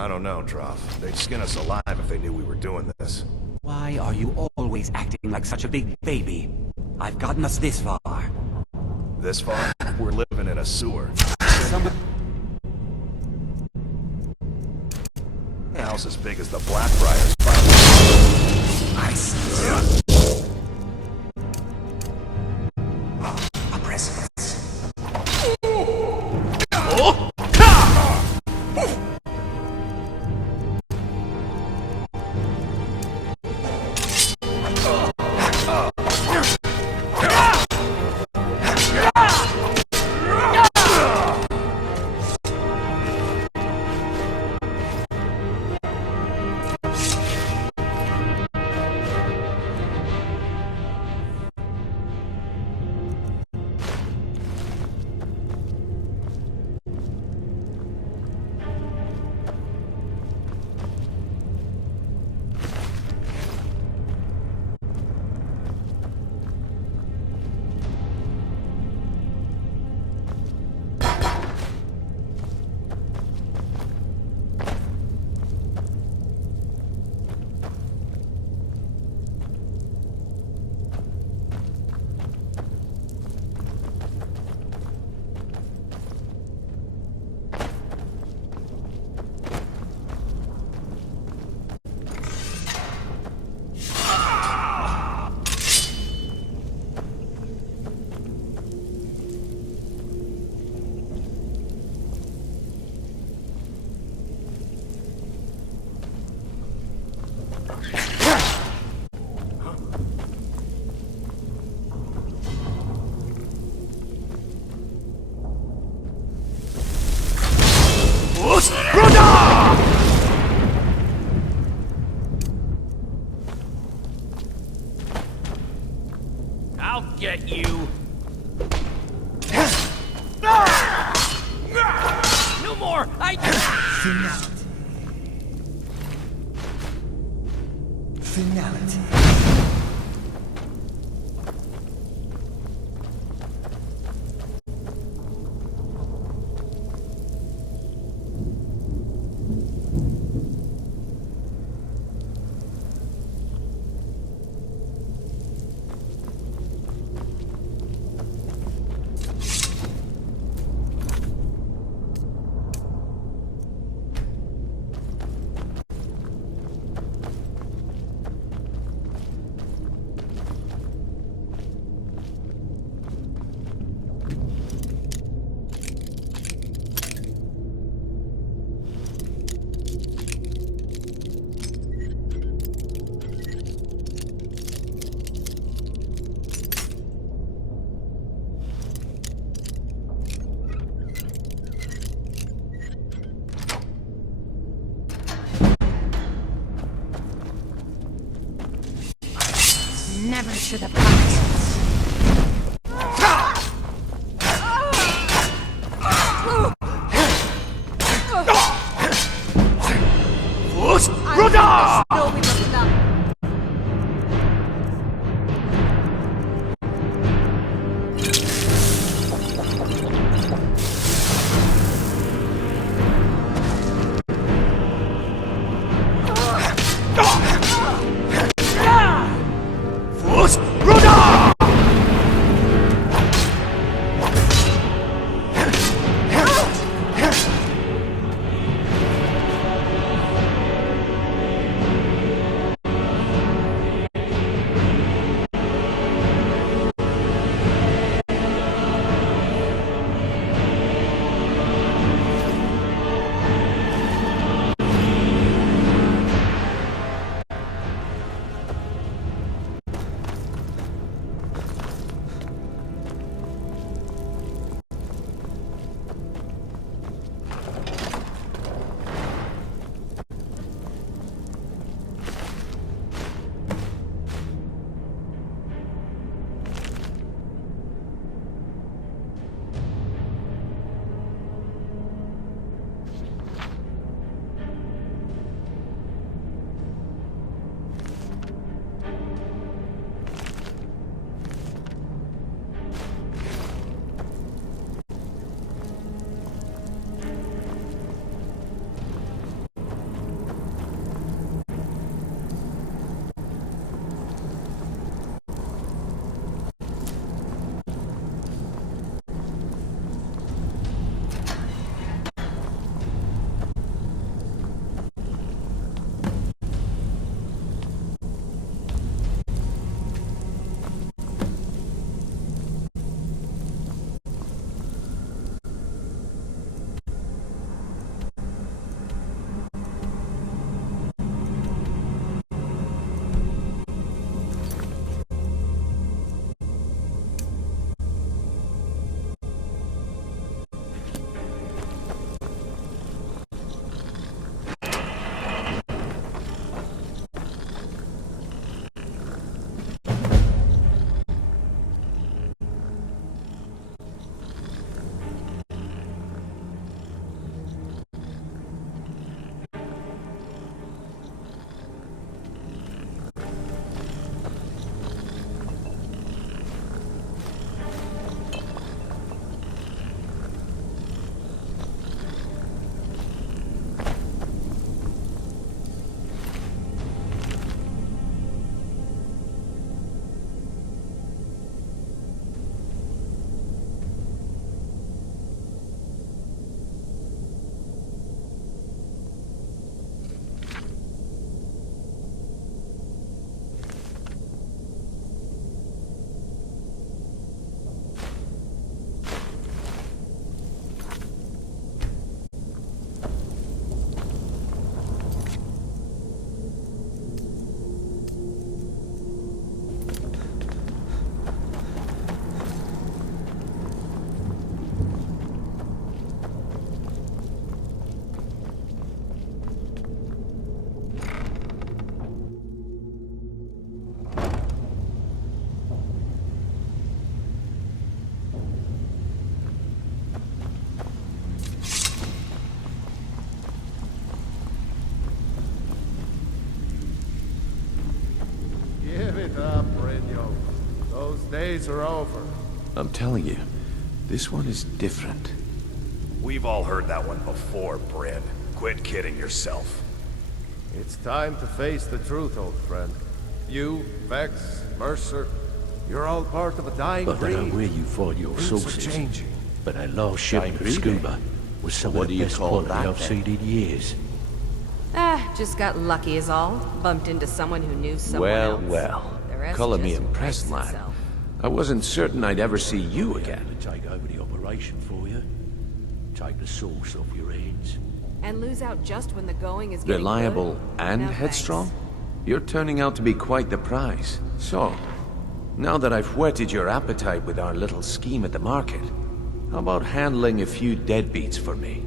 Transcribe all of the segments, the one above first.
I don't know, Trough. They'd skin us alive if they knew we were doing this. Why are you always acting like such a big baby? I've gotten us this far. This far? We're living in a sewer. Somebody... House as big as the Blackfriars. I see. A presence. I'll get you. No more. Finality. Never should have done it. Rudolph! it up, Reno. Those days are over. I'm telling you, this one is different. We've all heard that one before, Bryn. Quit kidding yourself. It's time to face the truth, old friend. You, Vex, Mercer, you're all part of a dying I don't know breed. where you find your Things are sources, changing. but that last shipment of scuba was some What of do the you best call quality that, I've then? seen in years. Just got lucky is all. Bumped into someone who knew someone Well, else. well. The rest Color me just impressed, writes lad. itself. I wasn't certain I'd ever see you Again again. to take over the operation for you. Take the source off your hands. And lose out just when the going is getting Reliable good? and No, thanks. headstrong? You're turning out to be quite the prize. So, now that I've whetted your appetite with our little scheme at the market, how about handling a few deadbeats for me?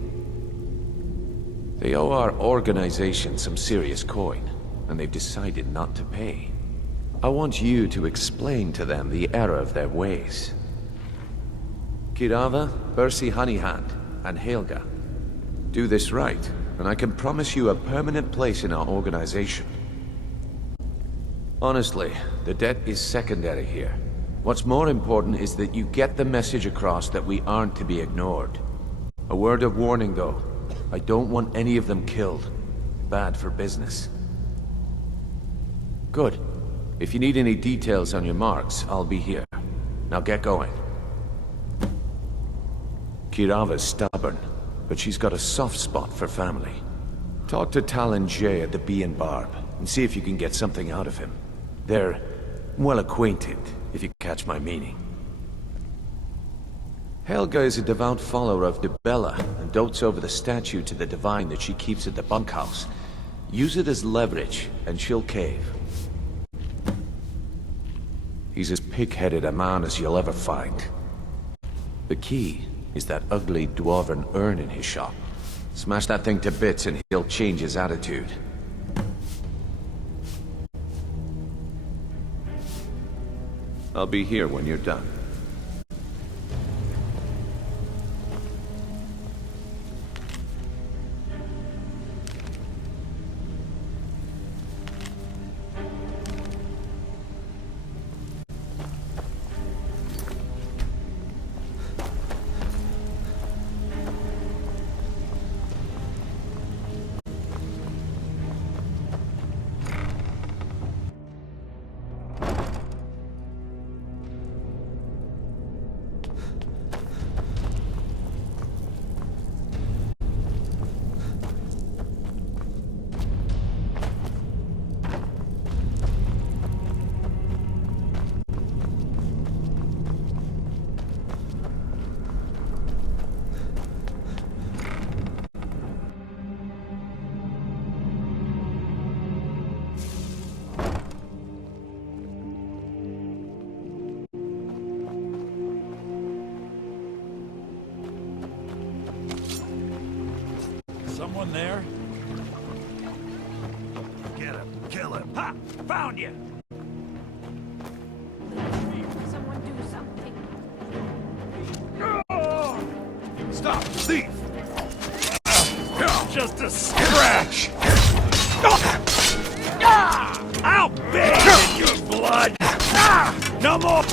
They owe our organization some serious coin, and they've decided not to pay. I want you to explain to them the error of their ways. Kirava, Bersi Honeyhand, and Helga. Do this right, and I can promise you a permanent place in our organization. Honestly, the debt is secondary here. What's more important is that you get the message across that we aren't to be ignored. A word of warning, though. I don't want any of them killed. Bad for business. Good. If you need any details on your marks, I'll be here. Now get going. Kirava's stubborn, but she's got a soft spot for family. Talk to Talon Jay at the Bee and Barb, and see if you can get something out of him. They're well acquainted, if you catch my meaning. Helga is a devout follower of Dibella, and dotes over the statue to the divine that she keeps at the bunkhouse. Use it as leverage, and she'll cave. He's as pig-headed a man as you'll ever find. The key is that ugly dwarven urn in his shop. Smash that thing to bits and he'll change his attitude. I'll be here when you're done. Someone there? Get him. Kill him. Ha! Found you! Someone do something. Stop! Thief! Just a scratch! I'll bathe in your blood! No more!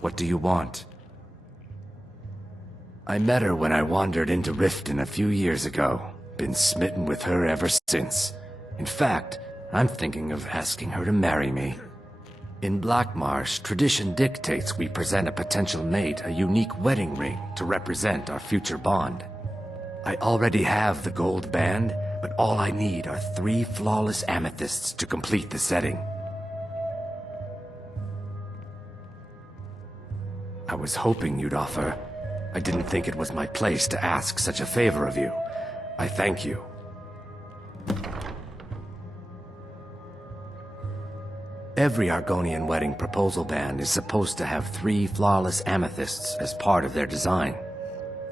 What do you want? I met her when I wandered into Riften a few years ago. Been smitten with her ever since. In fact, I'm thinking of asking her to marry me. In Black Marsh, tradition dictates we present a potential mate a unique wedding ring to represent our future bond. I already have the gold band, but all I need are 3 flawless amethysts to complete the setting. I was hoping you'd offer. I didn't think it was my place to ask such a favor of you. I thank you. Every Argonian wedding proposal band is supposed to have 3 flawless amethysts as part of their design.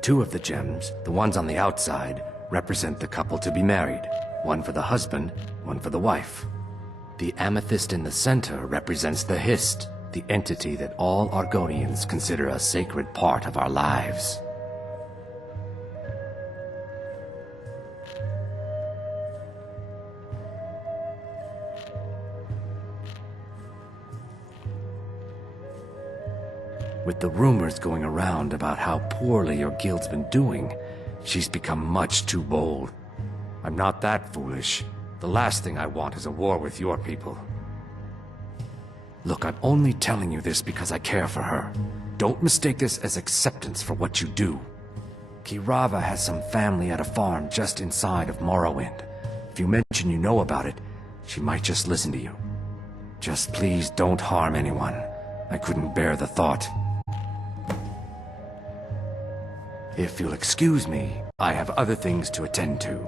2 of the gems, the ones on the outside, represent the couple to be married. 1 for the husband, 1 for the wife. The amethyst in the center represents the Hist, the entity that all Argonians consider a sacred part of our lives. With the rumors going around about how poorly your guild's been doing, she's become much too bold. I'm not that foolish. The last thing I want is a war with your people. Look, I'm only telling you this because I care for her. Don't mistake this as acceptance for what you do. Kirava has some family at a farm just inside of Morrowind. If you mention you know about it, she might just listen to you. Just please don't harm anyone. I couldn't bear the thought. If you'll excuse me, I have other things to attend to.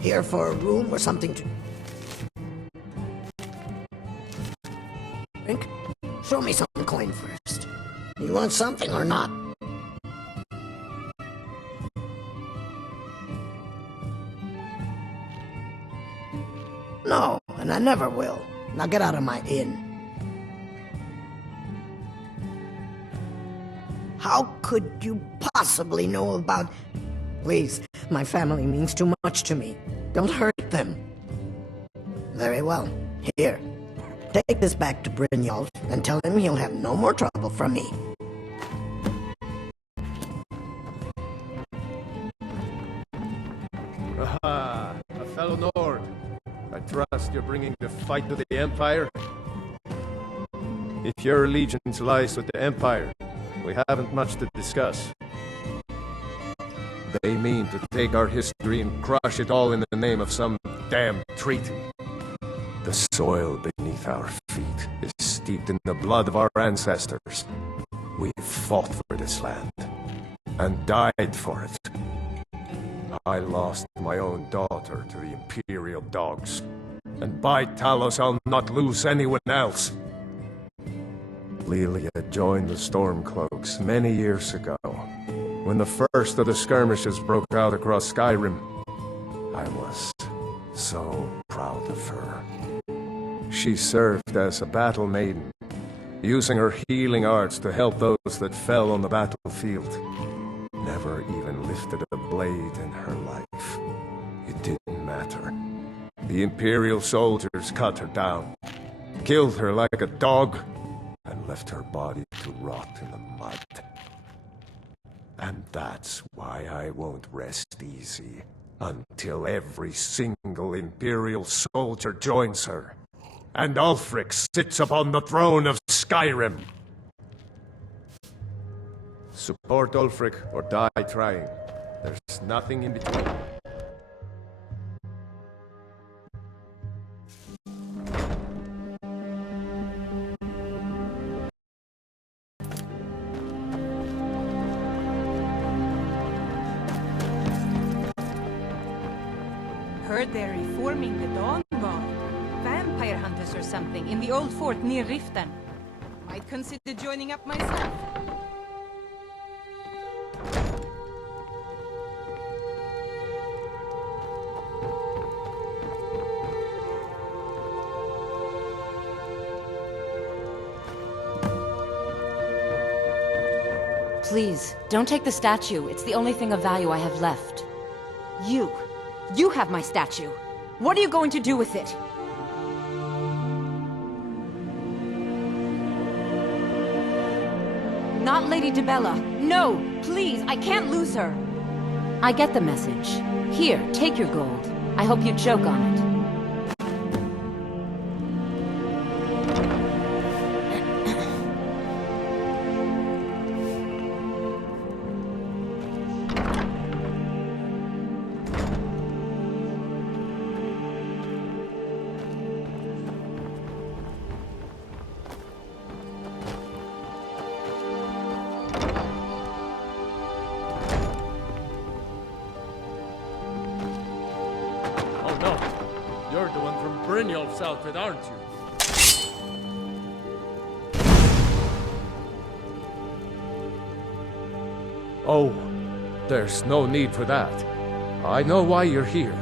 Here for a room or something to drink? Show me some coin first. You want something or not? No, and I never will. Now get out of my inn. How could you possibly know about... Please, my family means too much to me. Don't hurt them. Very well. Here. Take this back to Brynjolf and tell him he'll have no more trouble from me. Aha! A fellow Nord. I trust you're bringing the fight to the Empire? If your allegiance lies with the Empire, we haven't much to discuss. They mean to take our history and crush it all in the name of some damn treaty. The soil beneath our feet is steeped in the blood of our ancestors. We've fought for this land, and died for it. I lost my own daughter to the Imperial dogs, and by Talos I'll not lose anyone else. Lilia joined the Stormcloaks many years ago, when the first of the skirmishes broke out across Skyrim. I was so proud of her. She served as a battle maiden, using her healing arts to help those that fell on the battlefield. Never even lifted a blade in her life. It didn't matter. The Imperial soldiers cut her down, killed her like a dog, and left her body to rot in the mud. And that's why I won't rest easy until every single Imperial soldier joins her, and Ulfric sits upon the throne of Skyrim. Support Ulfric or die trying. There's nothing in between. Heard they're reforming the Dawn Guard. Vampire hunters or something in the old fort near Riften. Might consider joining up myself. Please, don't take the statue. It's the only thing of value I have left. You have my statue. What are you going to do with it? Not Lady DeBella. No, please, I can't lose her. I get the message. Here, take your gold. I hope you choke on it. You're the one from Brynjolf's outfit, aren't you? Oh, there's no need for that. I know why you're here.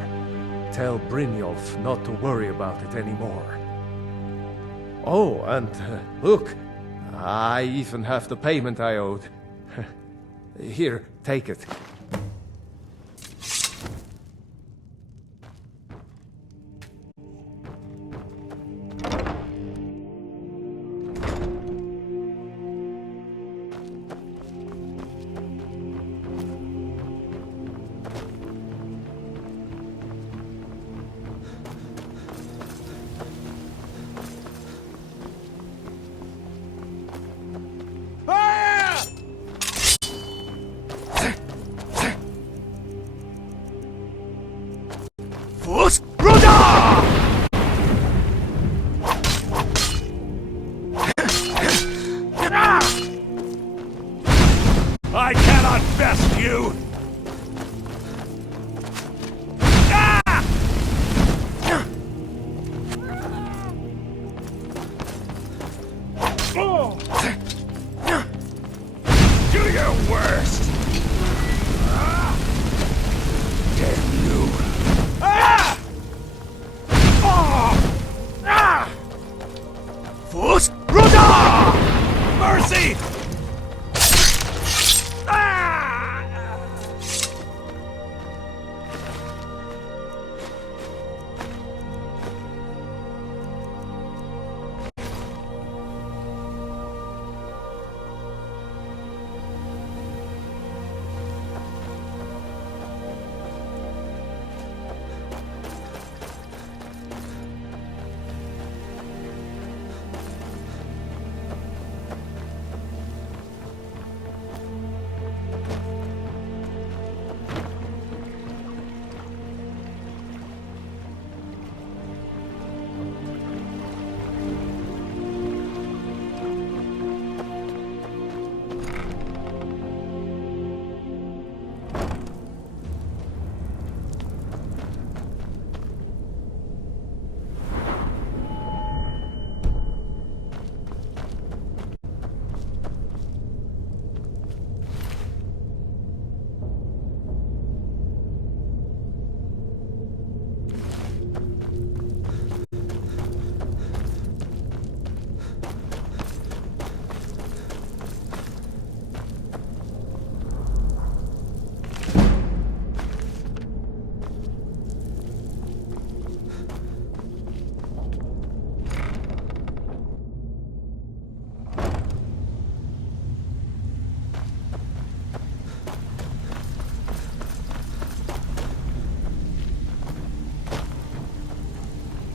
Tell Brynjolf not to worry about it anymore. Oh, and look, I even have the payment I owed. Here, take it. I cannot best you! Do your worst! Damn you! Fus Ruda! Mercy!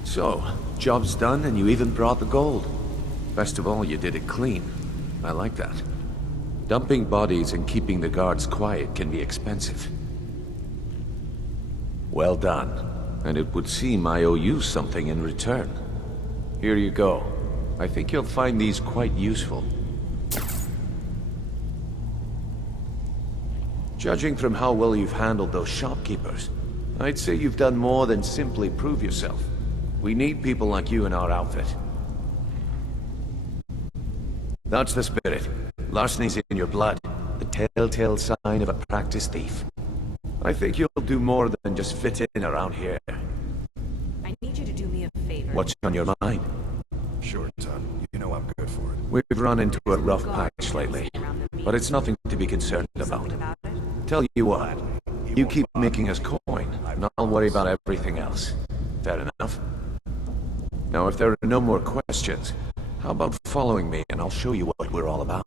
So, job's done and you even brought the gold. Best of all, you did it clean. I like that. Dumping bodies and keeping the guards quiet can be expensive. Well done. And it would seem I owe you something in return. Here you go. I think you'll find these quite useful. Judging from how well you've handled those shopkeepers, I'd say you've done more than simply prove yourself. We need people like you in our outfit. That's the spirit. Larceny's in your blood. The telltale sign of a practiced thief. I think you'll do more than just fit in around here. I need you to do me a favor. What's on your mind? Sure, son. You know I'm good for it. We've run into a rough patch lately, but it's nothing to be concerned about. Tell you what, you keep making us coin, and I'll worry about everything else. Fair enough. Now, if there are no more questions, how about following me and I'll show you what we're all about?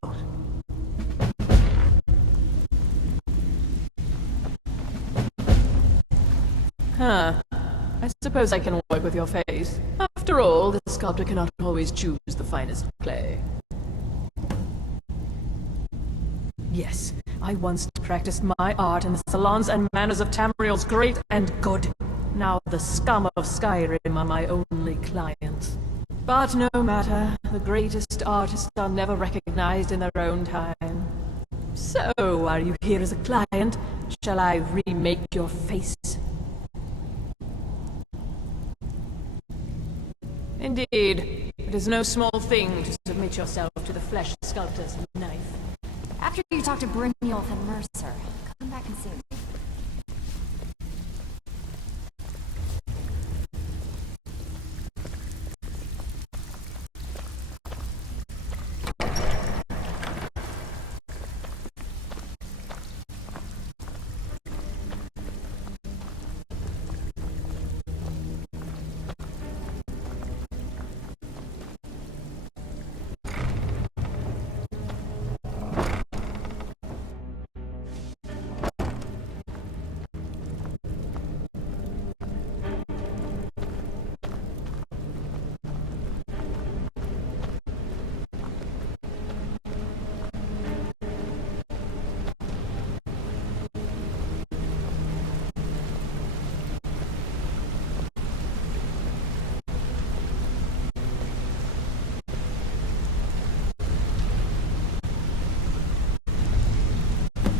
Huh. I suppose I can work with your face. After all, the sculptor cannot always choose the finest clay. Yes, I once practiced my art in the salons and manners of Tamriel's great and good. Now the scum of Skyrim are my only clients. But no matter, the greatest artists are never recognized in their own time. So, are you here as a client? Shall I remake your face? Indeed. It is no small thing to submit yourself to the flesh sculptor's knife. After you talk to Brynjolf and Mercer, come back and see me.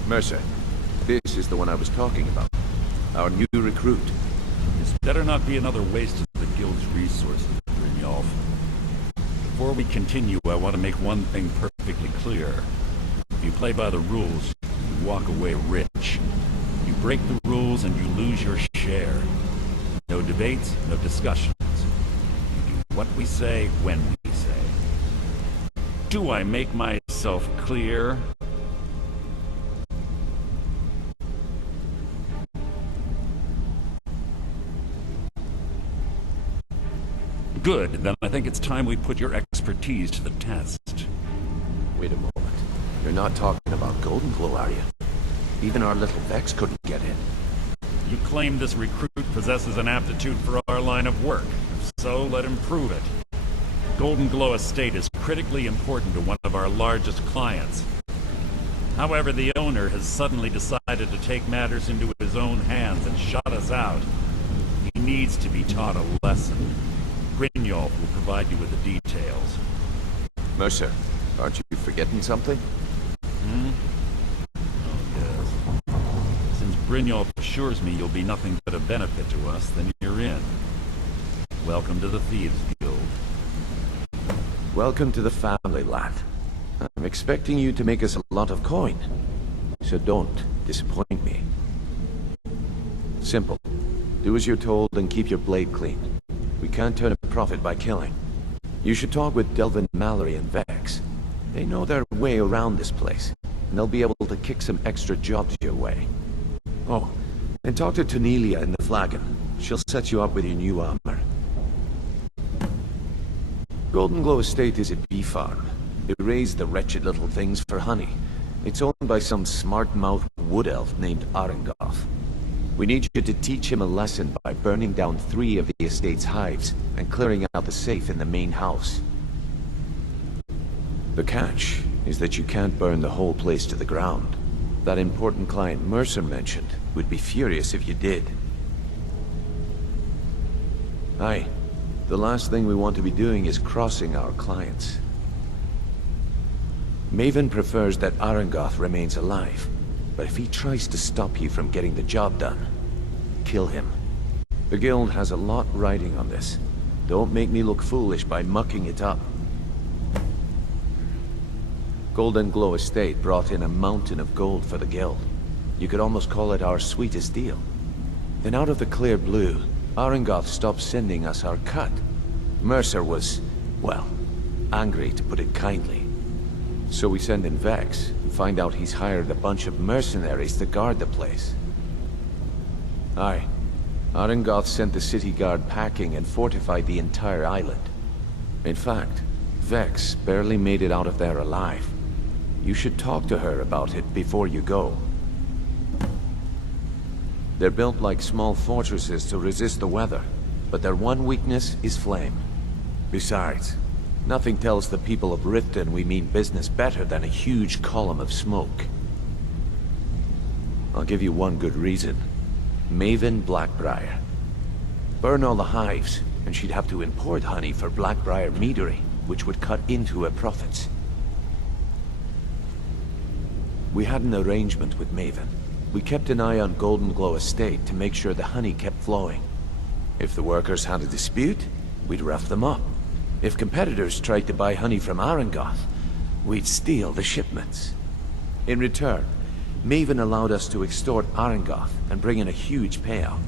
Mercer, this is the one I was talking about. Our new recruit. This better not be another waste of the Guild's resources, Brynjolf. Before we continue, I want to make one thing perfectly clear. If you play by the rules, you walk away rich. You break the rules and you lose your share. No debates, no discussions. You do what we say, when we say. Do I make myself clear? Good, then I think it's time we put your expertise to the test. Wait a moment. You're not talking about Golden Glow, are you? Even our little Vex couldn't get in. You claim this recruit possesses an aptitude for our line of work. If so, let him prove it. Golden Glow Estate is critically important to one of our largest clients. However, the owner has suddenly decided to take matters into his own hands and shut us out. He needs to be taught a lesson. Brynjolf will provide you with the details. Mercer, aren't you forgetting something? Oh, yes. Since Brynjolf assures me you'll be nothing but a benefit to us, then you're in. Welcome to the Thieves Guild. Welcome to the family, lad. I'm expecting you to make us a lot of coin. So don't disappoint me. Simple. Do as you're told and keep your blade clean. We can't turn a profit by killing. You should talk with Delvin, Mallory, and Vex. They know their way around this place, and they'll be able to kick some extra jobs your way. Oh, and talk to Tonelia in the Flagon. She'll set you up with your new armor. Golden Glow Estate is a bee farm. They raise the wretched little things for honey. It's owned by some smart-mouthed wood elf named Arengoth. We need you to teach him a lesson by burning down 3 of the estate's hives and clearing out the safe in the main house. The catch is that you can't burn the whole place to the ground. That important client Mercer mentioned would be furious if you did. Aye, the last thing we want to be doing is crossing our clients. Maven prefers that Arengoth remains alive. But if he tries to stop you from getting the job done, kill him. The Guild has a lot riding on this. Don't make me look foolish by mucking it up. Golden Glow Estate brought in a mountain of gold for the Guild. You could almost call it our sweetest deal. Then out of the clear blue, Arengoth stopped sending us our cut. Mercer was, well, angry to put it kindly. So we send in Vex, and find out he's hired a bunch of mercenaries to guard the place. Aye. Arengoth sent the city guard packing and fortified the entire island. In fact, Vex barely made it out of there alive. You should talk to her about it before you go. They're built like small fortresses to resist the weather, but their one weakness is flame. Besides, nothing tells the people of Riften we mean business better than a huge column of smoke. I'll give you one good reason. Maven Blackbriar. Burn all the hives, and she'd have to import honey for Blackbriar meadery, which would cut into her profits. We had an arrangement with Maven. We kept an eye on Golden Glow Estate to make sure the honey kept flowing. If the workers had a dispute, we'd rough them up. If competitors tried to buy honey from Arengoth, we'd steal the shipments. In return, Maven allowed us to extort Arengoth and bring in a huge payout.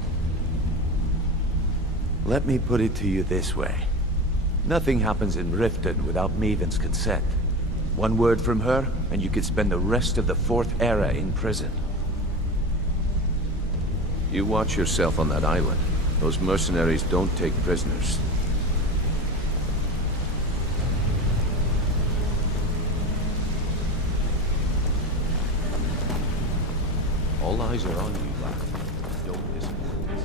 Let me put it to you this way. Nothing happens in Riften without Maven's consent. One word from her, and you could spend the rest of the Fourth Era in prison. You watch yourself on that island. Those mercenaries don't take prisoners. All eyes are on you, lad. Don't disappoint us.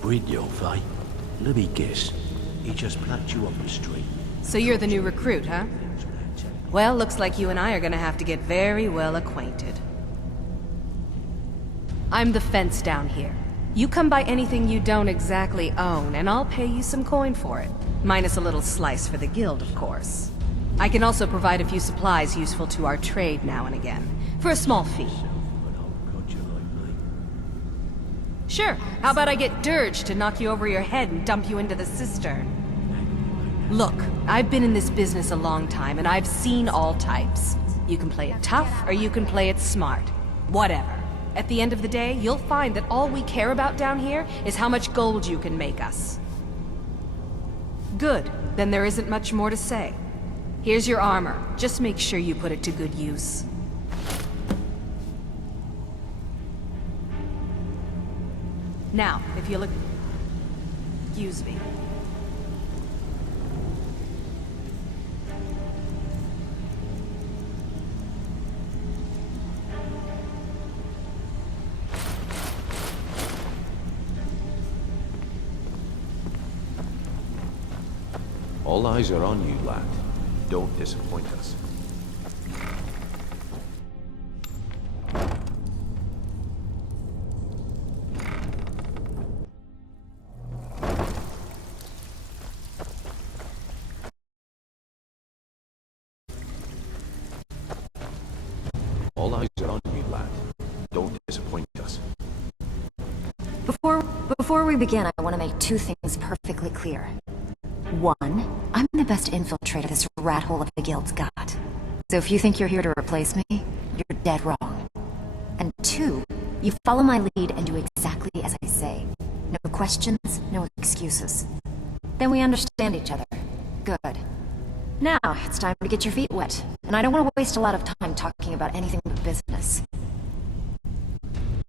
Brynjolf, eh? Let me guess. He just plucked you off the street. So you're the new recruit, huh? Well, looks like you and I are gonna have to get very well acquainted. I'm the fence down here. You come by anything you don't exactly own, and I'll pay you some coin for it. Minus a little slice for the guild, of course. I can also provide a few supplies useful to our trade now and again, for a small fee. Sure, how about I get Dirge to knock you over your head and dump you into the cistern? Look, I've been in this business a long time, and I've seen all types. You can play it tough, or you can play it smart. Whatever. At the end of the day, you'll find that all we care about down here is how much gold you can make us. Good. Then there isn't much more to say. Here's your armor. Just make sure you put it to good use. Now, if you'll excuse me. All eyes are on you, lad. Don't disappoint us. All eyes are on you, lad. Don't disappoint us. Before we begin, I want to make two things perfectly clear. One, I'm the best infiltrator this rat hole of the guild's got. So if you think you're here to replace me, you're dead wrong. And two, you follow my lead and do exactly as I say. No questions, no excuses. Then we understand each other. Good. Now, it's time to get your feet wet. And I don't want to waste a lot of time talking about anything but business.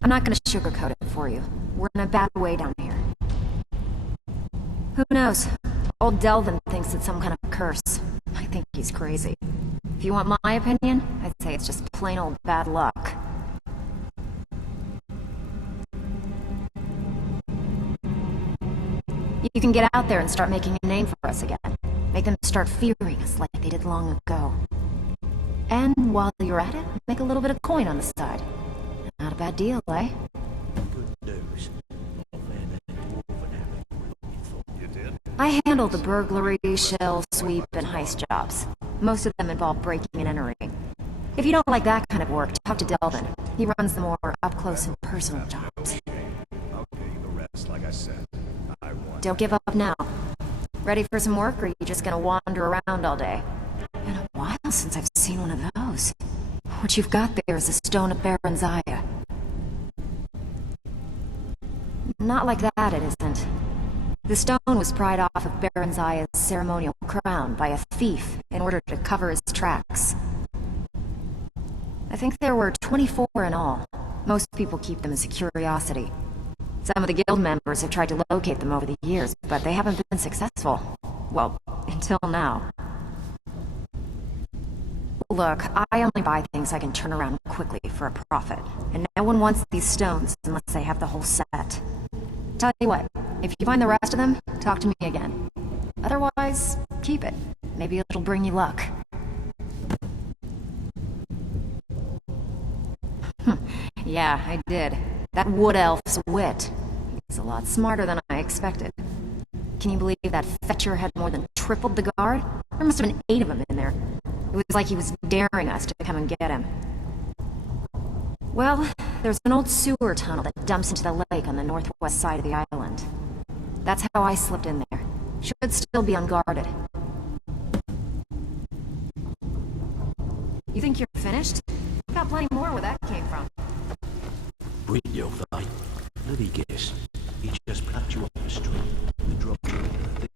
I'm not gonna sugarcoat it for you. We're in a bad way down here. Who knows? Old Delvin thinks it's some kind of curse. I think he's crazy. If you want my opinion, I'd say it's just plain old bad luck. You can get out there and start making a name for us again. Make them start fearing us like they did long ago. And while you're at it, make a little bit of coin on the side. Not a bad deal, eh? Good news. I handle the burglary, shell, sweep, and heist jobs. Most of them involve breaking and entering. If you don't like that kind of work, talk to Delvin. He runs the more up-close and personal jobs. I'll pay you the rest, like I said. I want. Don't give up now. Ready for some work, or are you just gonna wander around all day? Been a while since I've seen one of those. What you've got there is a stone of Baron's Eye. Not like that, it isn't. The stone was pried off of Baron Zaya's ceremonial crown by a thief in order to cover his tracks. I think there were 24 in all. Most people keep them as a curiosity. Some of the guild members have tried to locate them over the years, but they haven't been successful. Well, until now. Look, I only buy things I can turn around quickly for a profit, and no one wants these stones unless they have the whole set. Tell you what, if you find the rest of them, talk to me again. Otherwise, keep it. Maybe it'll bring you luck. Yeah, I did. That wood elf's wit. He's a lot smarter than I expected. Can you believe that fetcher had more than tripled the guard? There must have been 8 of them in there. It was like he was daring us to come and get him. Well, there's an old sewer tunnel that dumps into the lake on the northwest side of the island. That's how I slipped in there. Should still be unguarded. You think you're finished? I've got plenty more where that came from. Brilliant, right? Let me guess. He just plucked you off the street and dropped you in the thick.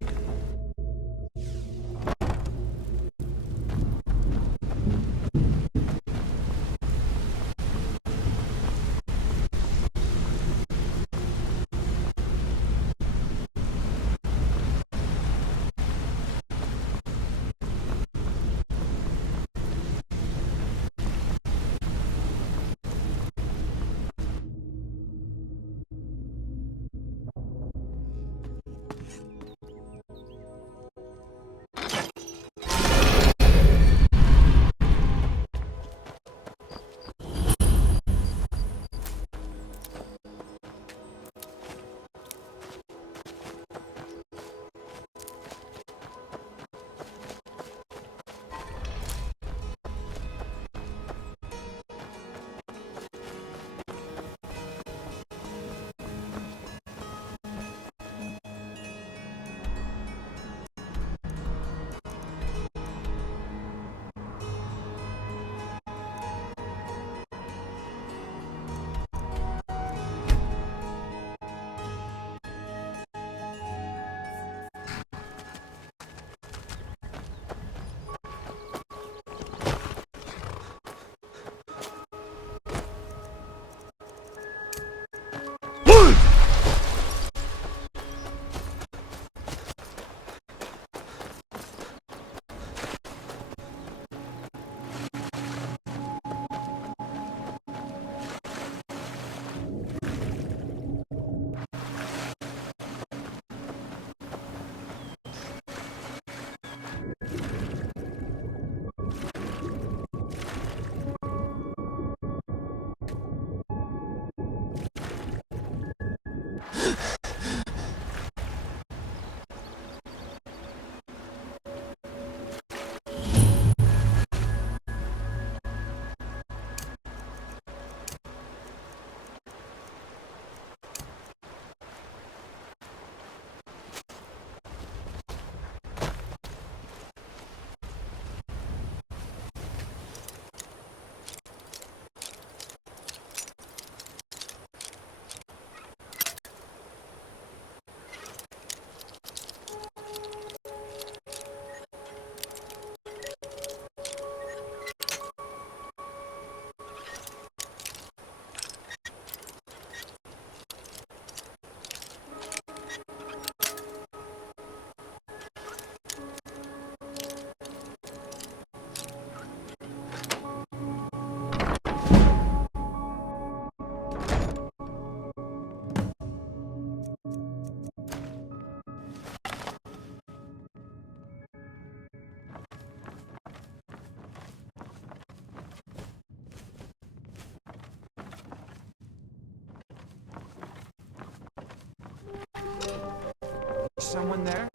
Someone there?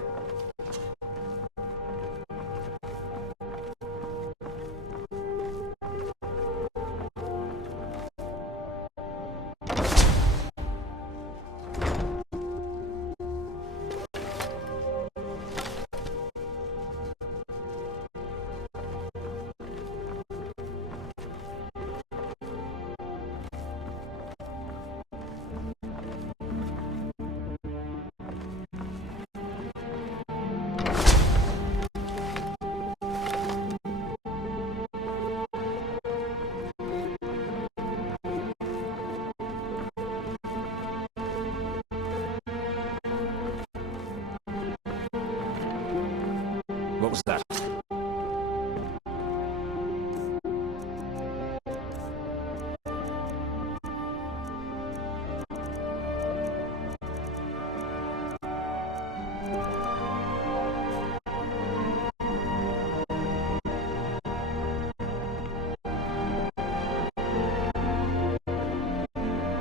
What was that?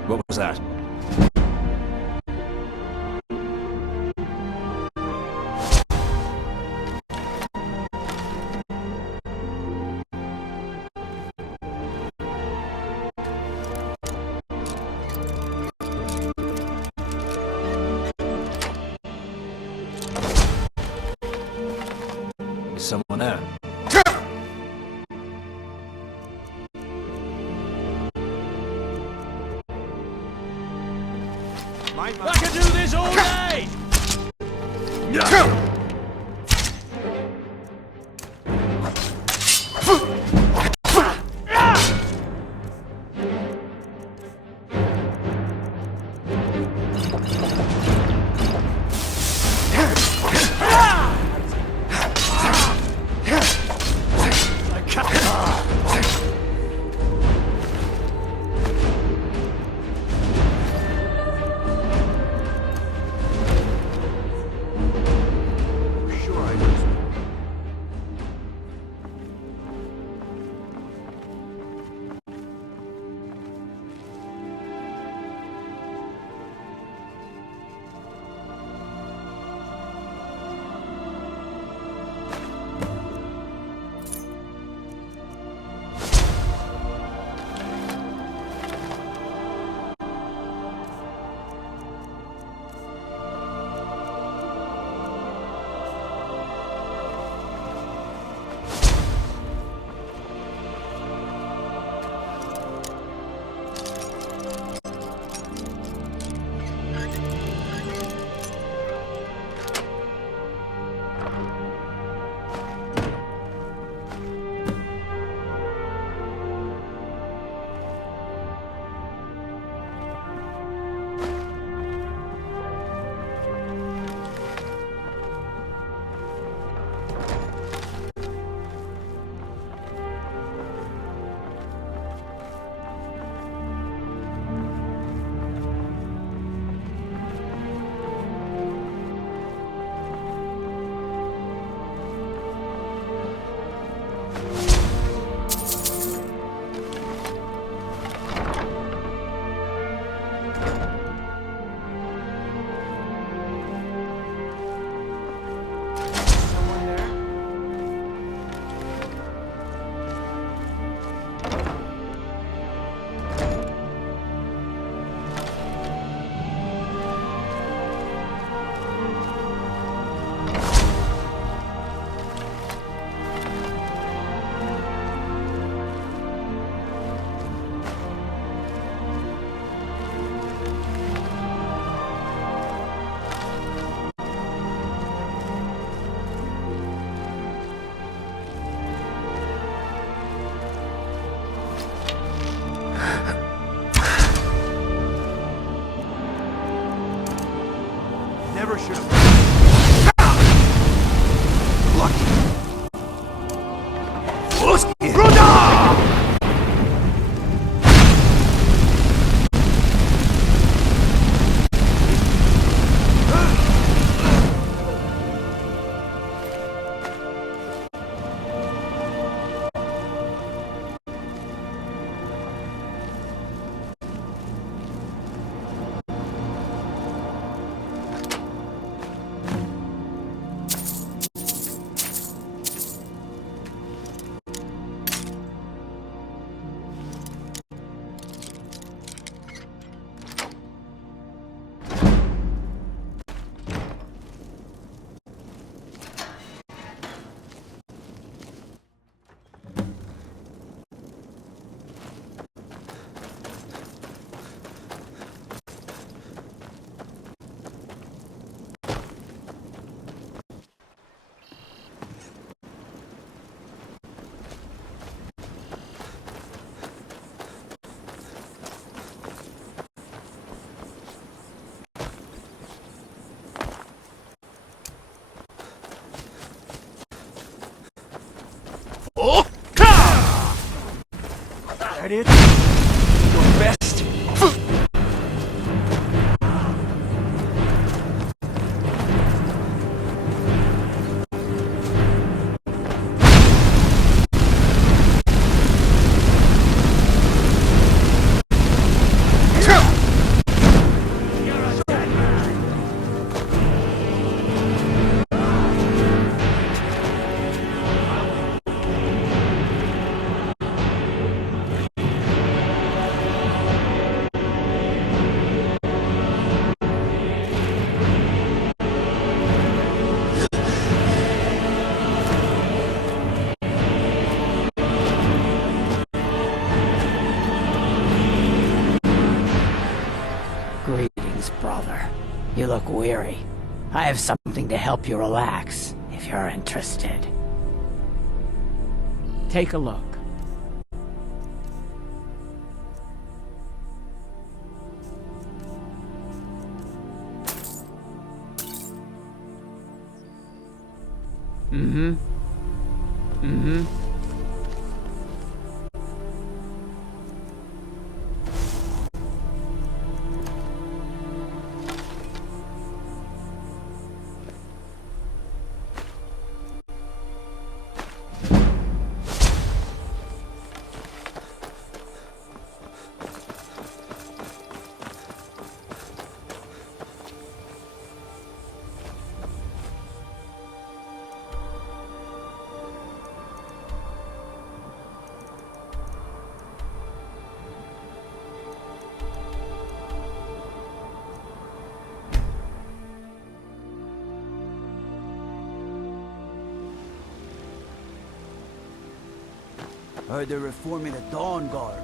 What was that? Is someone there? I can do this all day! Never should have. that it? Your best? Greetings, brother. You look weary. I have something to help you relax, if you're interested. Take a look. Heard they're reforming the Dawn Guard.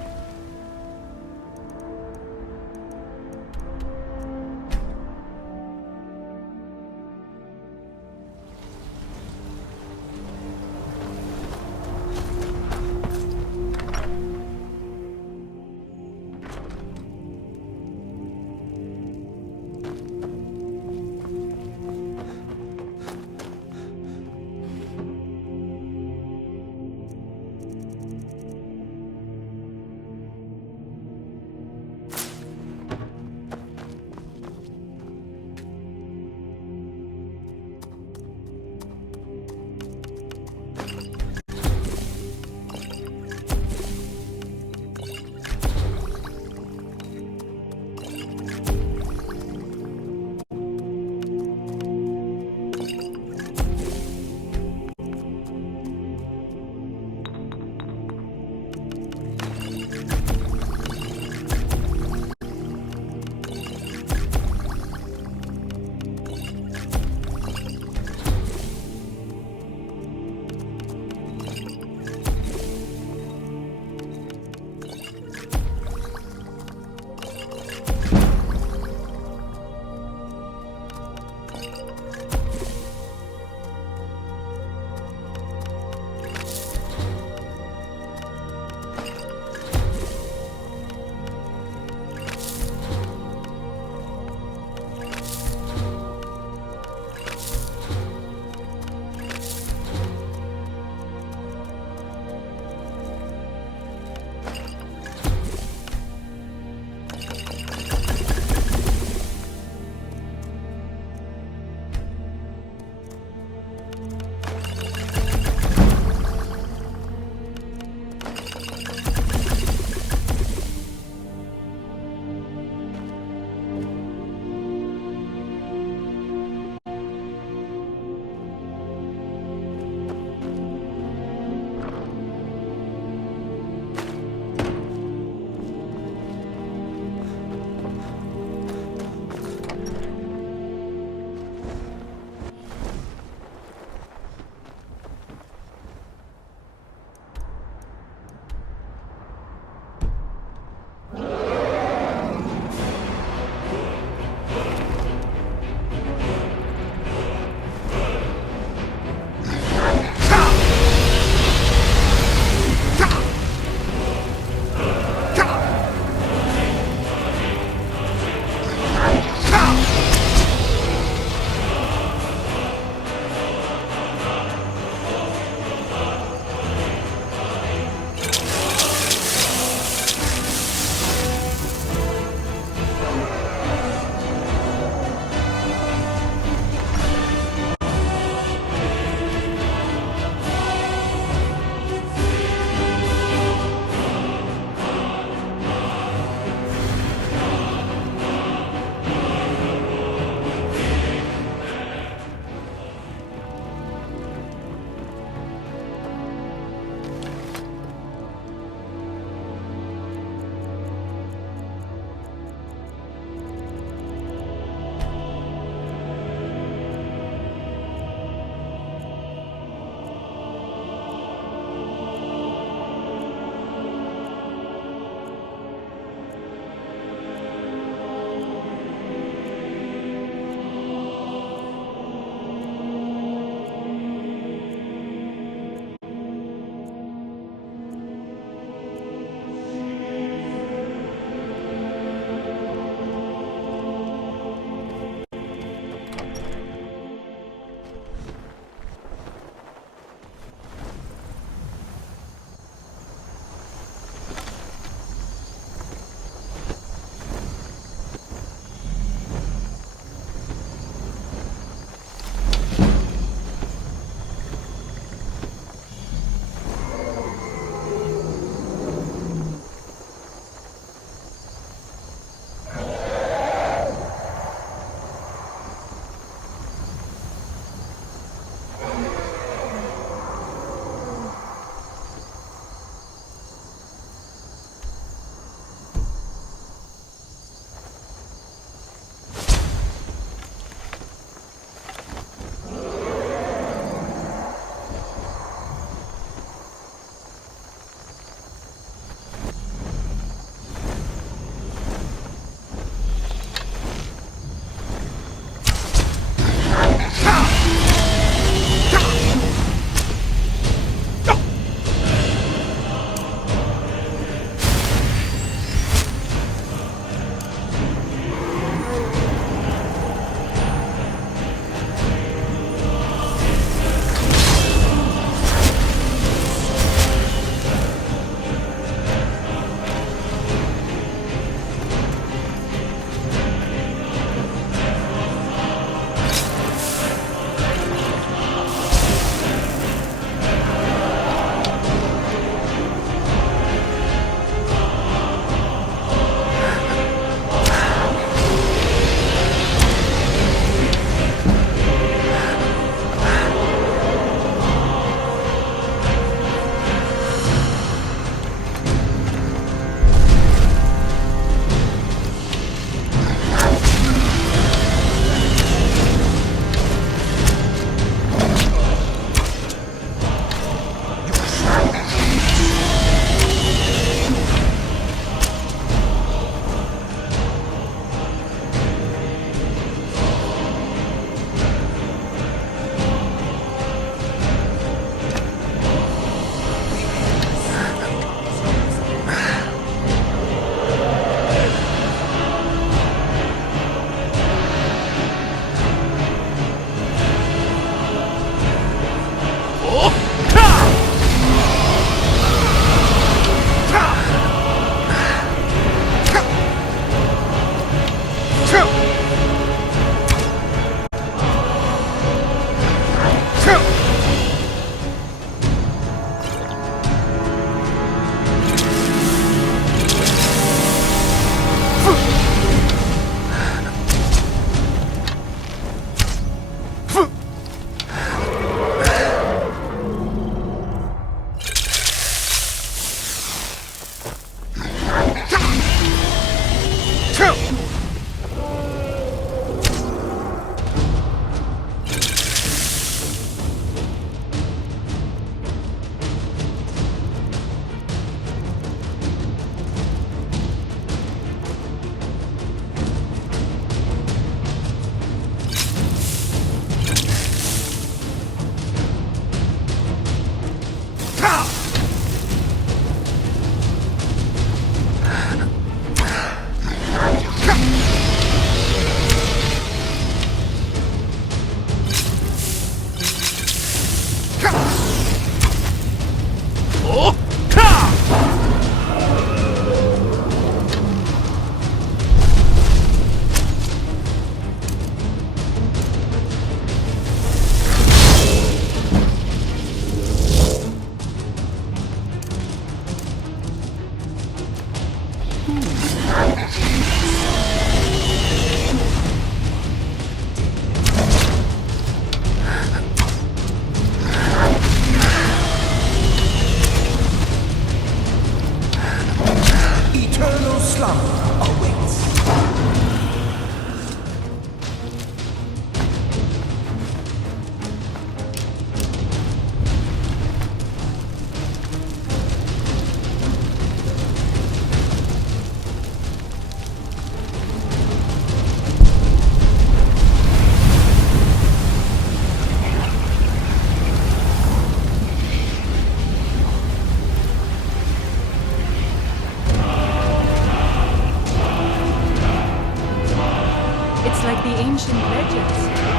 It's like the ancient legends.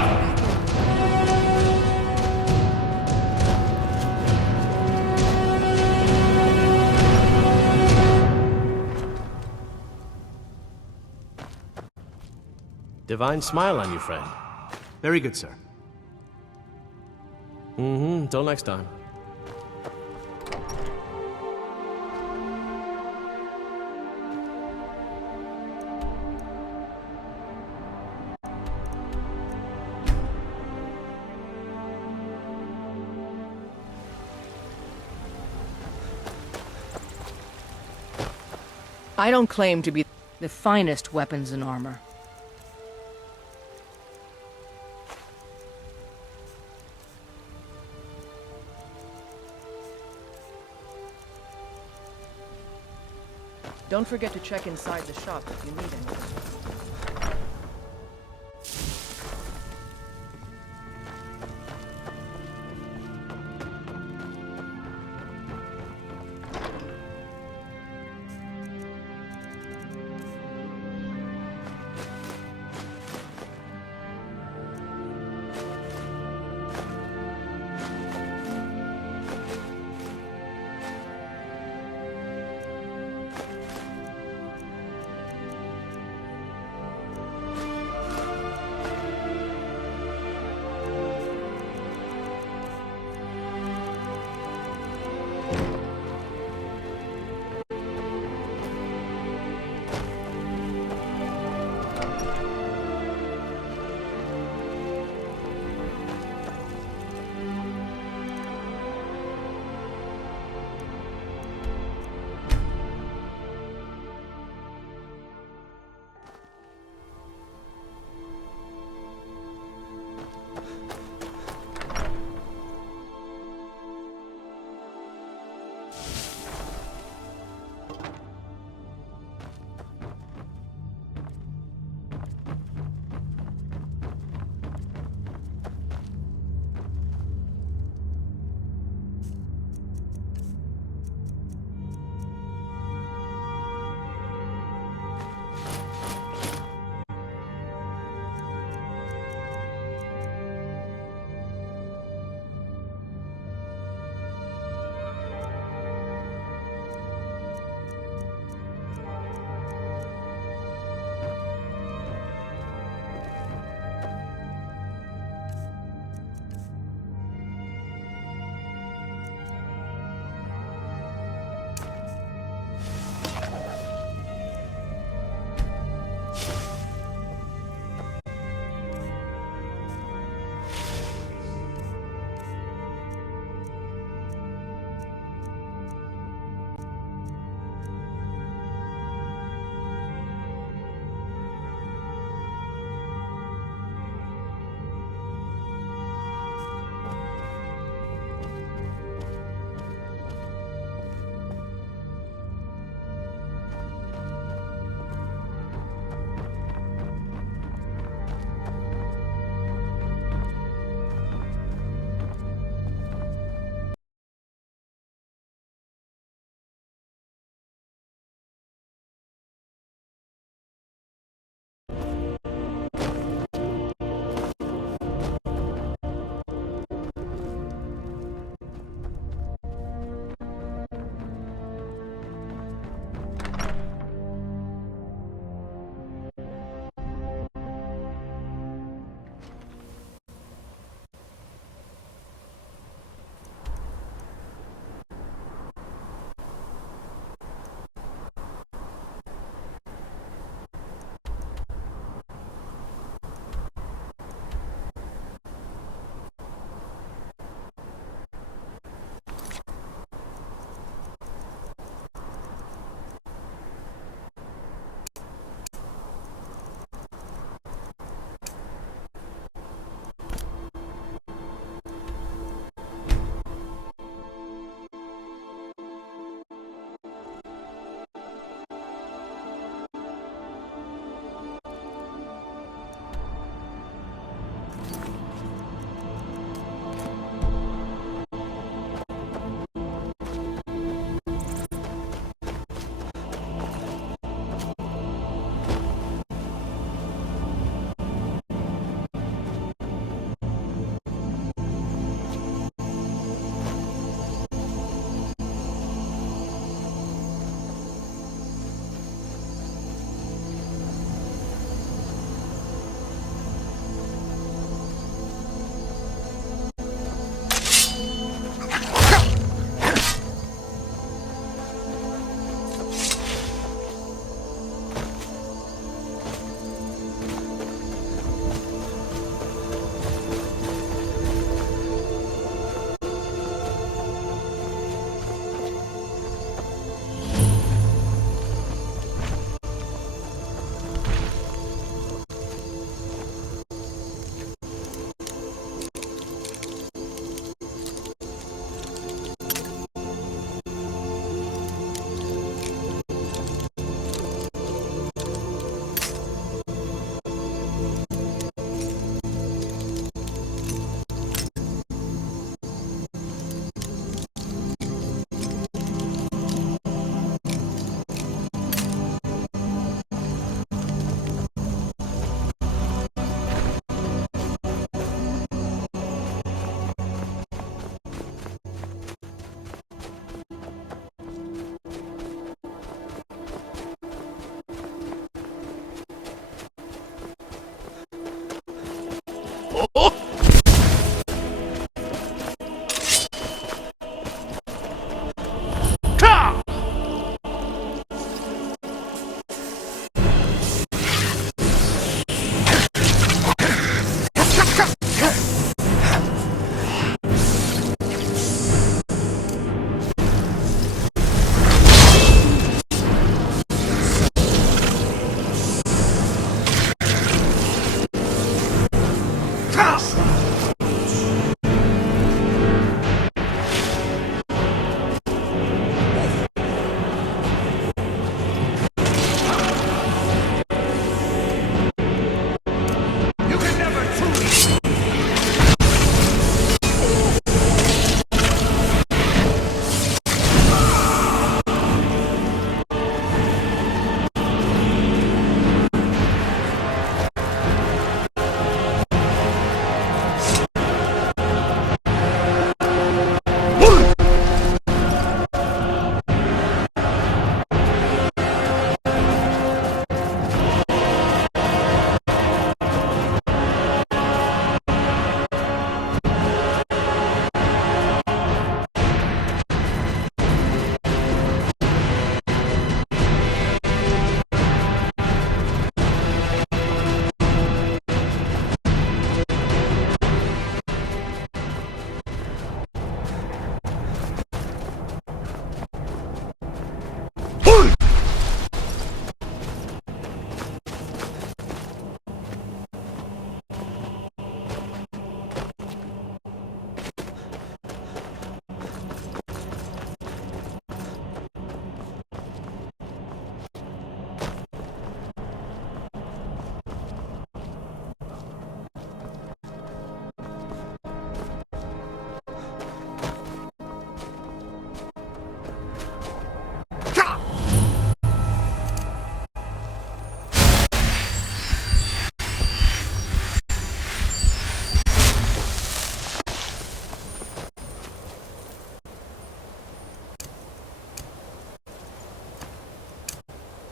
Divine smile on you, friend. Very good, sir. Till next time. I don't claim to be the finest weapons and armor. Don't forget to check inside the shop if you need anything.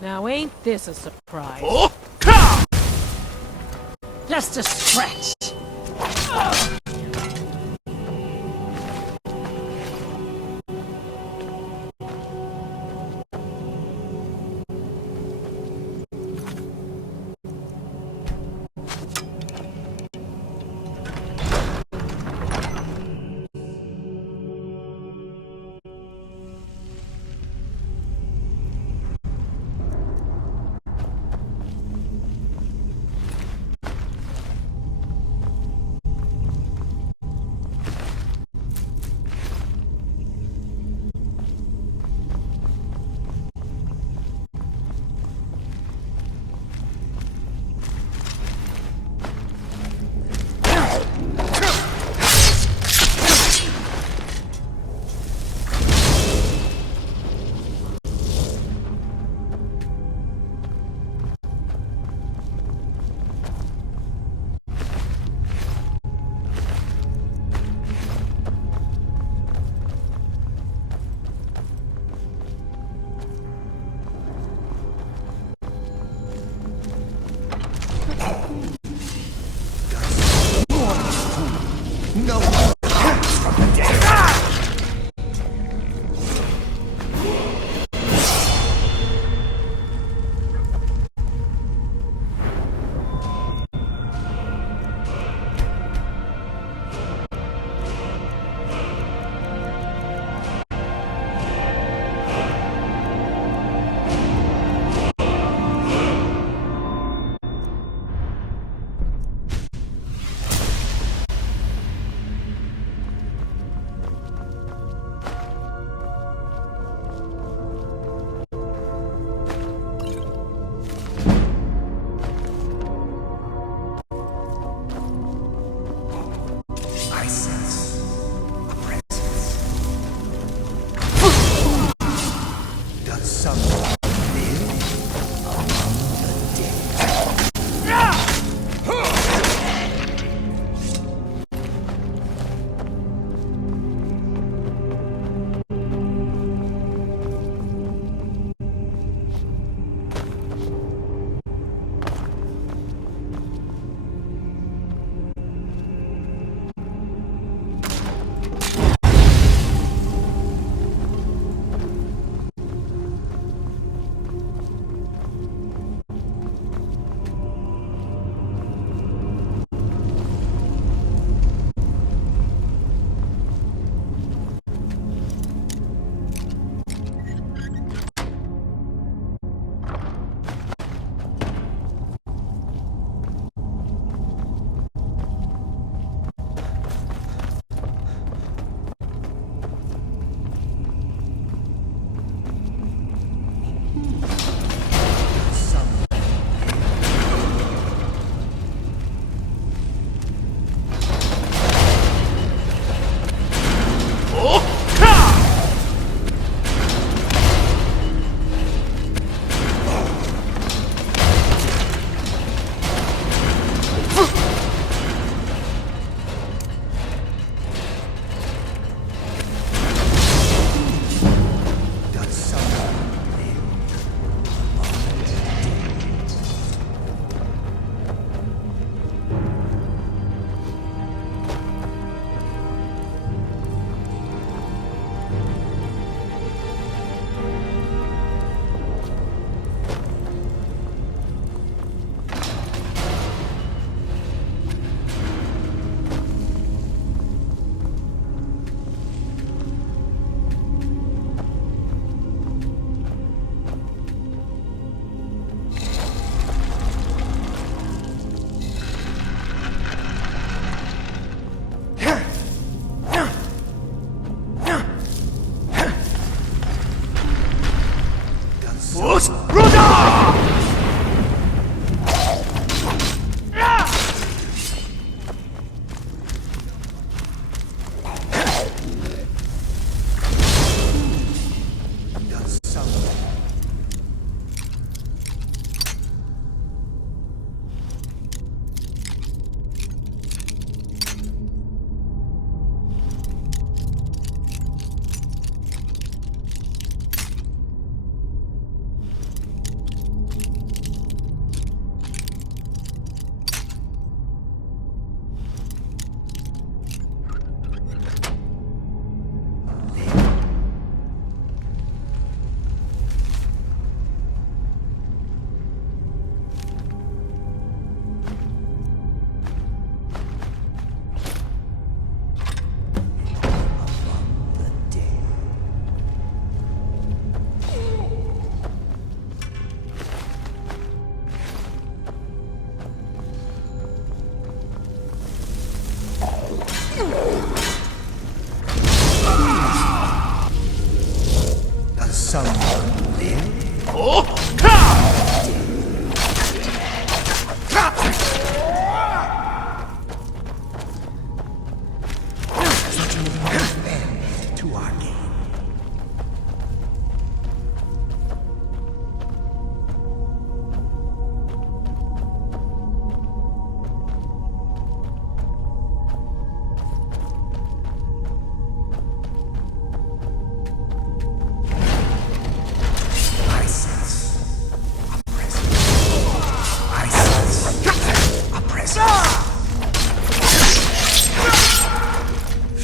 Now ain't this a surprise? Just a scratch.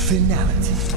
Finality.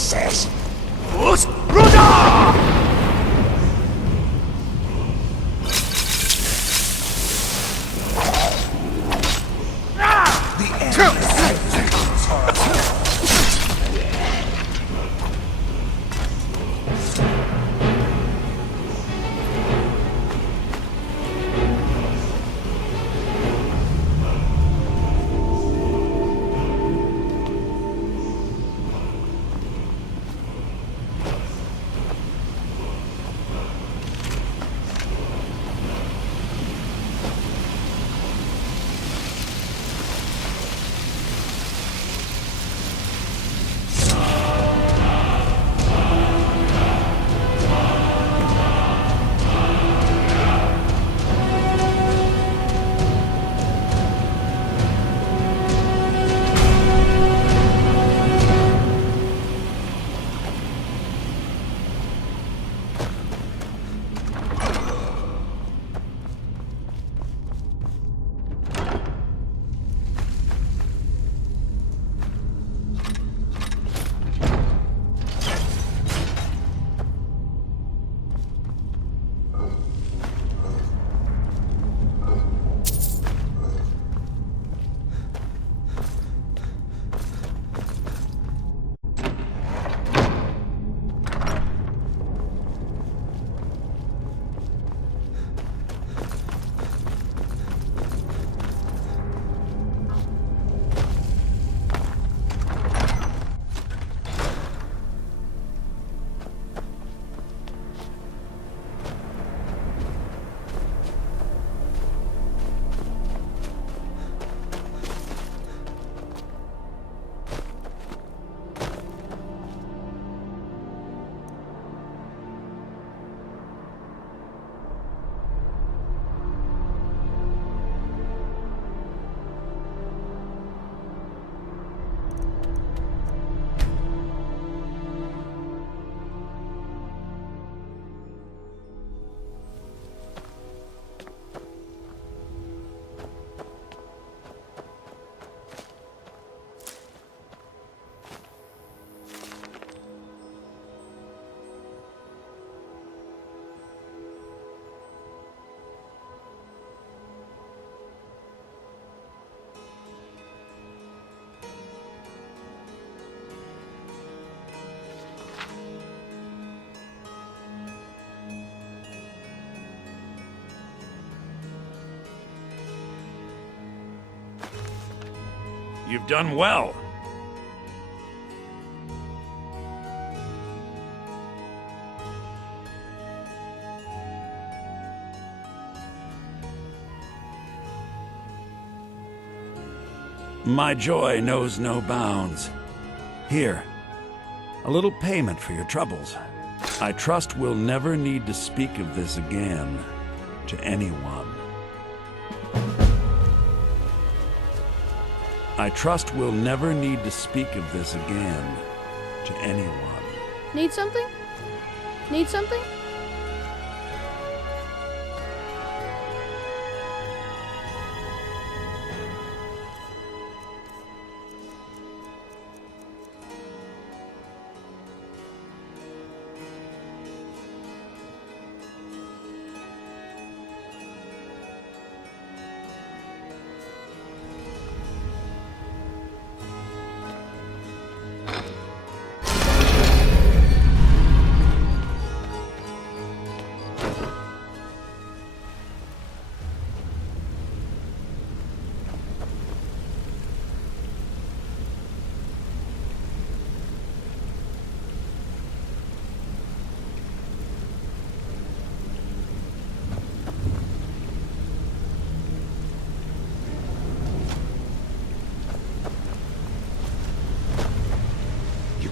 says. Ruda! You've done well. My joy knows no bounds. Here, a little payment for your troubles. I trust we'll never need to speak of this again to anyone. I trust we'll never need to speak of this again to anyone. Need something? Need something?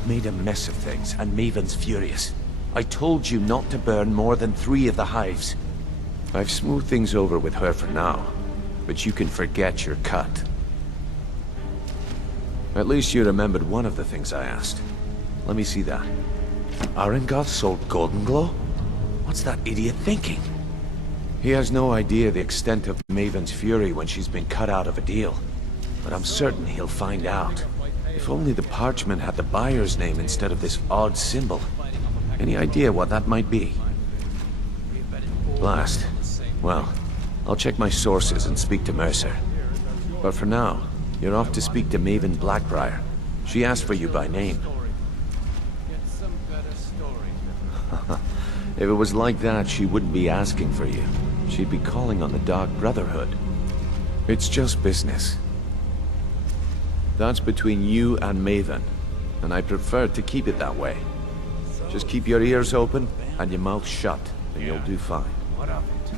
Made a mess of things, and Maven's furious. I told you not to burn more than 3 of the hives. I've smoothed things over with her for now, but you can forget your cut. At least you remembered one of the things I asked. Let me see that. Arengoth sold Golden Glow? What's that idiot thinking? He has no idea the extent of Maven's fury when she's been cut out of a deal. But I'm certain he'll find out. If only the parchment had the buyer's name instead of this odd symbol. Any idea what that might be? Blast. Well, I'll check my sources and speak to Mercer. But for now, you're off to speak to Maven Blackbriar. She asked for you by name. If it was like that, she wouldn't be asking for you. She'd be calling on the Dark Brotherhood. It's just business. That's between you and Maven, and I prefer to keep it that way. Just keep your ears open and your mouth shut, and you'll do fine. What of it?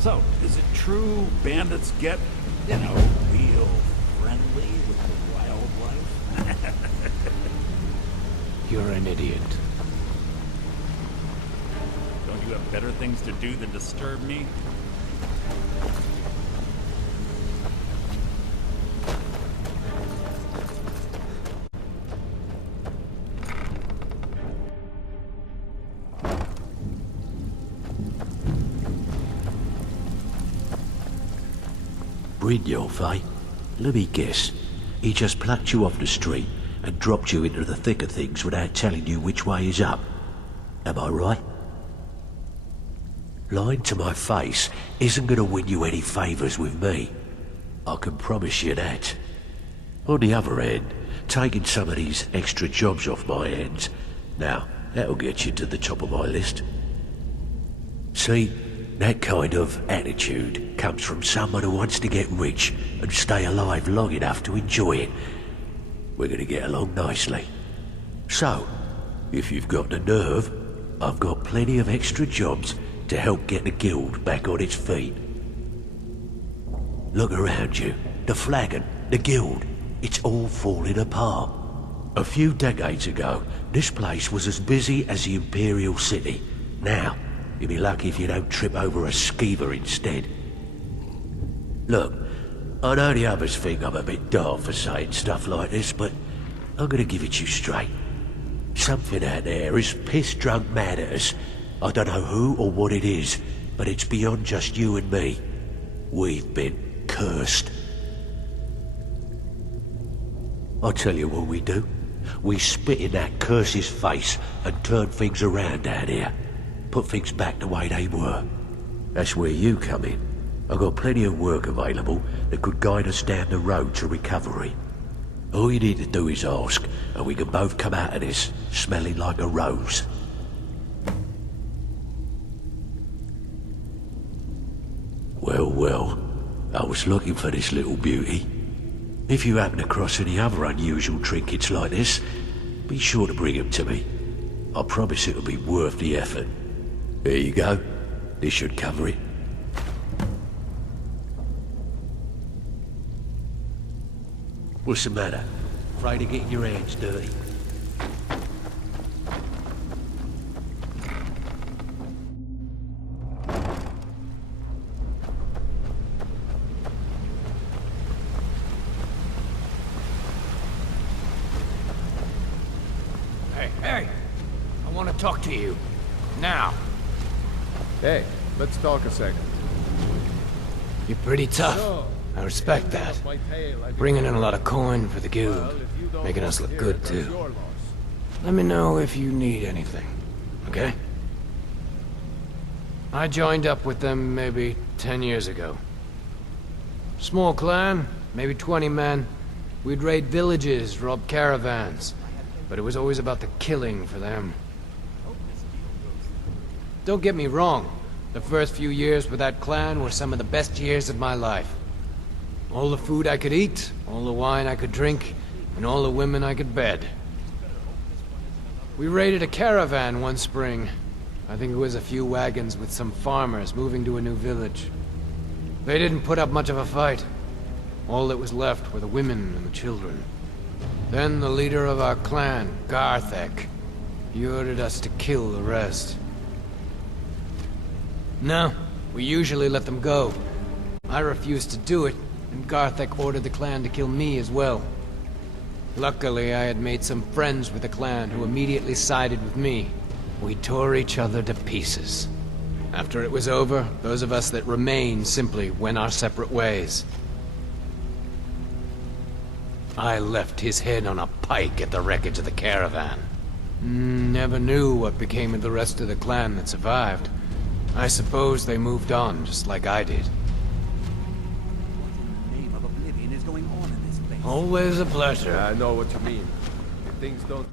So, is it true bandits get, real friendly with the wildlife? You're an idiot. Don't you have better things to do than disturb me? Brynjolf, eh? Let me guess. He just plucked you off the street and dropped you into the thick of things without telling you which way is up. Am I right? Lying to my face isn't going to win you any favours with me. I can promise you that. On the other hand, taking some of these extra jobs off my hands, now, that'll get you to the top of my list. See, that kind of attitude comes from someone who wants to get rich and stay alive long enough to enjoy it. We're going to get along nicely. So, if you've got the nerve, I've got plenty of extra jobs to help get the guild back on its feet. Look around you. The flagon, the guild, it's all falling apart. A few decades ago, this place was as busy as the Imperial City. Now, you'll be lucky if you don't trip over a skeever instead. Look, I know the others think I'm a bit daft for saying stuff like this, but I'm gonna give it you straight. Something out there is piss-drunk mad at us. I don't know who or what it is, but it's beyond just you and me. We've been cursed. I'll tell you what we do. We spit in that curse's face and turn things around down here. Put things back the way they were. That's where you come in. I've got plenty of work available that could guide us down the road to recovery. All you need to do is ask, and we can both come out of this smelling like a rose. Well, well, I was looking for this little beauty. If you happen across any other unusual trinkets like this, be sure to bring them to me. I promise it'll be worth the effort. There you go. This should cover it. What's the matter? Afraid of getting your hands dirty? Hey, I want to talk to you. Now. Hey, let's talk a second. You're pretty tough. I respect that. Bringing in a lot of coin for the guild. Making us look good, too. Let me know if you need anything, okay? I joined up with them maybe 10 years ago. Small clan, maybe 20 men. We'd raid villages, rob caravans. But it was always about the killing for them. Don't get me wrong. The first few years with that clan were some of the best years of my life. All the food I could eat, all the wine I could drink, and all the women I could bed. We raided a caravan one spring. I think it was a few wagons with some farmers moving to a new village. They didn't put up much of a fight. All that was left were the women and the children. Then the leader of our clan, Garthek, he ordered us to kill the rest. No, we usually let them go. I refused to do it, and Garthek ordered the clan to kill me as well. Luckily, I had made some friends with the clan who immediately sided with me. We tore each other to pieces. After it was over, those of us that remained simply went our separate ways. I left his head on a pike at the wreckage of the caravan. Never knew what became of the rest of the clan that survived. I suppose they moved on, just like I did. What in the name of oblivion is going on in this place? Always a pleasure. I know what you mean. If things don't...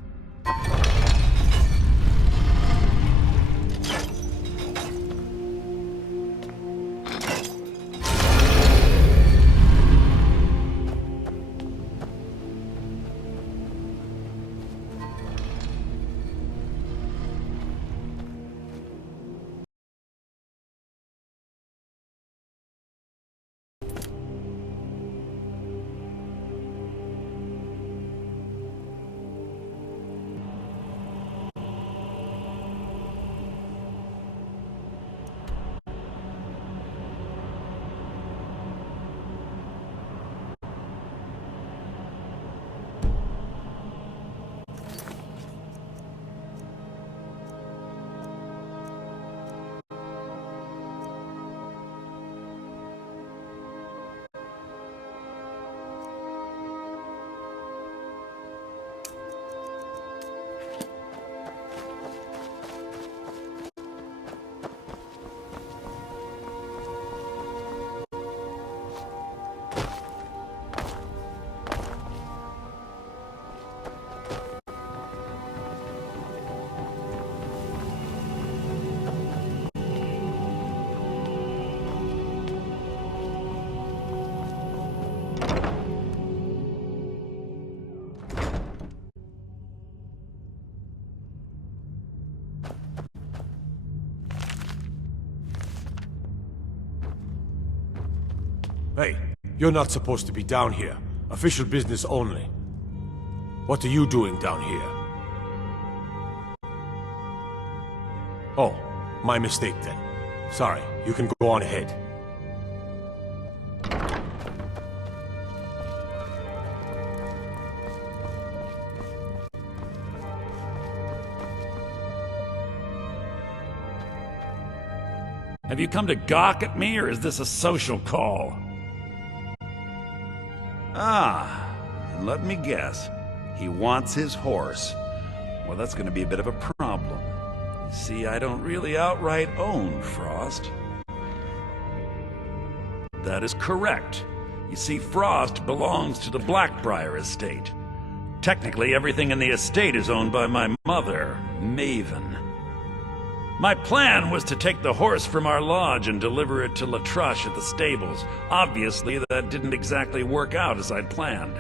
Hey, you're not supposed to be down here. Official business only. What are you doing down here? Oh, my mistake then. Sorry, you can go on ahead. Have you come to gawk at me, or is this a social call? Ah, and let me guess. He wants his horse. Well, that's going to be a bit of a problem. You see, I don't really outright own Frost. That is correct. You see, Frost belongs to the Blackbriar estate. Technically, everything in the estate is owned by my mother, Maven. My plan was to take the horse from our lodge and deliver it to Latrush at the stables. Obviously, that didn't exactly work out as I'd planned.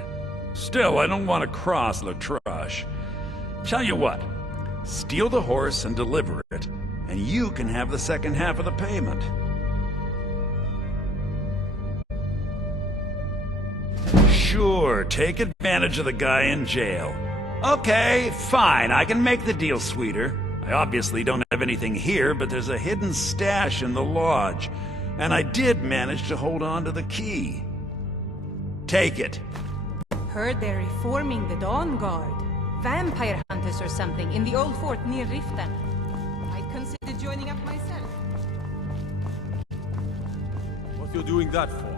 Still, I don't want to cross Latrush. Tell you what, steal the horse and deliver it, and you can have the second half of the payment. Sure, take advantage of the guy in jail. Okay, fine, I can make the deal sweeter. I obviously don't have anything here, but there's a hidden stash in the lodge, and I did manage to hold on to the key. Take it. Heard they're reforming the Dawn Guard. Vampire hunters or something in the old fort near Riften. I'd consider joining up myself. What you doing that for?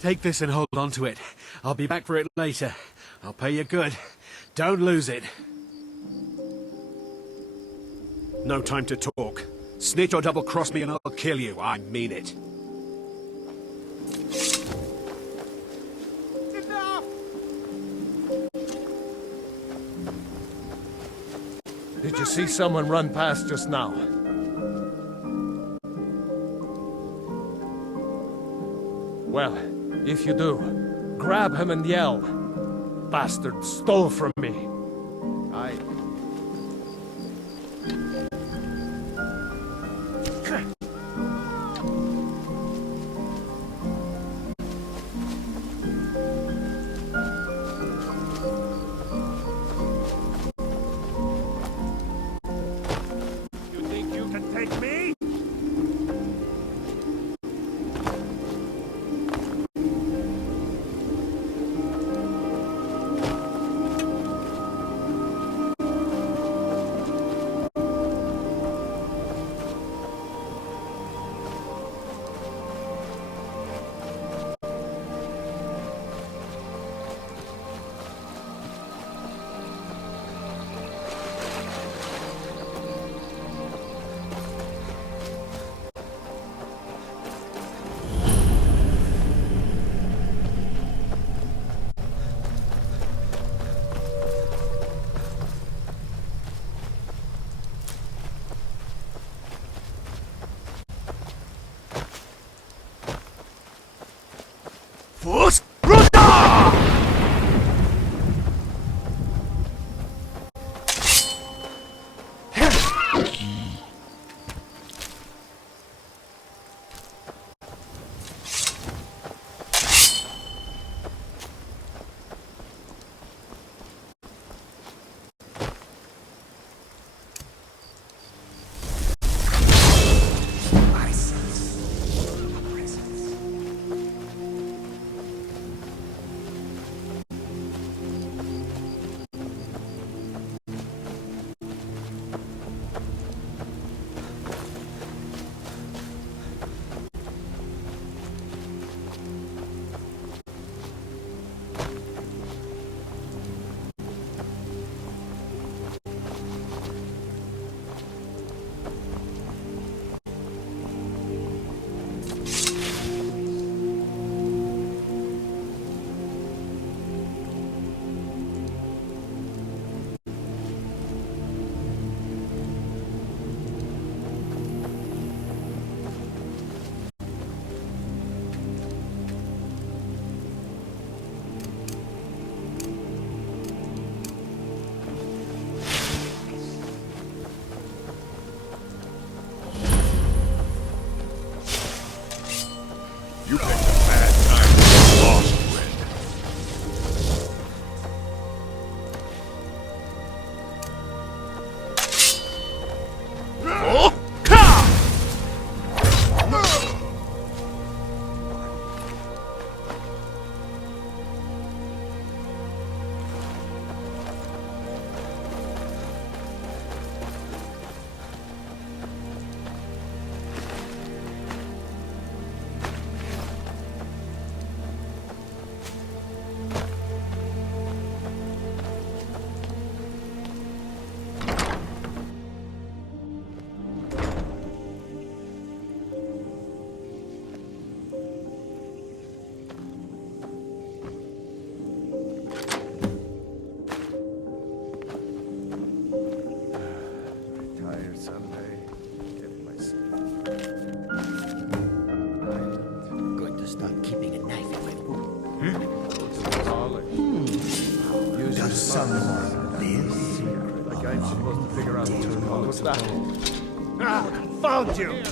Take this and hold on to it. I'll be back for it later. I'll pay you good. Don't lose it. No time to talk. Snitch or double-cross me and I'll kill you. I mean it. Did you see someone run past just now? Well, if you do, grab him and yell. Bastard stole from me. You think you can take me? You picked a bad time to get lost, friend. Tired Sunday. Getting my sleep. I'm going to start keeping a knife in my boot. Does someone live? Like I'm supposed to figure out what's that? Found you!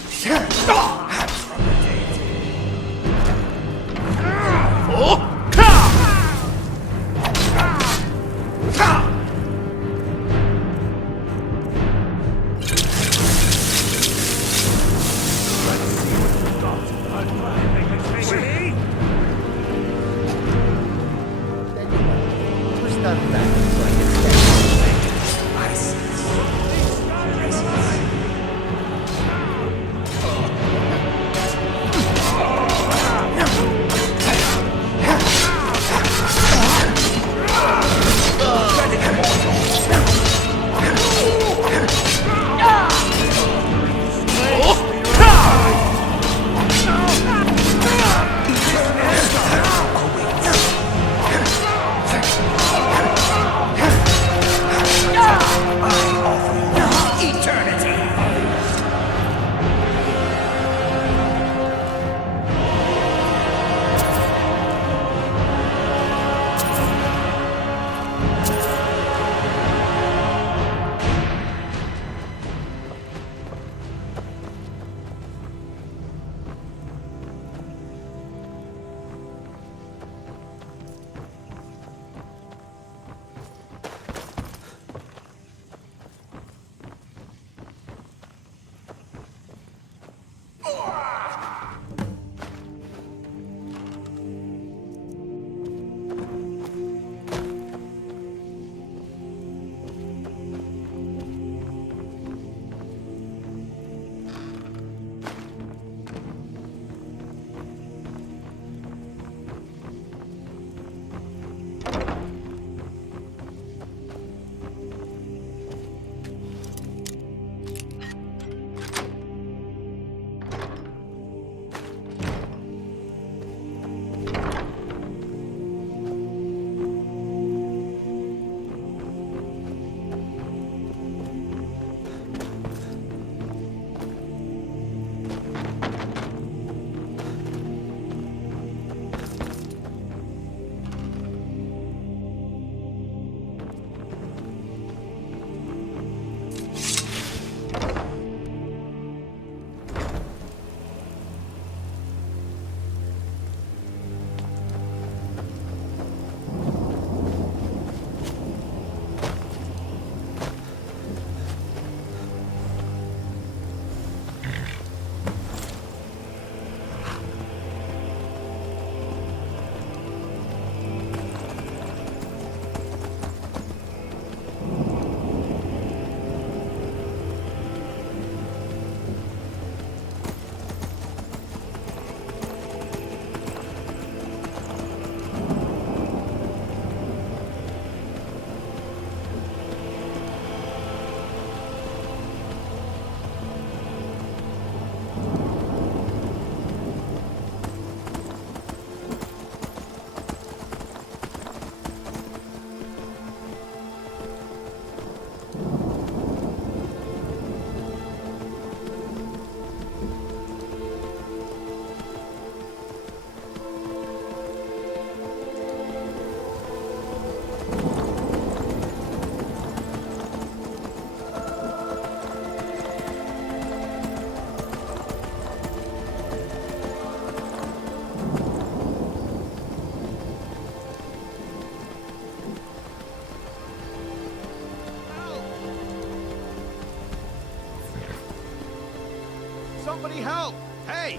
Somebody help! Hey!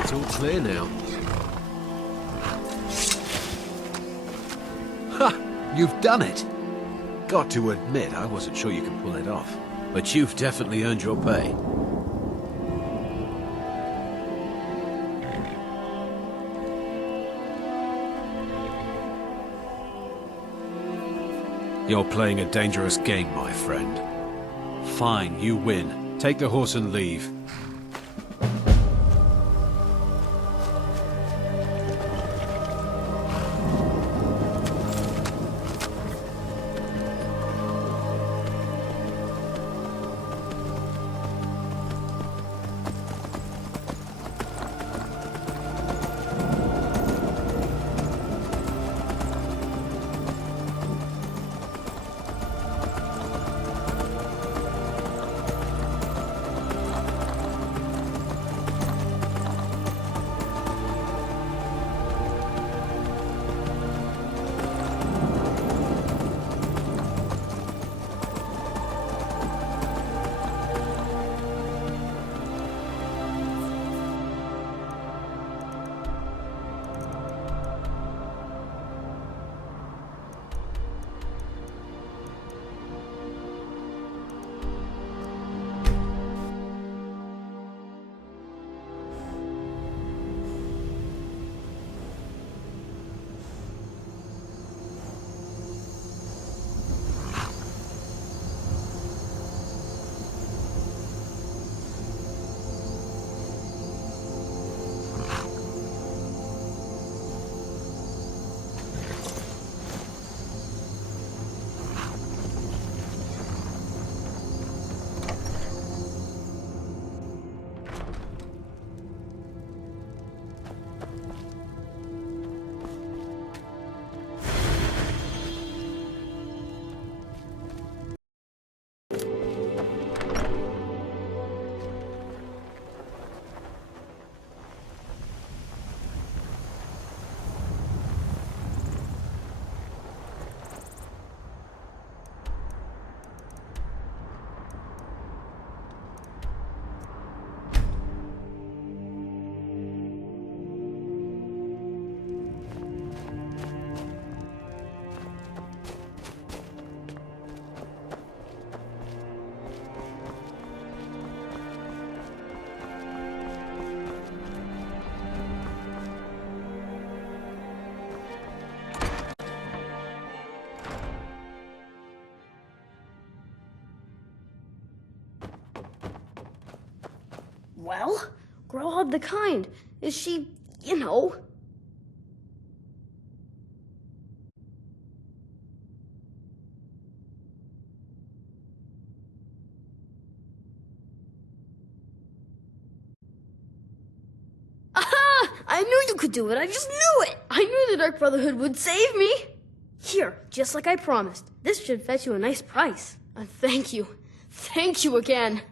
It's all clear now. Ha! You've done it! Got to admit, I wasn't sure you could pull it off. But you've definitely earned your pay. You're playing a dangerous game, my friend. Fine, you win. Take the horse and leave. Well, Growhub the Kind. Is she, you know... Aha! I knew you could do it. I just knew it. I knew the Dark Brotherhood would save me. Here, just like I promised. This should fetch you a nice price. Thank you. Thank you again.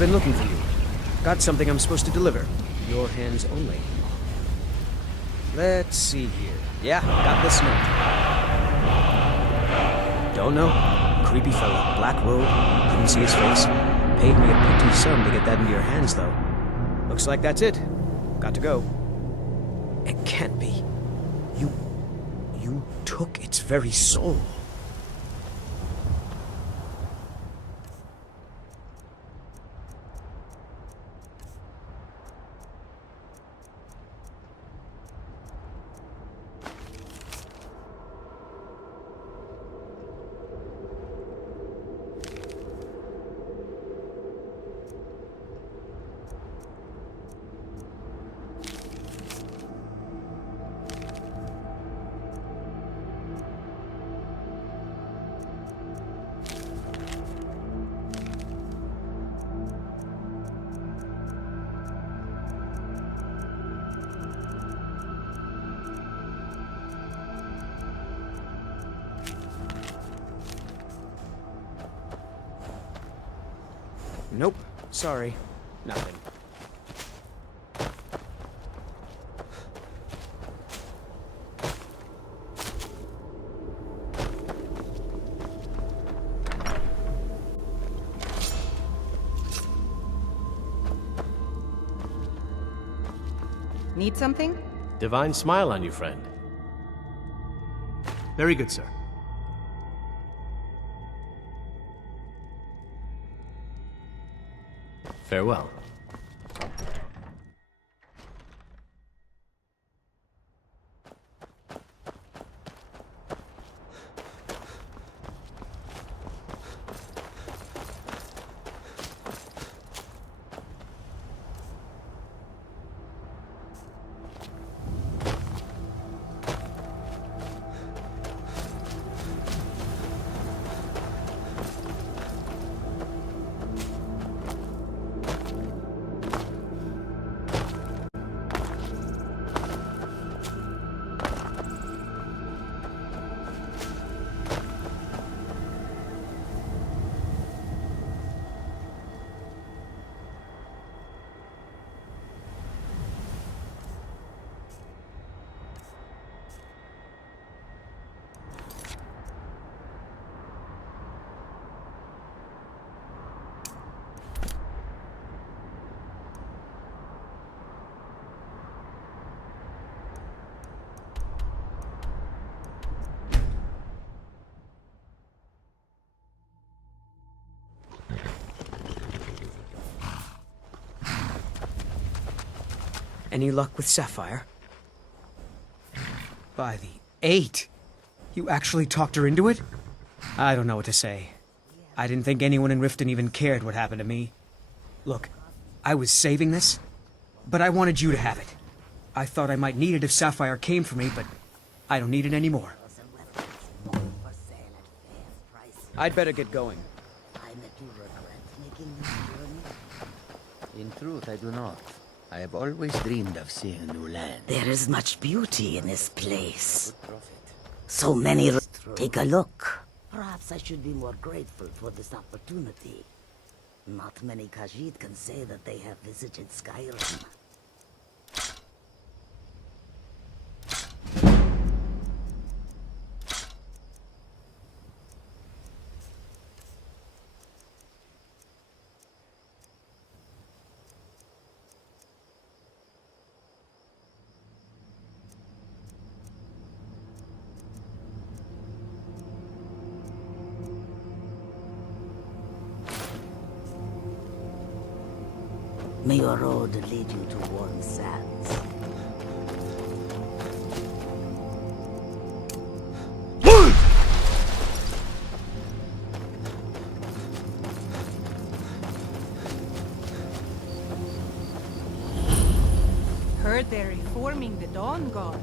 been looking for you. Got something I'm supposed to deliver. Your hands only. Let's see here. Yeah, got this note. Don't know. Creepy fella, black robe, couldn't see his face. Paid me a pretty sum to get that into your hands, though. Looks like that's it. Got to go. It can't be. You took its very soul. Nope. Sorry. Nothing. Need something? Divine smile on you, friend. Very good, sir. Farewell. Any luck with Sapphire? By the 8! You actually talked her into it? I don't know what to say. I didn't think anyone in Riften even cared what happened to me. Look, I was saving this, but I wanted you to have it. I thought I might need it if Sapphire came for me, but I don't need it anymore. I'd better get going. In truth, I do not. I have always dreamed of seeing a new land. There is much beauty in this place. So many... Take a look. Perhaps I should be more grateful for this opportunity. Not many Khajiit can say that they have visited Skyrim. May your road lead you to warm sands. Heard they're reforming the Dawn God.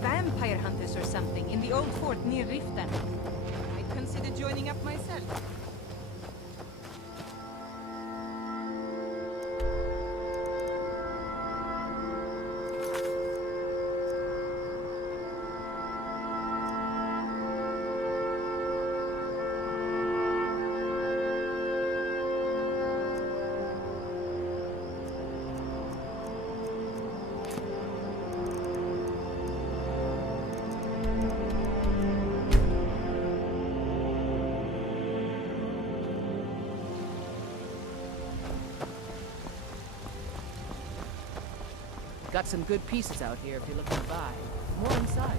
Vampire hunters or something in the old fort near Riften. I'd consider joining up myself. Got some good pieces out here if you're looking to buy. More inside.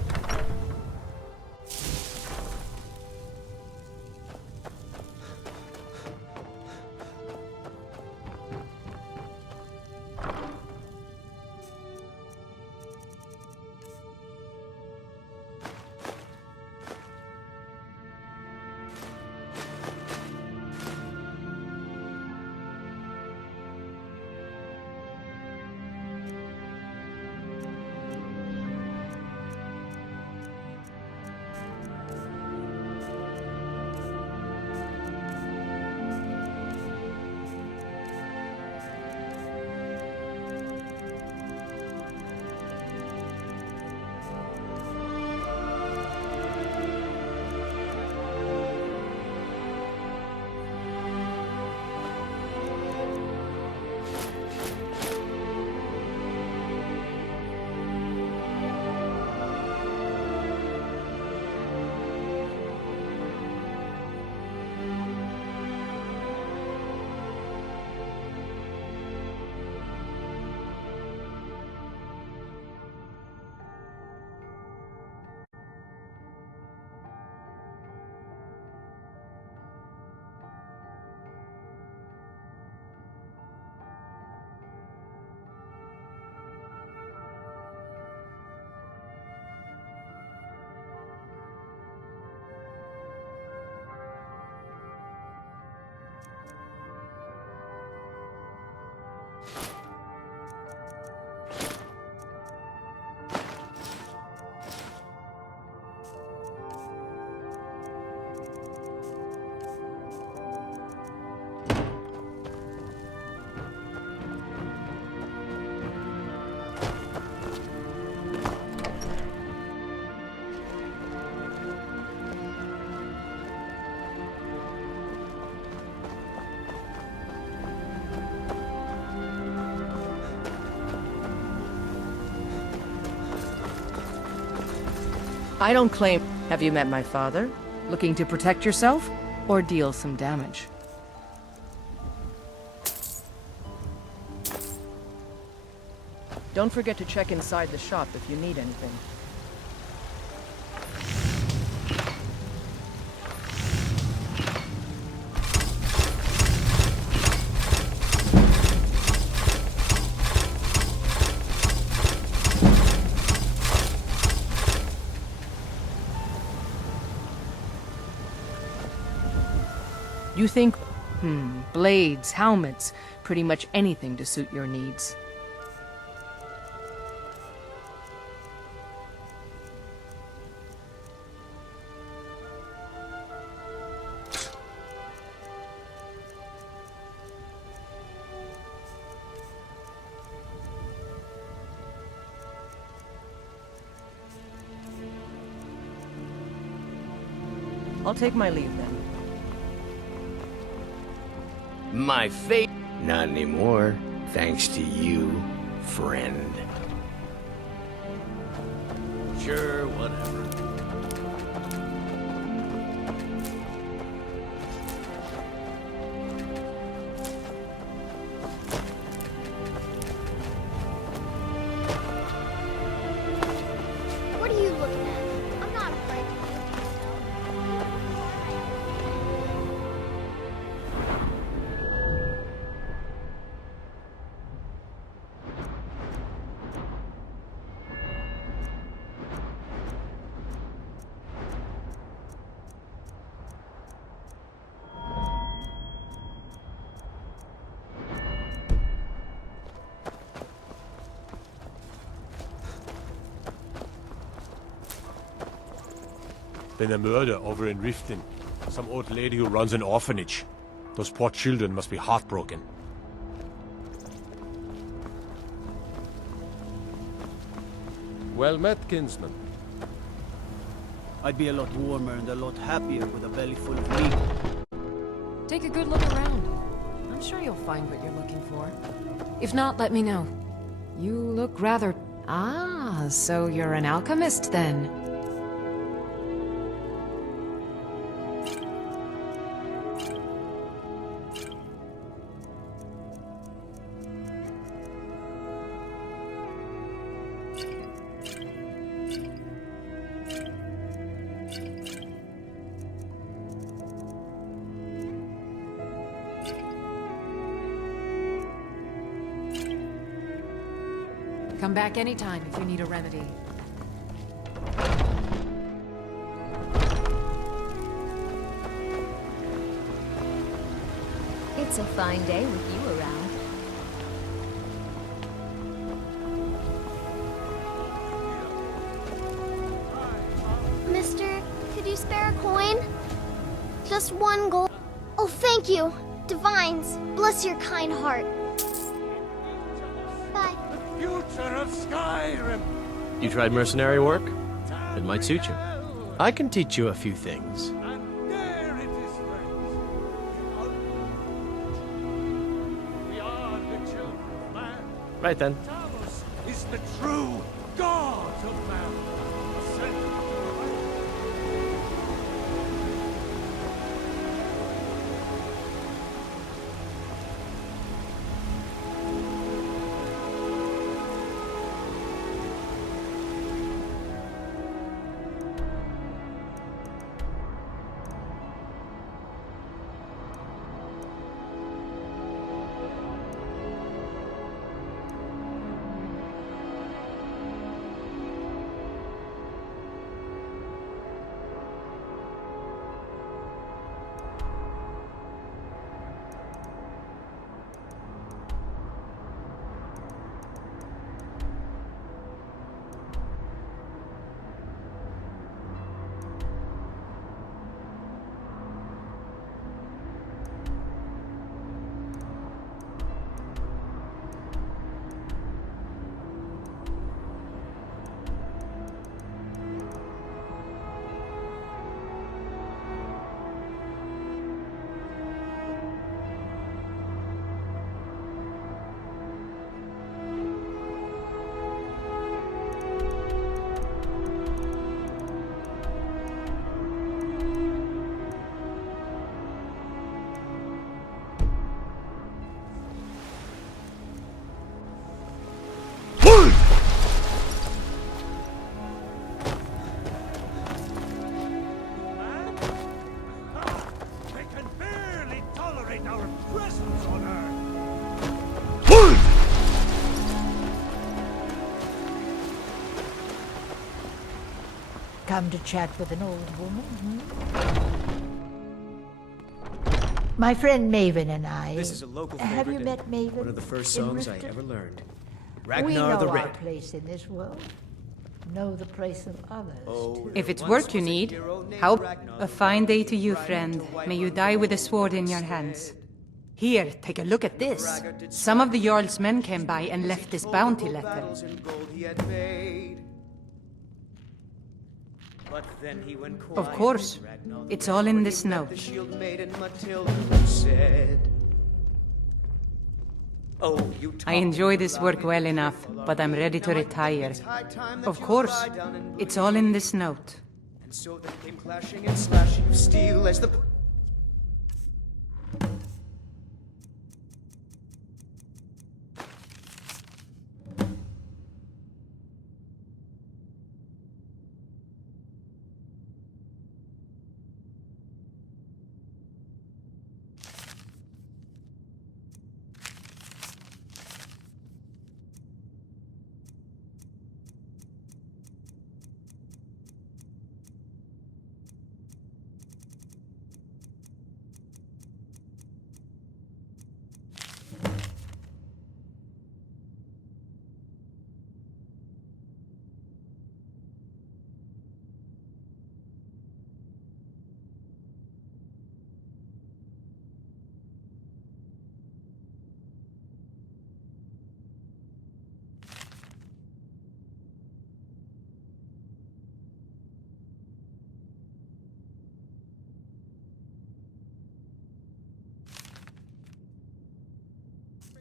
I don't claim... Have you met my father? Looking to protect yourself? Or deal some damage? Don't forget to check inside the shop if you need anything. You think, blades, helmets, pretty much anything to suit your needs. I'll take my leave then. My fate? Not anymore, thanks to you, friend. Sure, whatever. What are you looking at? I'm not afraid to kill Been a murder over in Riften. Some old lady who runs an orphanage. Those poor children must be heartbroken. Well met, kinsman. I'd be a lot warmer and a lot happier with a belly full of meat. Take a good look around. I'm sure you'll find what you're looking for. If not, let me know. You look rather... Ah, so you're an alchemist then. Come back anytime if you need a remedy. It's a fine day with you around. Mister, could you spare a coin? Just one gold. Oh, thank you. Divines, bless your kind heart. Bye. Future of Skyrim! You tried mercenary work? It might suit you. I can teach you a few things. There it is, friends. We are the children of man. Right then. Talos is the true God of man. Ascended to the right. They can barely tolerate our presence on Earth. Come to chat with an old woman, My friend Maven and I... This is a local Have favorite you met and Maven? one of the first in songs I Riften? ever learned. We Ragnar know the our Red. place in this world. Know the place of others, too. If it's work you need, how... A fine day to you, friend. May you die with a sword in your hands. Here, take a look at this. Some of the Jarl's men came by and left this bounty letter. But then he went Of quiet course. and Ragnar the It's Red, all in where this he met note. the shield maiden Matilda, who said, "Oh, you I enjoy this work well enough, but I'm ready to retire. Of course, it's all in this note. And so they came clashing and slashing of steel as the...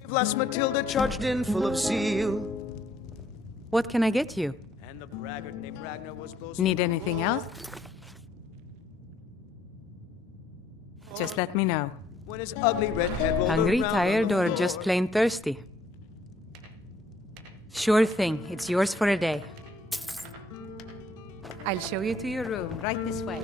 Lass Matilda charged in full of zeal. What can I get you? And the braggart named Ragnar was boasting. Need anything else? Just let me know. When his ugly red head rolled Hungry, around tired, on or the just floor. plain thirsty? Sure thing. It's yours for a day. I'll show you to your room, right this way.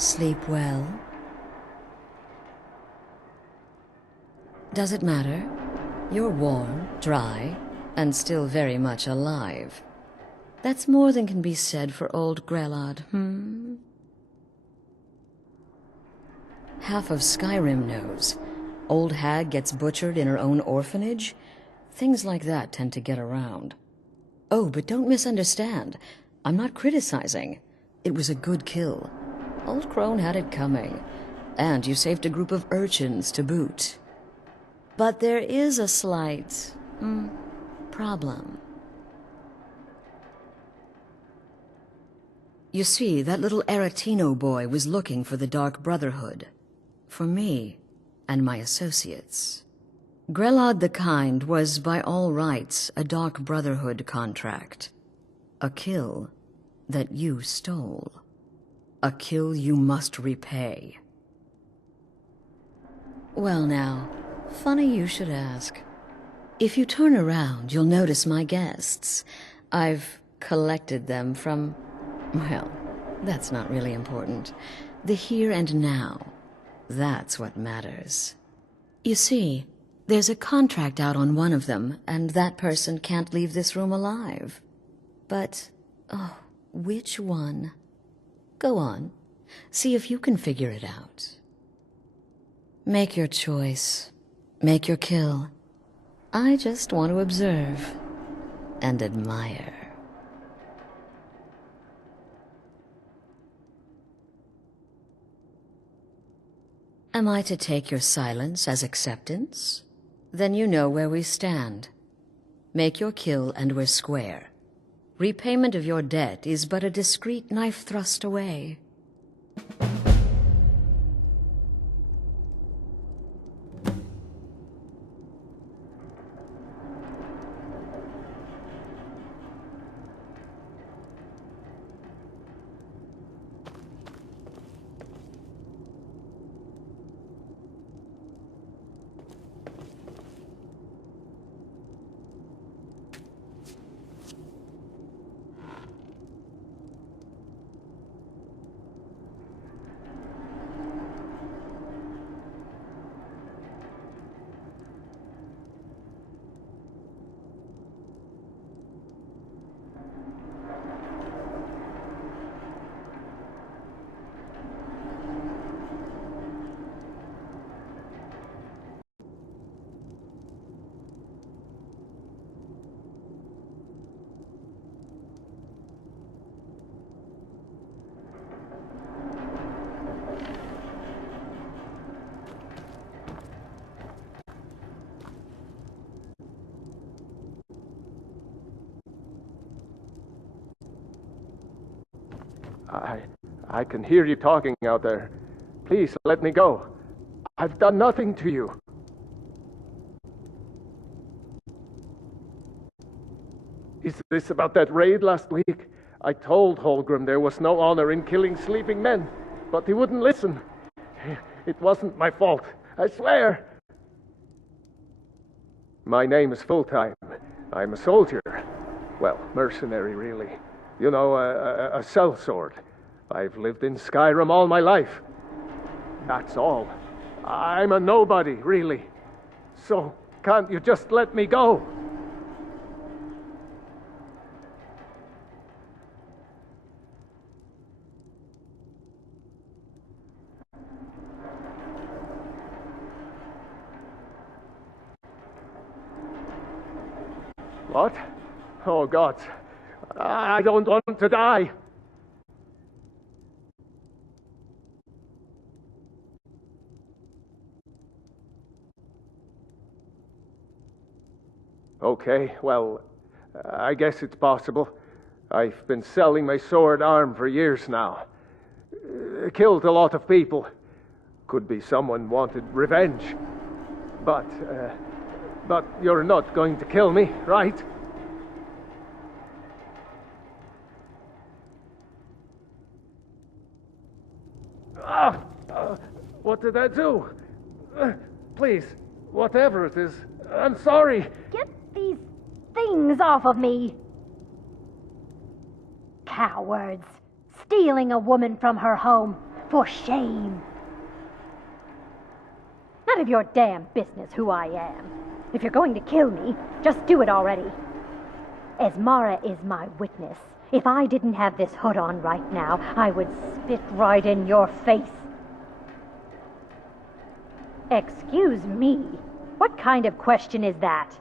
Sleep well? Does it matter? You're warm, dry, and still very much alive. That's more than can be said for old Grelod, Half of Skyrim knows. Old hag gets butchered in her own orphanage. Things like that tend to get around. Oh, but don't misunderstand. I'm not criticizing. It was a good kill. Old Crone had it coming. And you saved a group of urchins to boot. But there is a slight, problem. You see, that little Aretino boy was looking for the Dark Brotherhood. For me and my associates. Grelod the Kind was, by all rights, a Dark Brotherhood contract. A kill that you stole. A kill you must repay. Well now, funny you should ask. If you turn around, you'll notice my guests. I've collected them from, well, that's not really important. The here and now. That's what matters. You see, there's a contract out on one of them, and that person can't leave this room alive. But, oh, which one? Go on. See if you can figure it out. Make your choice. Make your kill. I just want to observe and admire. Am I to take your silence as acceptance? Then you know where we stand. Make your kill and we're square. Repayment of your debt is but a discreet knife thrust away. I can hear you talking out there. Please, let me go. I've done nothing to you. Is this about that raid last week? I told Holgrim there was no honor in killing sleeping men, but he wouldn't listen. It wasn't my fault, I swear. My name is Full-Time. I'm a soldier. Well, mercenary, really. You know, a sellsword. I've lived in Skyrim all my life. That's all. I'm a nobody, really. So, can't you just let me go? What? Oh, God. I don't want to die. Okay, well, I guess it's possible. I've been selling my sword arm for years now. Killed a lot of people. Could be someone wanted revenge. But you're not going to kill me, right? What did I do? Please, whatever it is, I'm sorry. Get these things off of me! Cowards! Stealing a woman from her home, For shame. None of your damn business who I am. If you're going to kill me, just do it already. Esmara is my witness. If I didn't have this hood on right now, I would spit right in your face. Excuse me? What kind of question is that?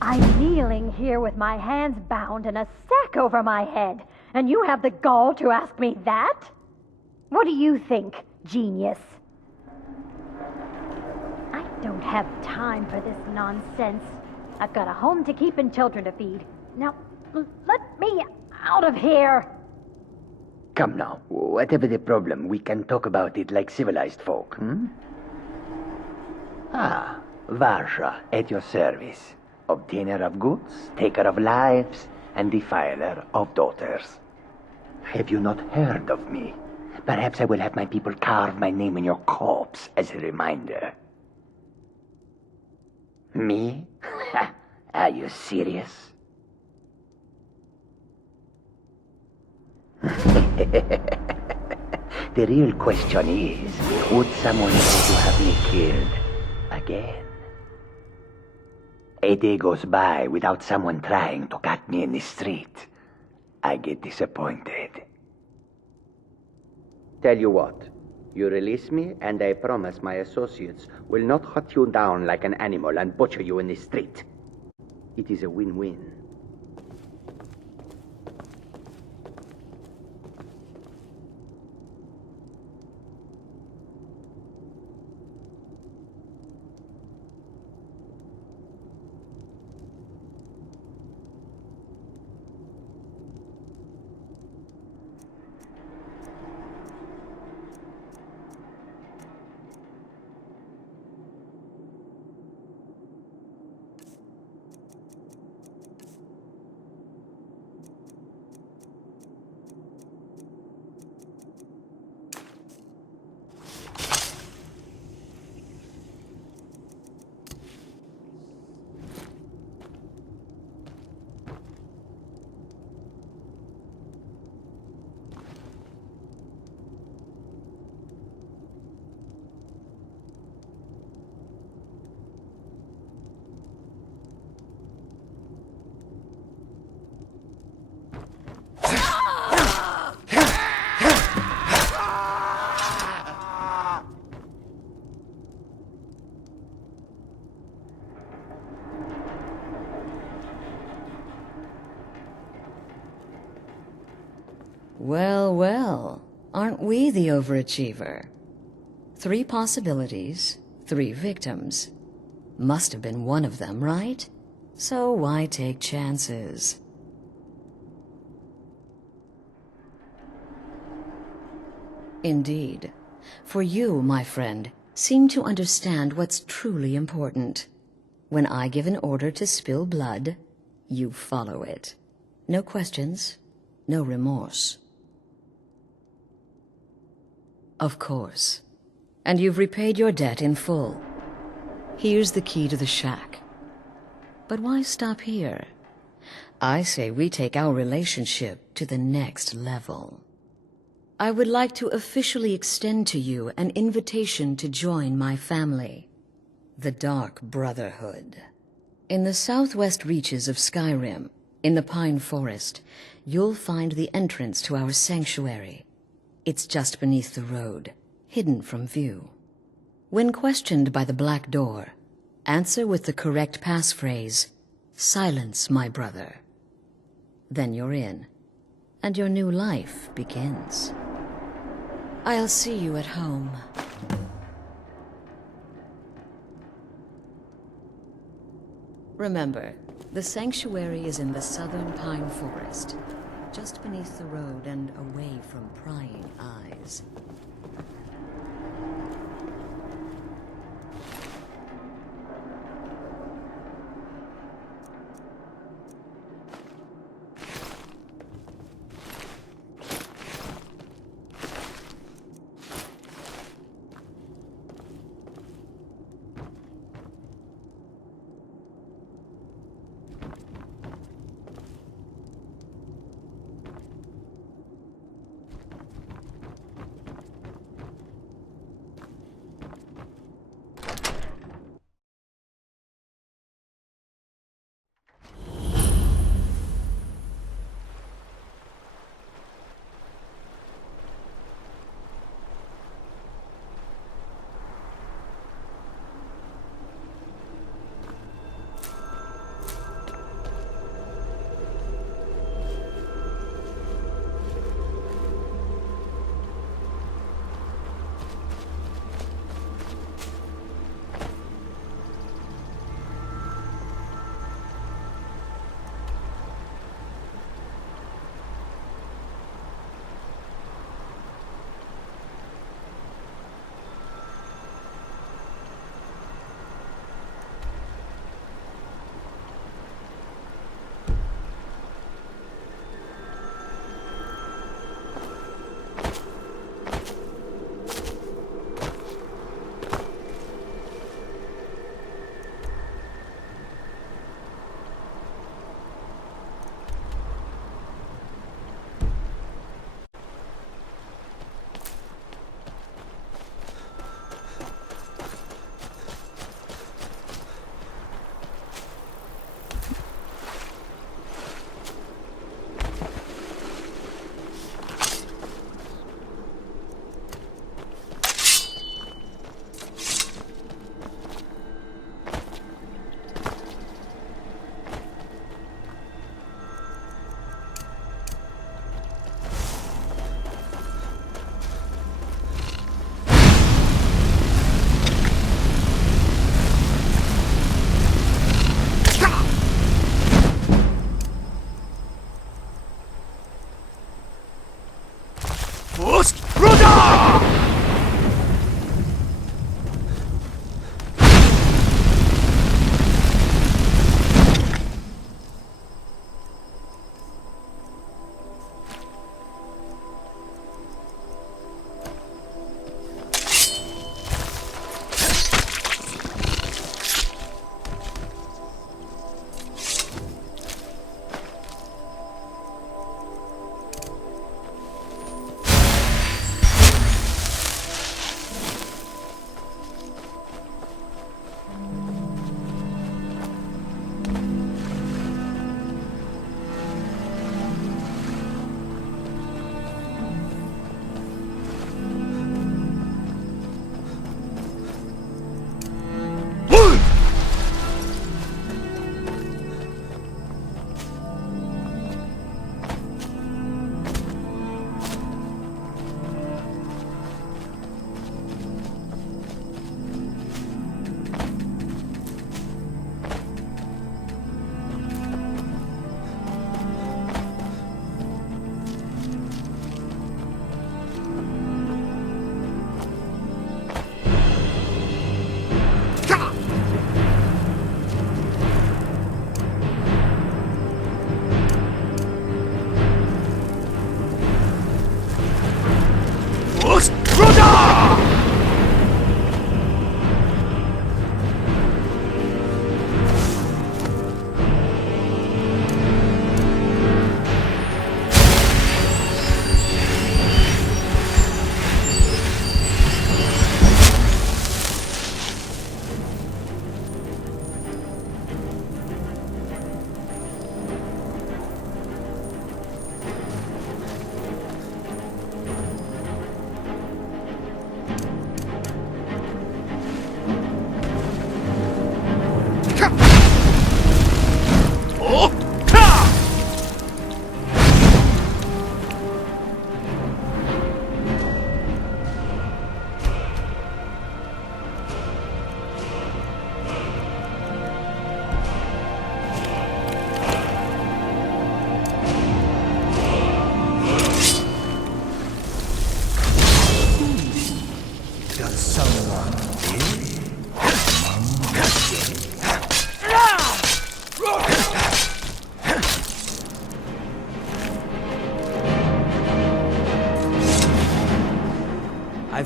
I'm kneeling here with my hands bound and a sack over my head, and you have the gall to ask me that? What do you think, genius? I don't have time for this nonsense. I've got a home to keep and children to feed. Now, let me out of here! Come now, whatever the problem, we can talk about it like civilized folk, hmm? Ah, Varsha, at your service. Obtainer of goods, taker of lives, and defiler of daughters. Have you not heard of me? Perhaps I will have my people carve my name in your corpse as a reminder. Me? Are you serious? The real question is, would someone try to have me killed again? A day goes by without someone trying to cut me in the street. I get disappointed. Tell you what, you release me and I promise my associates will not hunt you down like an animal and butcher you in the street. It is a win-win. Well, well, aren't we the overachiever? 3 possibilities, 3 victims. Must have been one of them, right? So why take chances? Indeed. For you, my friend, seem to understand what's truly important. When I give an order to spill blood, you follow it. No questions, no remorse. Of course. And you've repaid your debt in full. Here's the key to the shack. But why stop here? I say we take our relationship to the next level. I would like to officially extend to you an invitation to join my family, the Dark Brotherhood. In the southwest reaches of Skyrim, in the Pine Forest, you'll find the entrance to our sanctuary. It's just beneath the road, hidden from view. When questioned by the Black Door, answer with the correct passphrase, "Silence, my brother." Then you're in, and your new life begins. I'll see you at home. Remember, the sanctuary is in the southern Pine Forest, just beneath the road and away from prying eyes.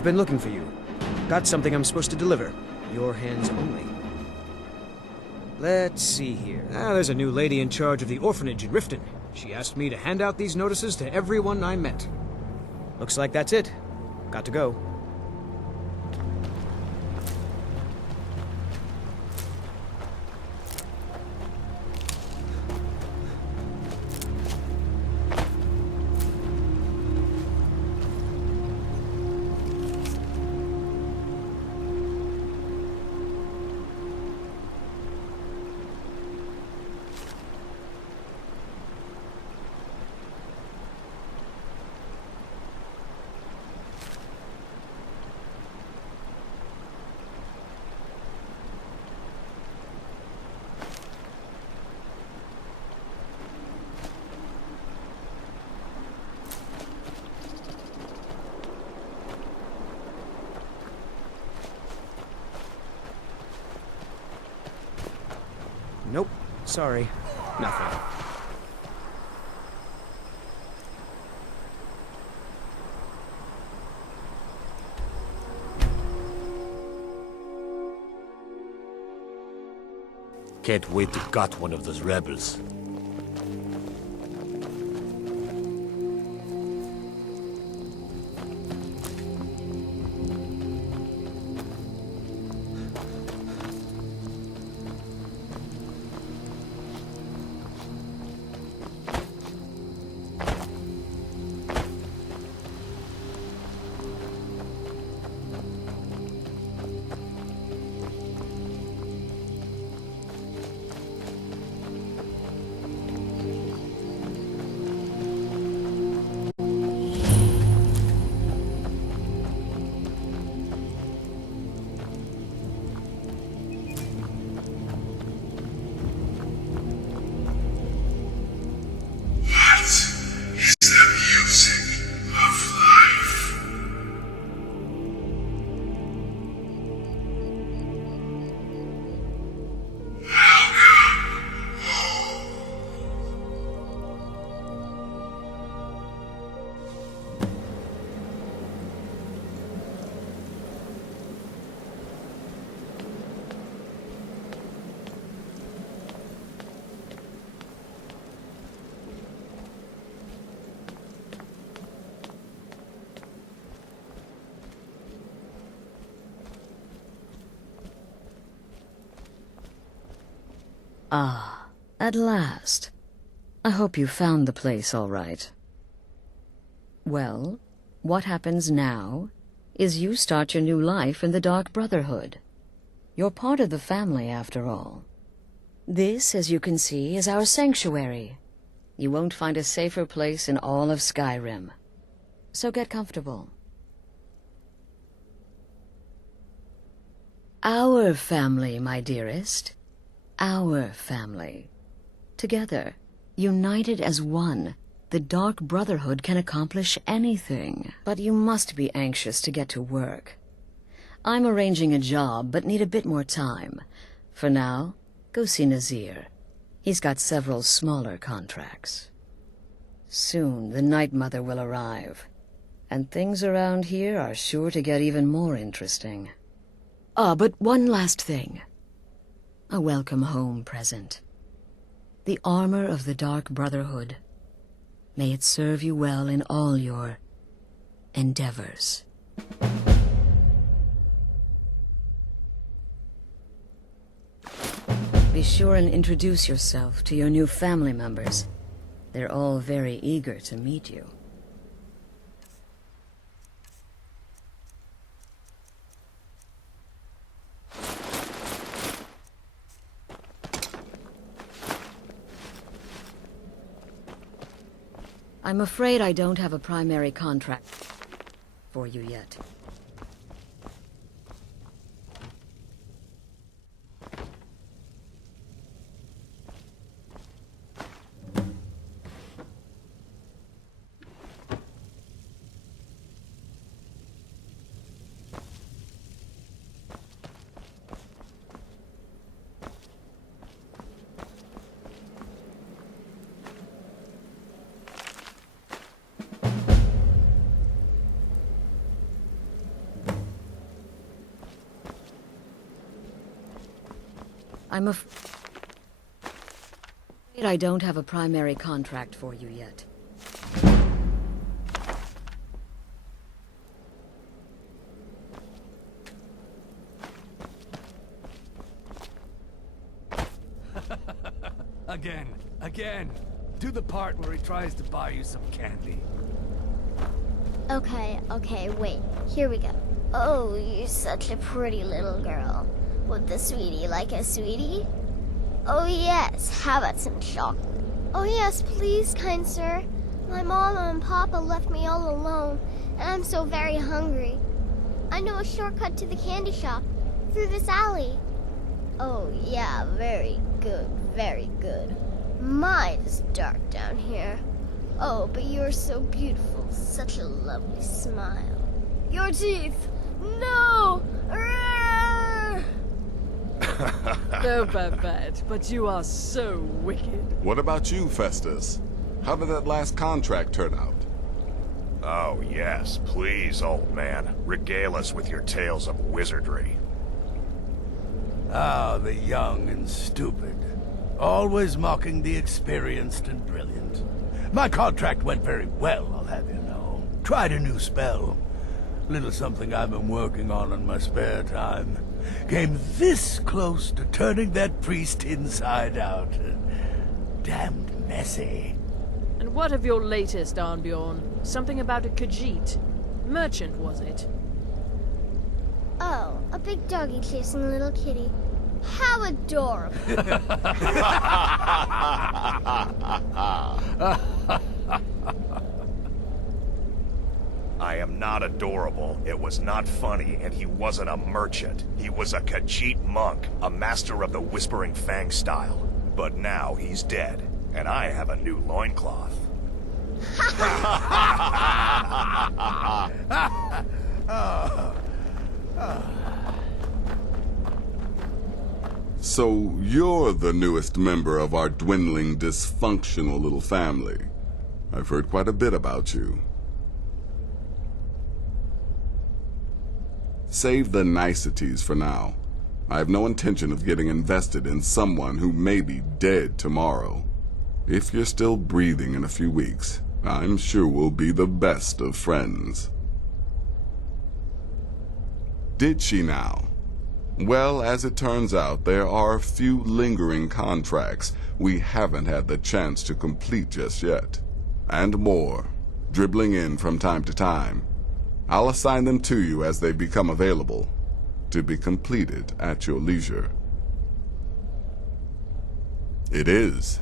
I've been looking for you. Got something I'm supposed to deliver. Your hands only. Let's see here. There's a new lady in charge of the orphanage in Riften. She asked me to hand out these notices to everyone I met. Looks like that's it. Got to go. Nope. Sorry. Nothing. Can't wait to gut one of those rebels. Ah, at last. I hope you found the place all right. Well, what happens now is you start your new life in the Dark Brotherhood. You're part of the family, after all. This, as you can see, is our sanctuary. You won't find a safer place in all of Skyrim. So get comfortable. Our family, my dearest. Our family. Together, united as one, the Dark Brotherhood can accomplish anything. But you must be anxious to get to work. I'm arranging a job, but need a bit more time. For now, go see Nazir. He's got several smaller contracts. Soon, the Night Mother will arrive, and things around here are sure to get even more interesting. But one last thing. A welcome home present. The armor of the Dark Brotherhood. May it serve you well in all your endeavors. Be sure and introduce yourself to your new family members. They're all very eager to meet you. I'm afraid I don't have a primary contract for you yet. I'm afraid I don't have a primary contract for you yet. Again. Do the part where he tries to buy you some candy. Okay, wait. Here we go. Oh, you're such a pretty little girl. Would the sweetie like a sweetie? Oh yes, how about some chocolate? Oh yes, please, kind sir. My mama and papa left me all alone, and I'm so very hungry. I know a shortcut to the candy shop, through this alley. Oh yeah, very good, very good. My, it's dark down here. Oh, but you're so beautiful, such a lovely smile. Your teeth! No! No, Babette, but you are so wicked. What about you, Festus? How did that last contract turn out? Oh, yes, please, old man. Regale us with your tales of wizardry. Ah, the young and stupid. Always mocking the experienced and brilliant. My contract went very well, I'll have you know. Tried a new spell. Little something I've been working on in my spare time. Came this close to turning that priest inside out. Damned messy. And what of your latest, Arnbjorn? Something about a Khajiit. Merchant, was it? Oh, a big doggy chasing a little kitty. How adorable. I am not adorable, it was not funny, and he wasn't a merchant. He was a Khajiit monk, a master of the Whispering Fang style. But now he's dead, and I have a new loincloth. So you're the newest member of our dwindling, dysfunctional little family. I've heard quite a bit about you. Save the niceties for now. I have no intention of getting invested in someone who may be dead tomorrow. If you're still breathing in a few weeks, I'm sure we'll be the best of friends. Did she now? Well, as it turns out, there are a few lingering contracts we haven't had the chance to complete just yet. And more, dribbling in from time to time. I'll assign them to you as they become available, to be completed at your leisure. It is.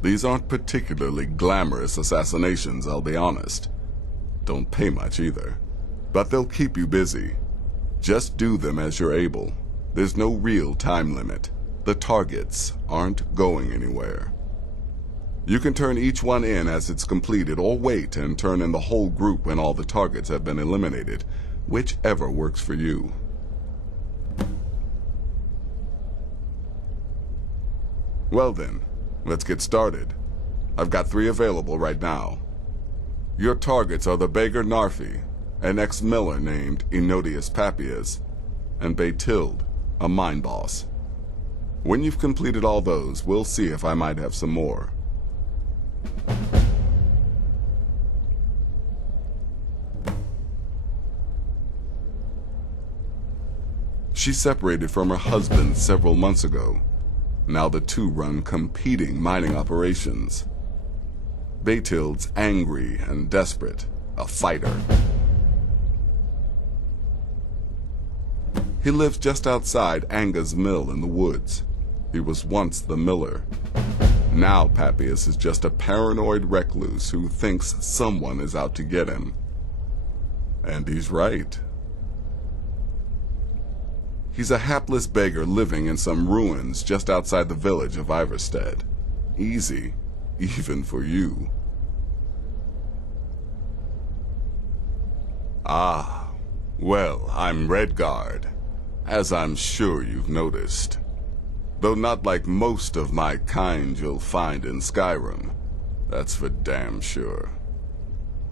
These aren't particularly glamorous assassinations, I'll be honest. Don't pay much either. But they'll keep you busy. Just do them as you're able. There's no real time limit. The targets aren't going anywhere. You can turn each one in as it's completed, or wait and turn in the whole group when all the targets have been eliminated, whichever works for you. Well then, let's get started. I've got 3 available right now. Your targets are the beggar Narfi, an ex-miller named Enodius Papias, and Baytild, a mine boss. When you've completed all those, we'll see if I might have some more. She separated from her husband several months ago. Now the two run competing mining operations. Baytild's angry and desperate, a fighter. He lives just outside Anga's mill in the woods. He was once the miller. Now Papias is just a paranoid recluse who thinks someone is out to get him. And he's right. He's a hapless beggar living in some ruins just outside the village of Iverstead. Easy, even for you. Ah, well, I'm Redguard, as I'm sure you've noticed. Though not like most of my kind you'll find in Skyrim. That's for damn sure.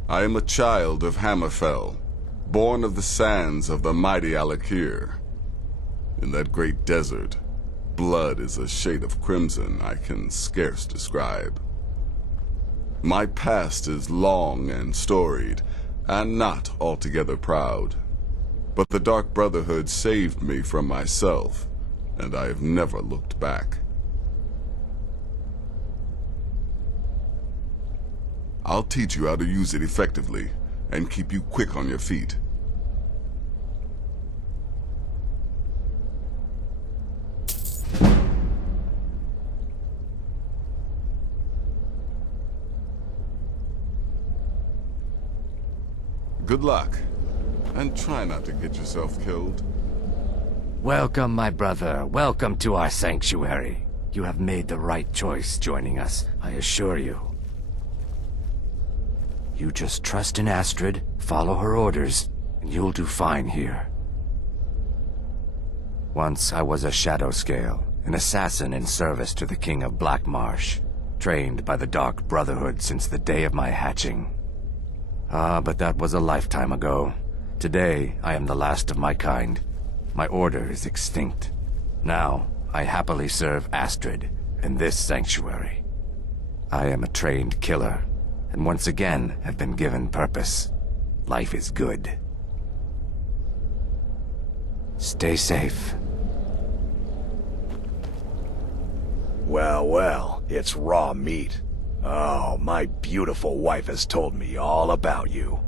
I am a child of Hammerfell, born of the sands of the mighty Alakir. In that great desert, blood is a shade of crimson I can scarce describe. My past is long and storied, and not altogether proud. But the Dark Brotherhood saved me from myself, and I have never looked back. I'll teach you how to use it effectively, and keep you quick on your feet. Good luck, and try not to get yourself killed. Welcome, my brother. Welcome to our sanctuary. You have made the right choice joining us, I assure you. You just trust in Astrid, follow her orders, and you'll do fine here. Once I was a Shadow Scale, an assassin in service to the King of Black Marsh, trained by the Dark Brotherhood since the day of my hatching. But that was a lifetime ago. Today, I am the last of my kind. My order is extinct. Now, I happily serve Astrid in this sanctuary. I am a trained killer, and once again have been given purpose. Life is good. Stay safe. Well, well, it's raw meat. Oh, my beautiful wife has told me all about you.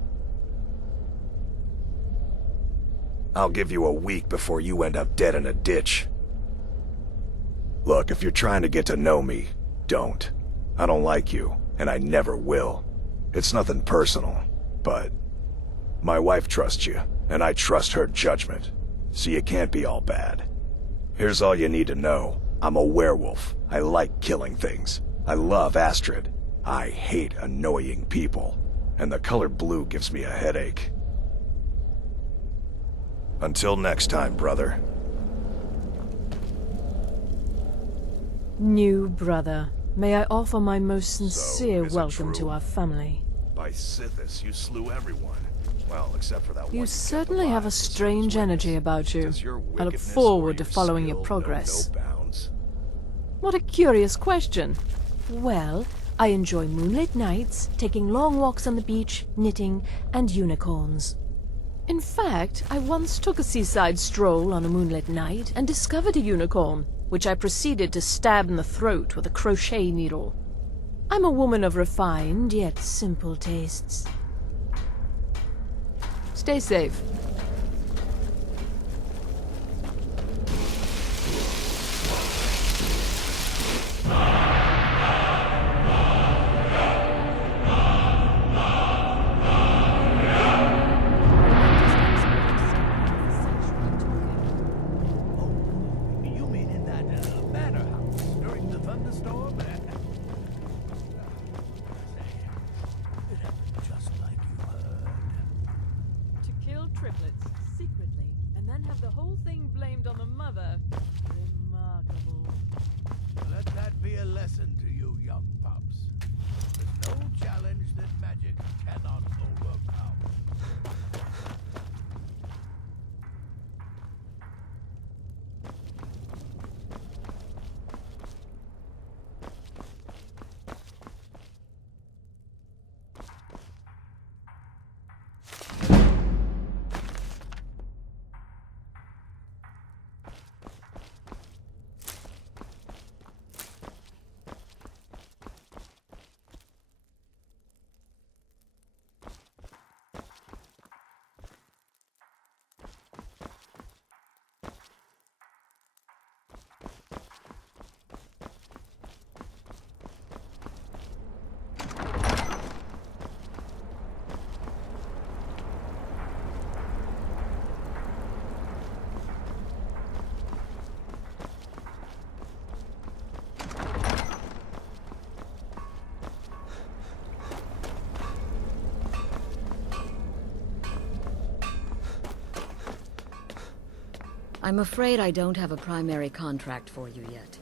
I'll give you a week before you end up dead in a ditch. Look, if you're trying to get to know me, don't. I don't like you, and I never will. It's nothing personal, but my wife trusts you, and I trust her judgment, so you can't be all bad. Here's all you need to know. I'm a werewolf. I like killing things. I love Astrid. I hate annoying people, and the color blue gives me a headache. Until next time, brother. New brother, may I offer my most sincere is it welcome to true? our family. By Sithis, you slew everyone. Well, except for that one. You certainly have a strange energy about you. your I look wickedness forward or to your following your skill know progress. no bounds? What a curious question. Well, I enjoy moonlit nights, taking long walks on the beach, knitting, and unicorns. In fact, I once took a seaside stroll on a moonlit night and discovered a unicorn, which I proceeded to stab in the throat with a crochet needle. I'm a woman of refined yet simple tastes. Stay safe. You mean in that manor house during the thunderstorm? Just like you heard. To kill triplets secretly and then have the whole thing blamed on the mother. Remarkable. Let that be a lesson to you, young pups. There's no challenge that magic cannot overcome. I'm afraid I don't have a primary contract for you yet.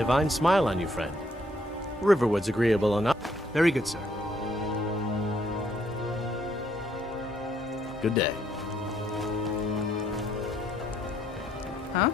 Divine smile on you, friend. Riverwood's agreeable enough. Very good, sir. Good day. Huh?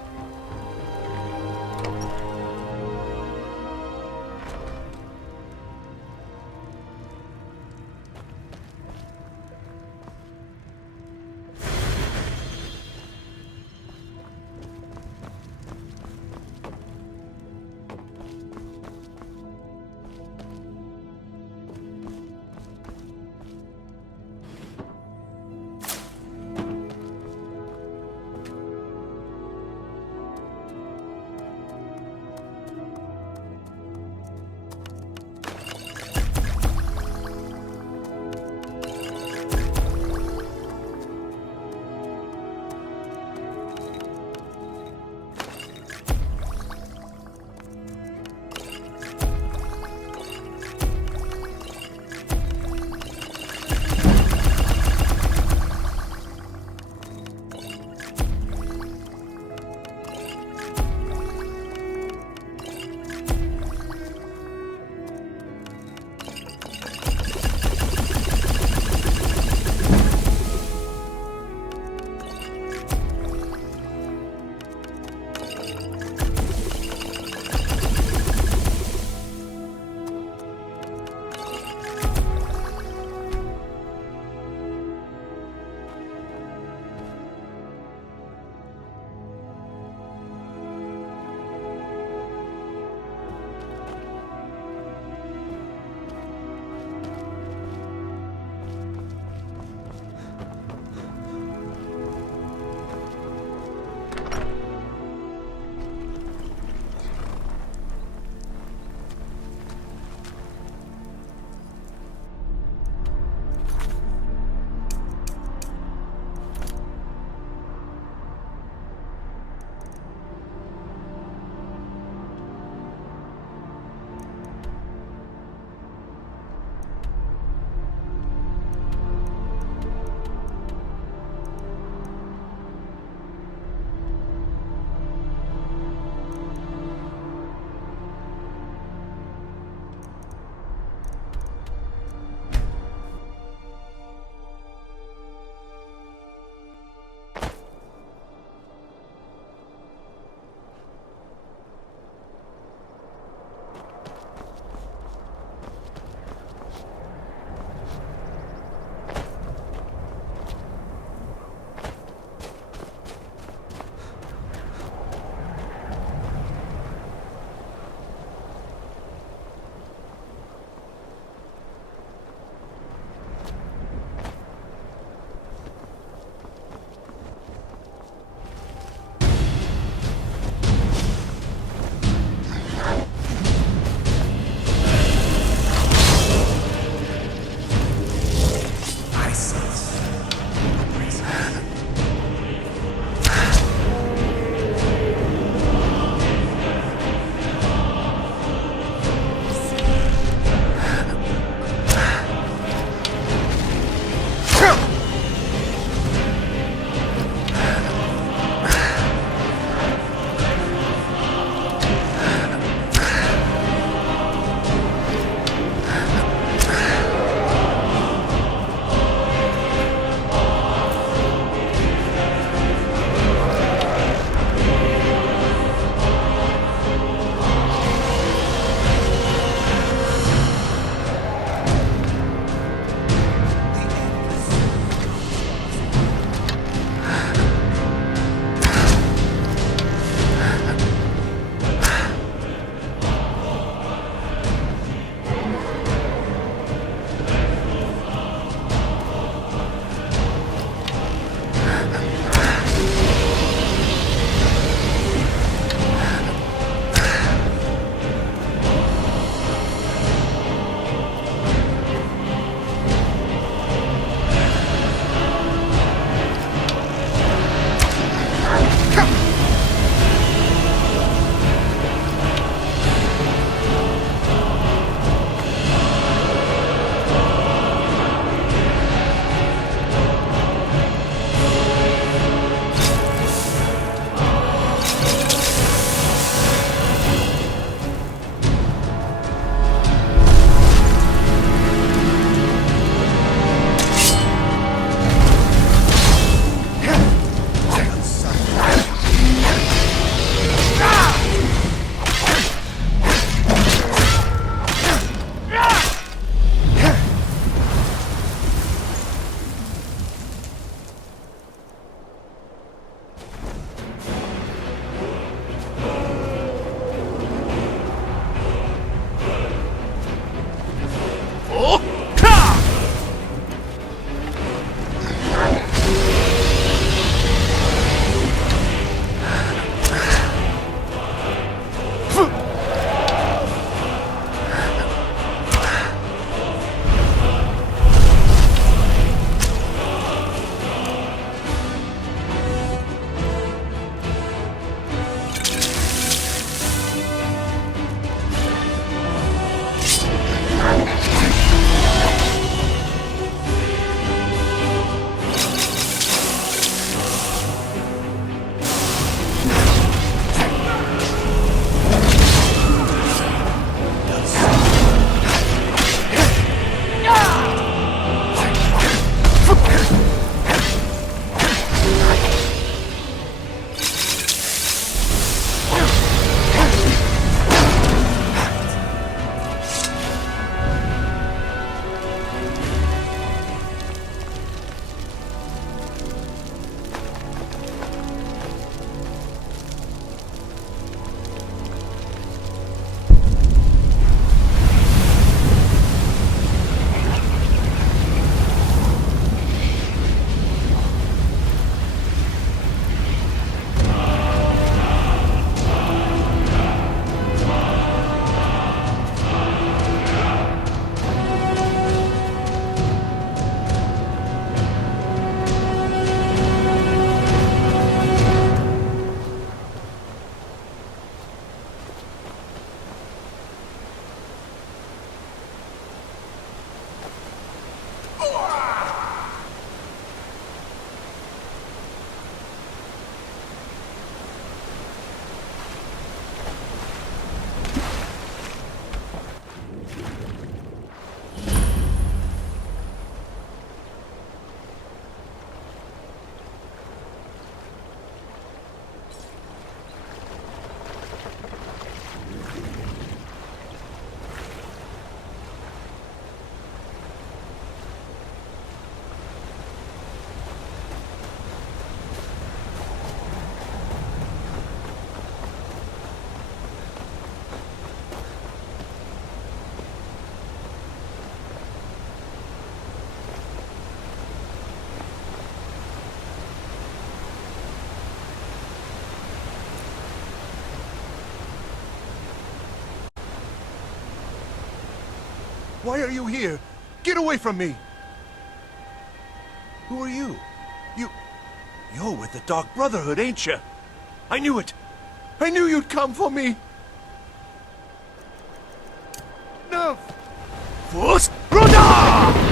Why are you here? Get away from me! Who are you? You're with the Dark Brotherhood, ain't you? I knew it! I knew you'd come for me! No! Force Brother!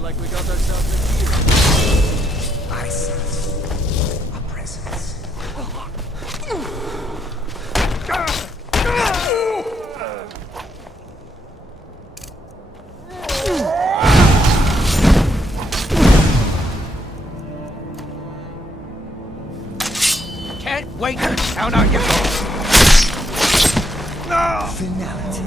Like we got ourselves a deal. I sense a presence. Can't wait to count on you. Finality.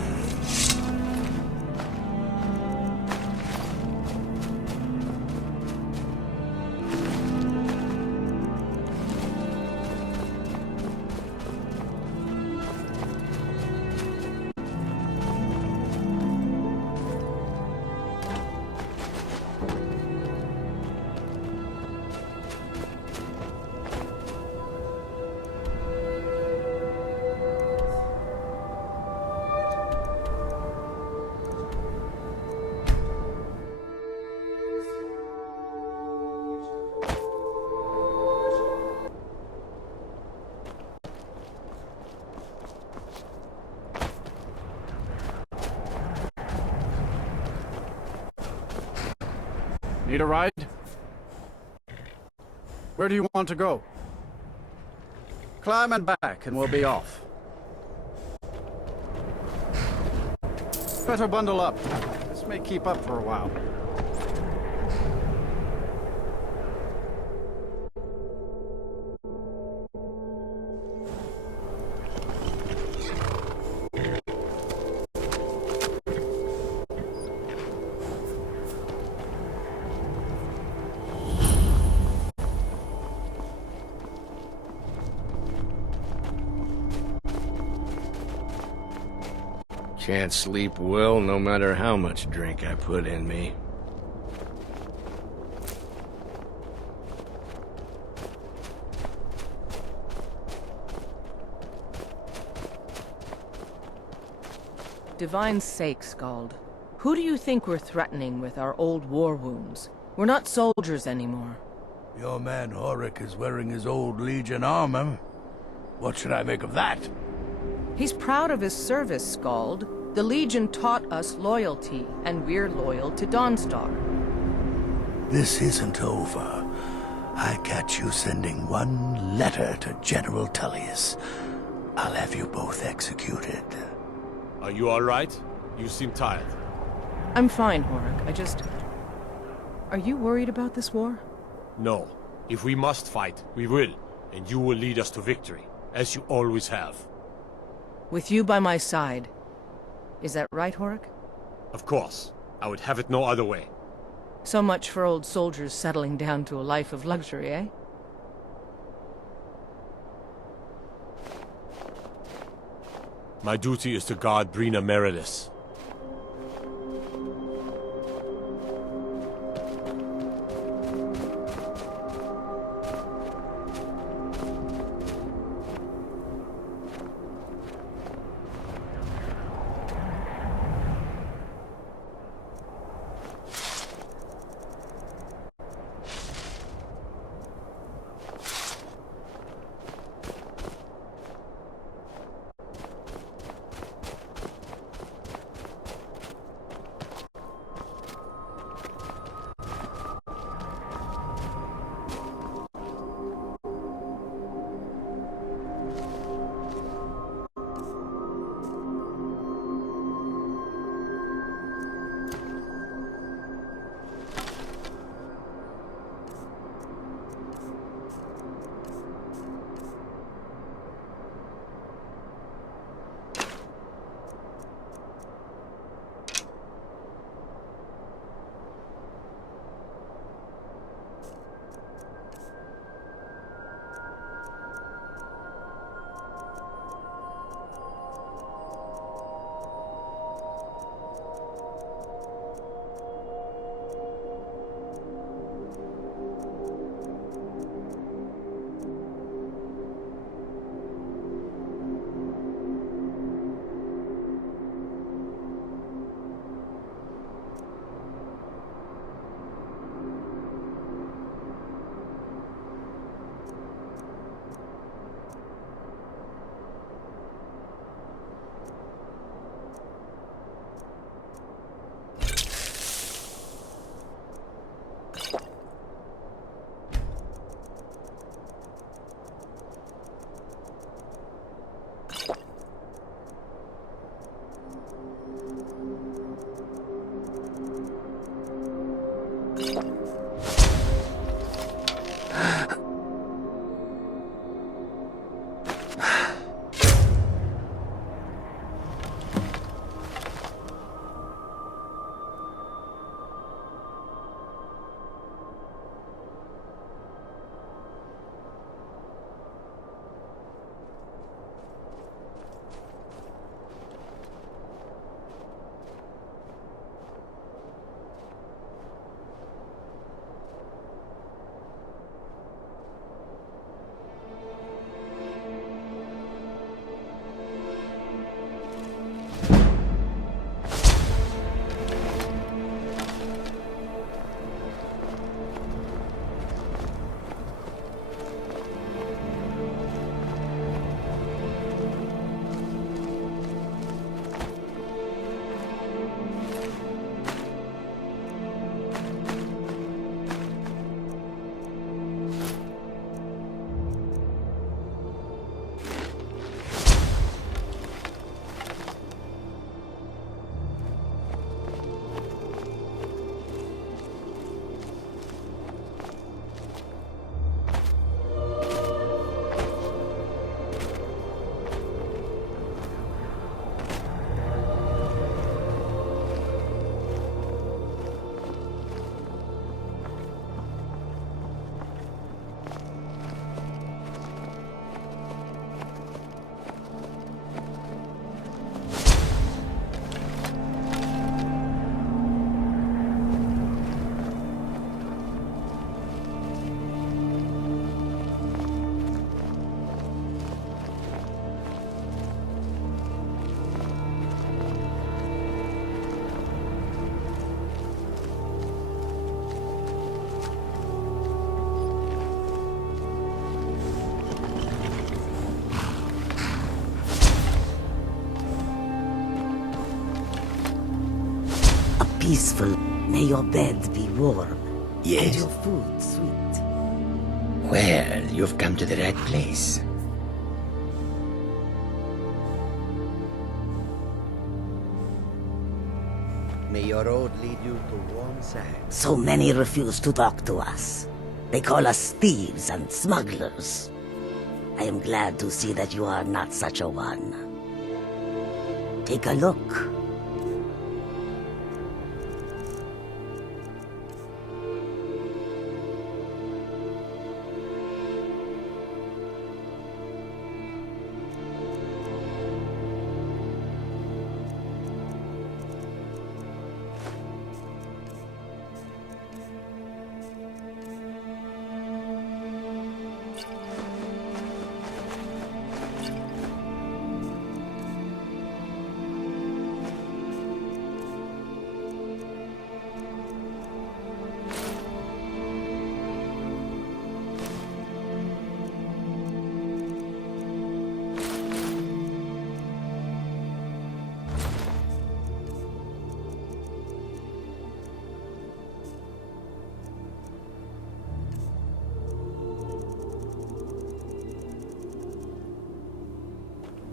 Need a ride? Where do you want to go? Climb and back and we'll be off. Better bundle up. This may keep up for a while. Can't sleep well no matter how much drink I put in me. Divine's sake, Scald. Who do you think we're threatening with our old war wounds? We're not soldiers anymore. Your man Horik is wearing his old Legion armor. What should I make of that? He's proud of his service, Scald. The Legion taught us loyalty, and we're loyal to Dawnstar. This isn't over. I catch you sending one letter to General Tullius. I'll have you both executed. Are you alright? You seem tired. I'm fine, Horik. Are you worried about this war? No. If we must fight, we will. And you will lead us to victory, as you always have. With you by my side. Is that right, Horik? Of course. I would have it no other way. So much for old soldiers settling down to a life of luxury, eh? My duty is to guard Brina Meredith. Peaceful. May your bed be warm. Yes. And your food sweet. Well, you've come to the right place. May your road lead you to warm sands. So many refuse to talk to us. They call us thieves and smugglers. I am glad to see that you are not such a one. Take a look.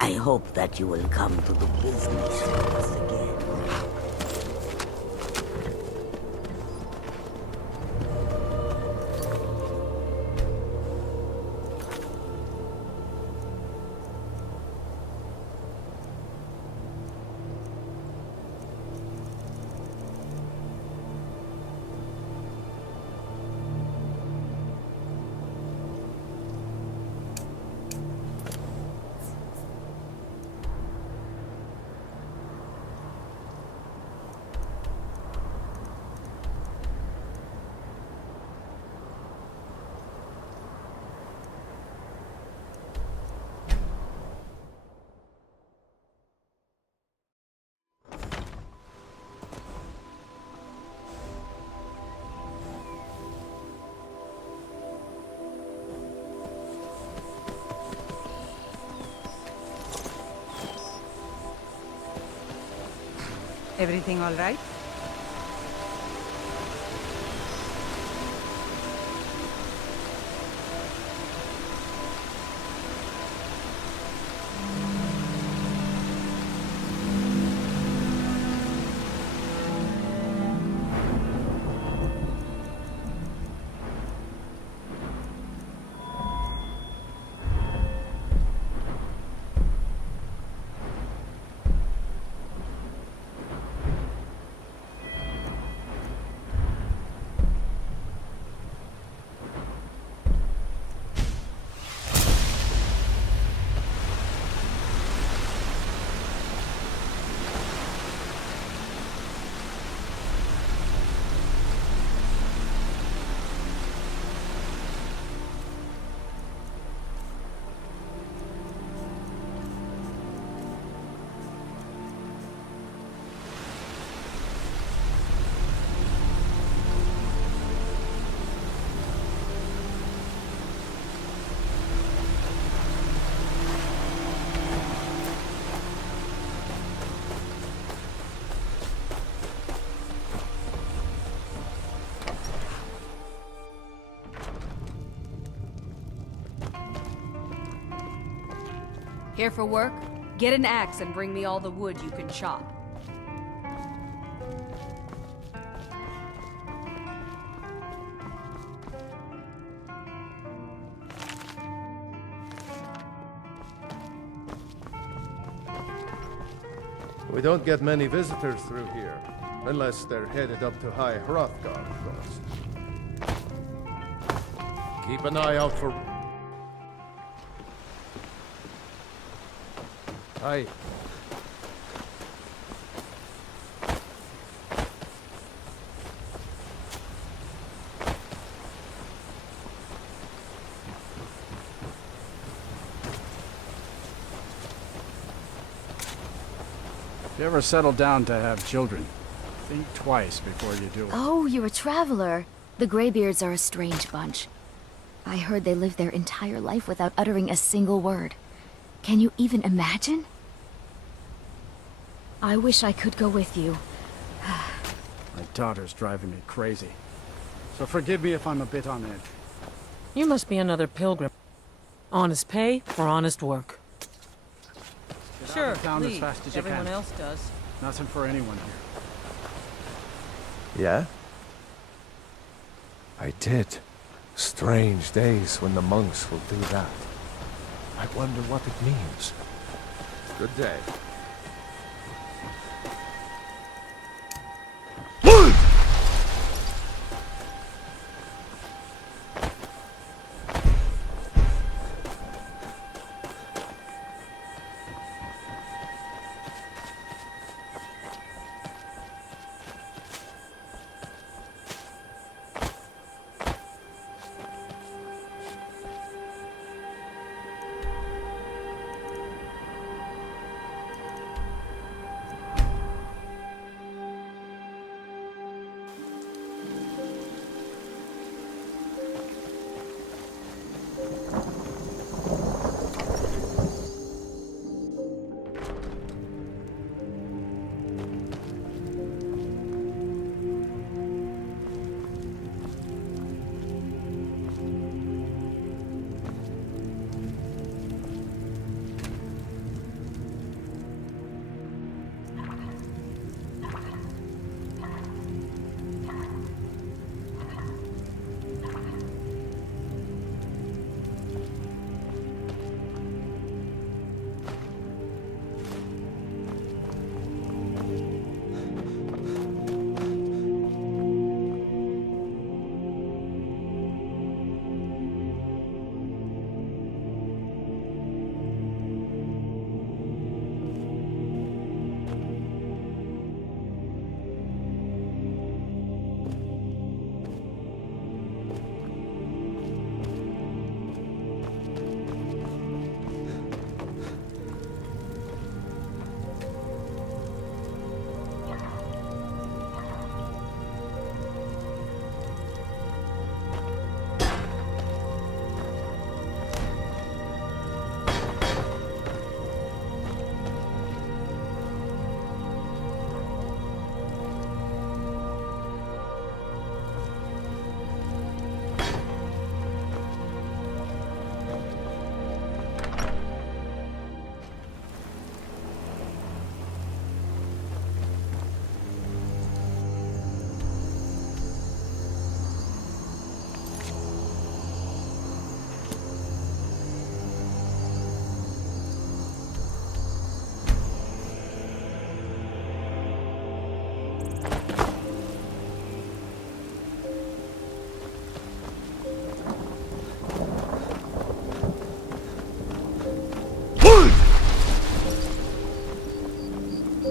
I hope that you will come to do business with us again. Everything all right? Here for work? Get an axe and bring me all the wood you can chop. We don't get many visitors through here, unless they're headed up to High Hrothgar first. Keep an eye out for... Hi. If you ever settle down to have children, think twice before you do it. Oh, you're a traveler. The Greybeards are a strange bunch. I heard they lived their entire life without uttering a single word. Can you even imagine? I wish I could go with you. My daughter's driving me crazy. So forgive me if I'm a bit on edge. You must be another pilgrim. Honest pay for honest work. Get Sure, out of town as leave. fast as you Everyone can. else does. Nothing for anyone here. Yeah? I did. Strange days when the monks will do that. I wonder what it means. Good day.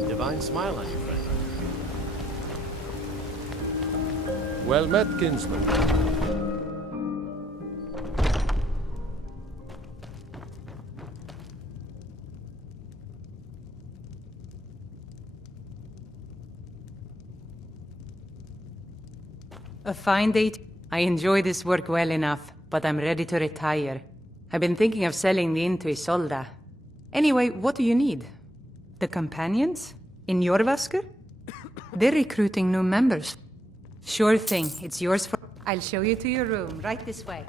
Divine smile on you, friend. Well met, kinsman. A fine day. I enjoy this work well enough, but I'm ready to retire. I've been thinking of selling the inn to Isolda. Anyway, what do you need? The companions? In Jorvasker? They're recruiting new members. Sure thing, it's yours for... I'll show you to your room, right this way.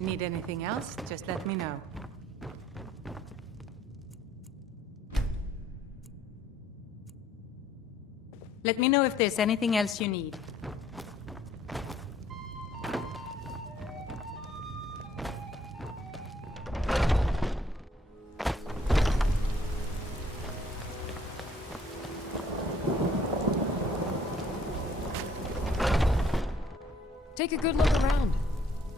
Need anything else? Just let me know. Let me know if there's anything else you need. Take a good look around.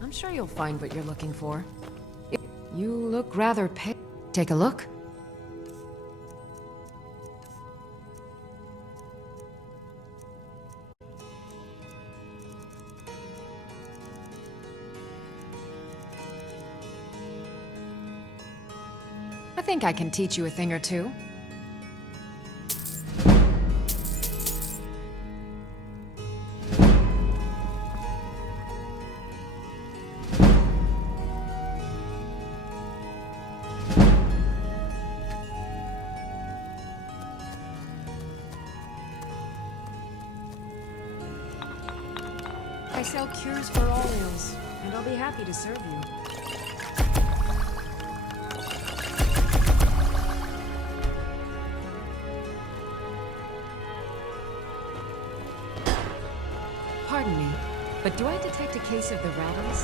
I'm sure you'll find what you're looking for. You look rather pale. Take a look. I think I can teach you a thing or two. I sell cures for all ills, and I'll be happy to serve you. But do I detect a case of the rattles?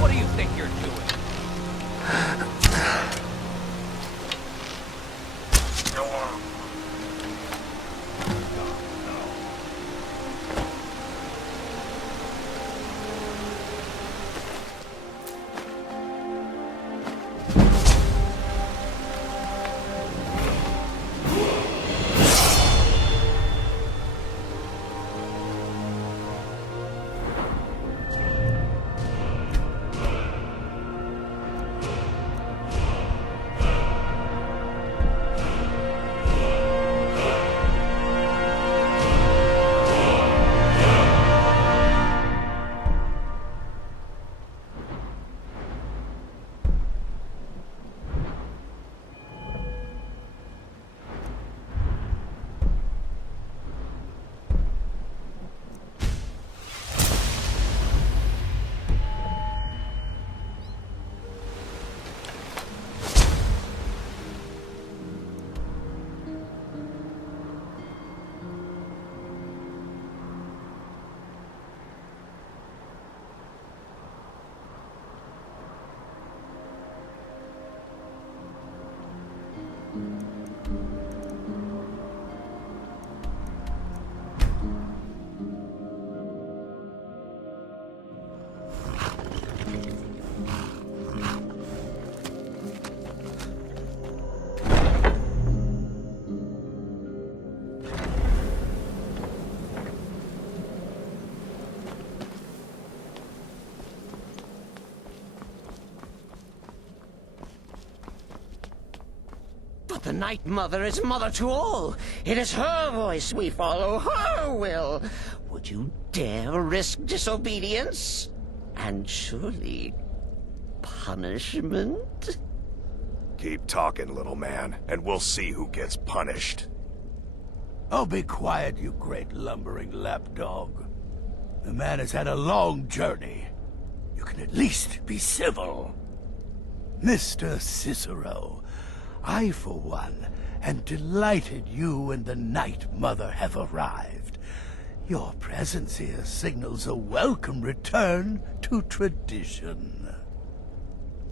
What do you think you're doing? But the Night Mother is mother to all. It is her voice we follow, her will. Would you dare risk disobedience? And surely punishment? Keep talking, little man, and we'll see who gets punished. Oh, be quiet, you great lumbering lapdog. The man has had a long journey. You can at least be civil. Mr. Cicero, I, for one, am delighted you and the Night Mother have arrived. Your presence here signals a welcome return to tradition.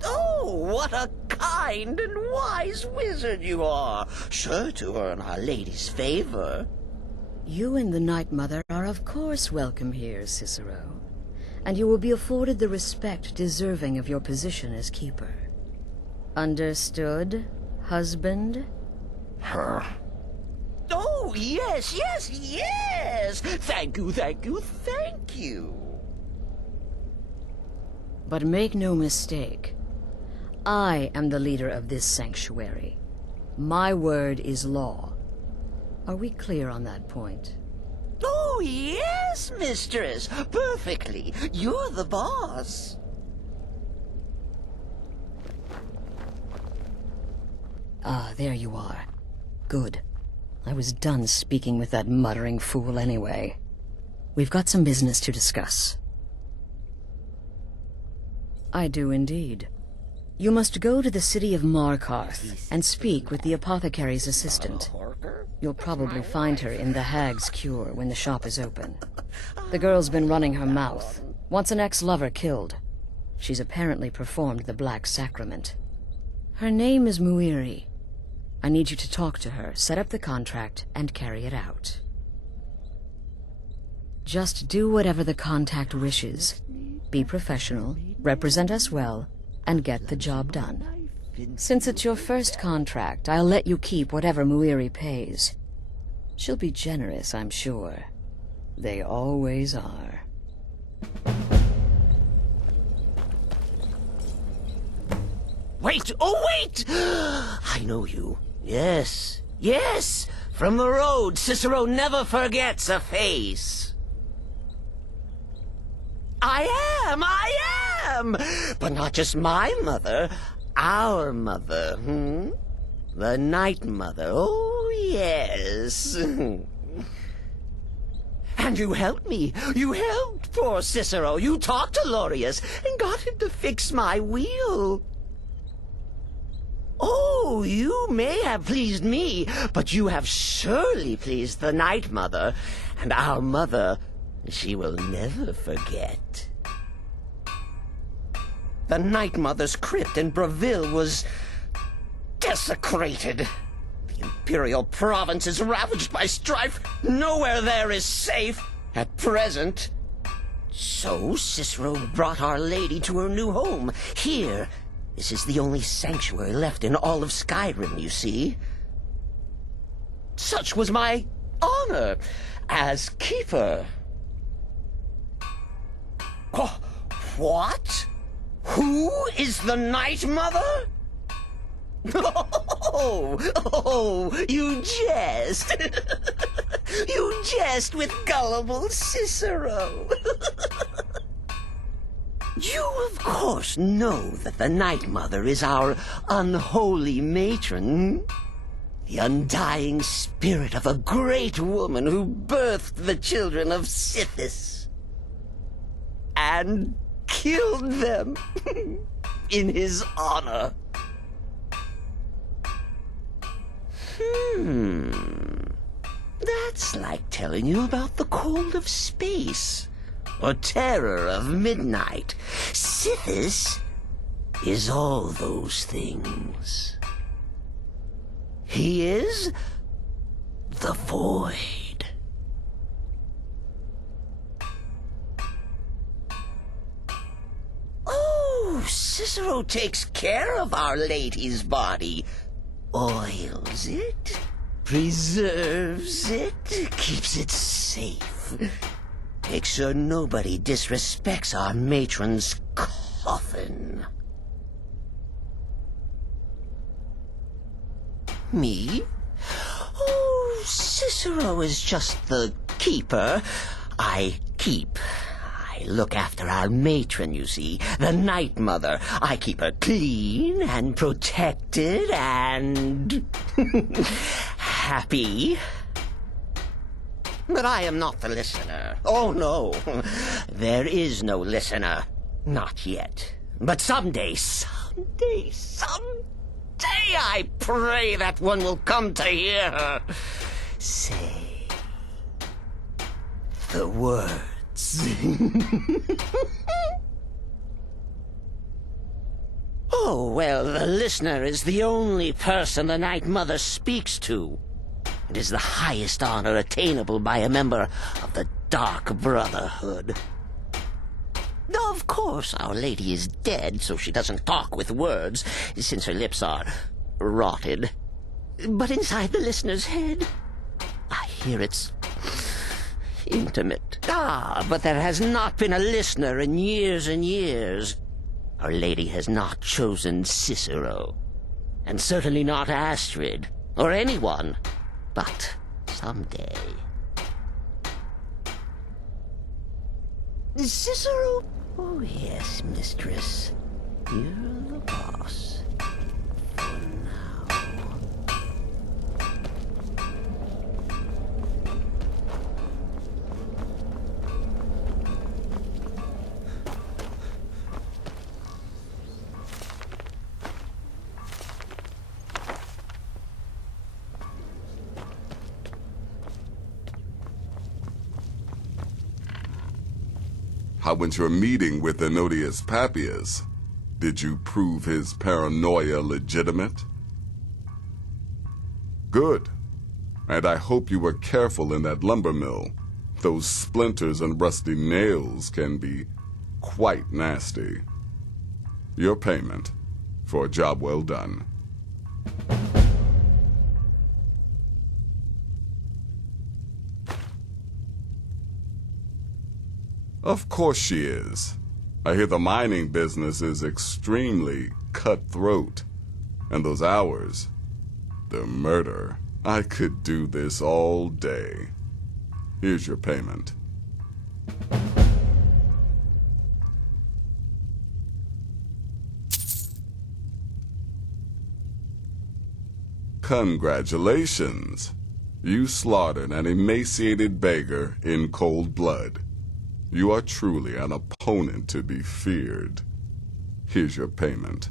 Oh, what a kind and wise wizard you are, sure to earn Our Lady's favor. You and the Night Mother are of course welcome here, Cicero. And you will be afforded the respect deserving of your position as keeper. Understood, husband? Her. Oh, yes, yes, yes! Thank you, thank you, thank you! But make no mistake. I am the leader of this sanctuary. My word is law. Are we clear on that point? Oh, yes, mistress! Perfectly! You're the boss! Ah, there you are. Good. I was done speaking with that muttering fool anyway. We've got some business to discuss. I do indeed. You must go to the city of Markarth and speak with the apothecary's assistant. You'll probably find her in the Hag's Cure when the shop is open. The girl's been running her mouth. Wants an ex-lover killed. She's apparently performed the Black Sacrament. Her name is Muiri. I need you to talk to her, set up the contract, and carry it out. Just do whatever the contact wishes. Be professional, represent us well, and get the job done. Since it's your first contract, I'll let you keep whatever Muiri pays. She'll be generous, I'm sure. They always are. Wait! Oh, wait! I know you. Yes. Yes! From the road, Cicero never forgets a face. I am! But not just my mother. Our mother, The Night Mother. Oh, yes. And you helped me. You helped poor Cicero. You talked to Lorius and got him to fix my wheel. Oh, you may have pleased me, but you have surely pleased the Night Mother. And our mother, she will never forget. The Night Mother's crypt in Breville was desecrated. The Imperial province is ravaged by strife. Nowhere there is safe at present. So Cicero brought Our Lady to her new home. Here, this is the only sanctuary left in all of Skyrim, you see. Such was my honor as keeper. Oh, what? Who is the Night Mother? Oh, you jest. You jest with gullible Cicero. You, of course, know that the Night Mother is our unholy matron. The undying spirit of a great woman who birthed the children of Sithis. And killed them in his honor. That's like telling you about the cold of space, or terror of midnight. Sithis is all those things. He is the Void. Oh, Cicero takes care of Our Lady's body. Oils it, preserves it, keeps it safe. Makes sure nobody disrespects our matron's coffin. Me? Oh, Cicero is just the keeper. I keep. I look after our matron, you see, the Night Mother. I keep her clean and protected and happy. But I am not the listener. Oh, no. There is no listener. Not yet. But someday, I pray that one will come to hear her say the words. Oh, well, the listener is the only person the Night Mother speaks to. It is the highest honor attainable by a member of the Dark Brotherhood. Of course, Our Lady is dead, so she doesn't talk with words, since her lips are rotted. But inside the listener's head, I hear it's intimate. But there has not been a listener in years and years. Our Lady has not chosen Cicero, and certainly not Astrid, or anyone. But someday. Cicero? Oh, yes, mistress. You're the boss. For now. How went your meeting with Enodius Papias? Did you prove his paranoia legitimate? Good. And I hope you were careful in that lumber mill. Those splinters and rusty nails can be quite nasty. Your payment, for a job well done. Of course she is. I hear the mining business is extremely cutthroat. And those hours, the murder. I could do this all day. Here's your payment. Congratulations. You slaughtered an emaciated beggar in cold blood. You are truly an opponent to be feared. Here's your payment.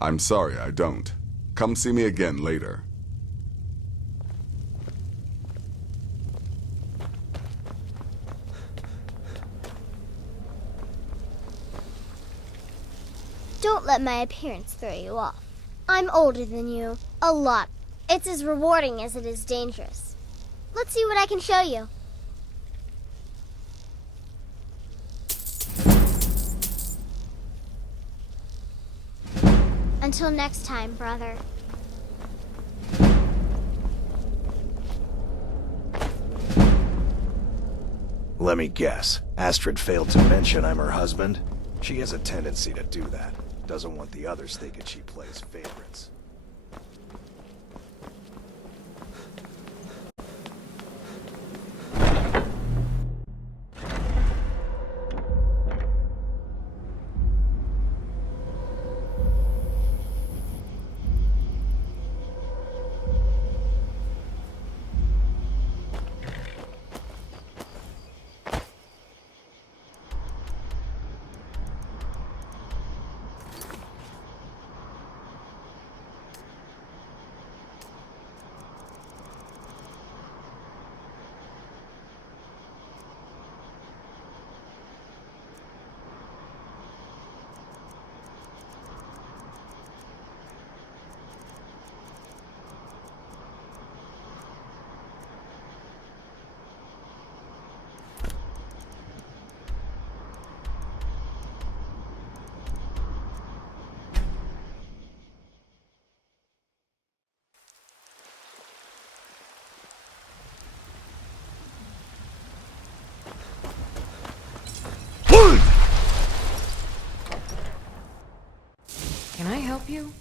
I'm sorry, I don't. Come see me again later. Don't let my appearance throw you off. I'm older than you. A lot. It's as rewarding as it is dangerous. Let's see what I can show you. Until next time, brother. Let me guess. Astrid failed to mention I'm her husband? She has a tendency to do that. Doesn't want the others thinking she plays favorites. Can I help you?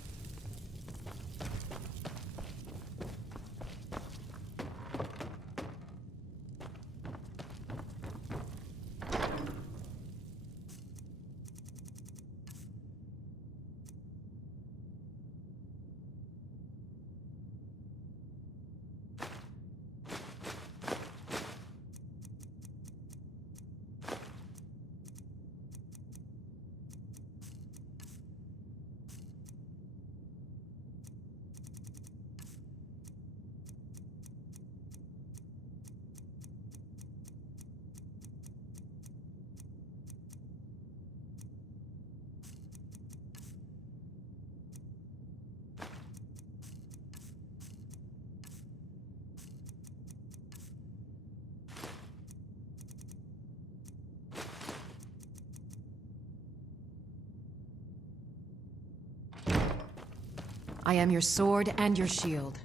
I am your sword and your shield.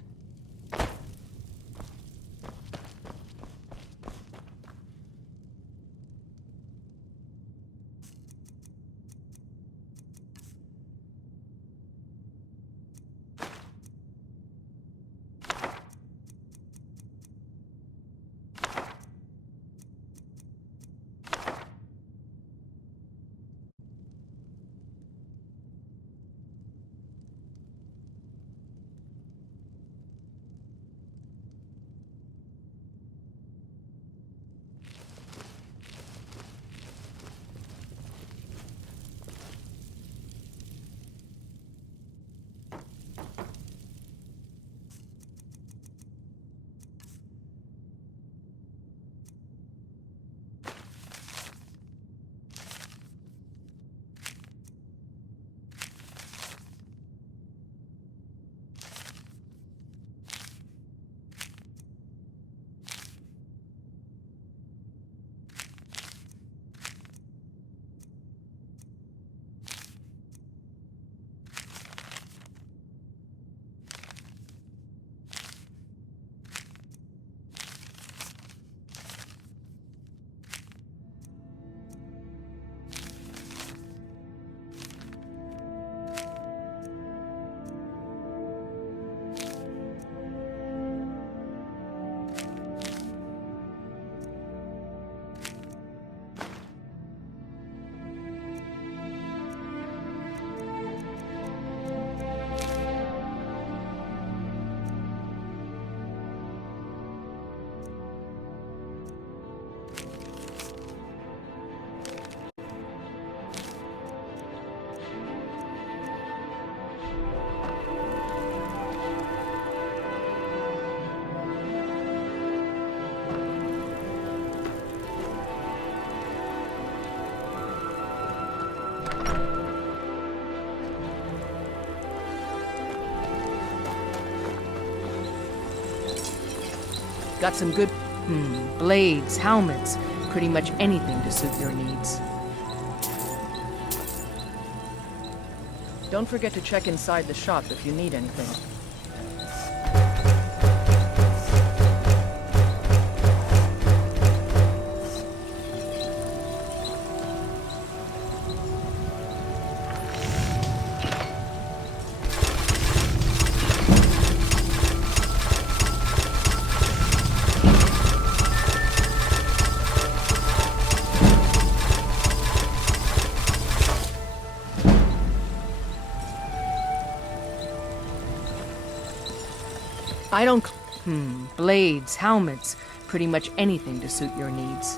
Got some good, blades, helmets, pretty much anything to suit your needs. Don't forget to check inside the shop if you need anything. I don't... blades, helmets, pretty much anything to suit your needs.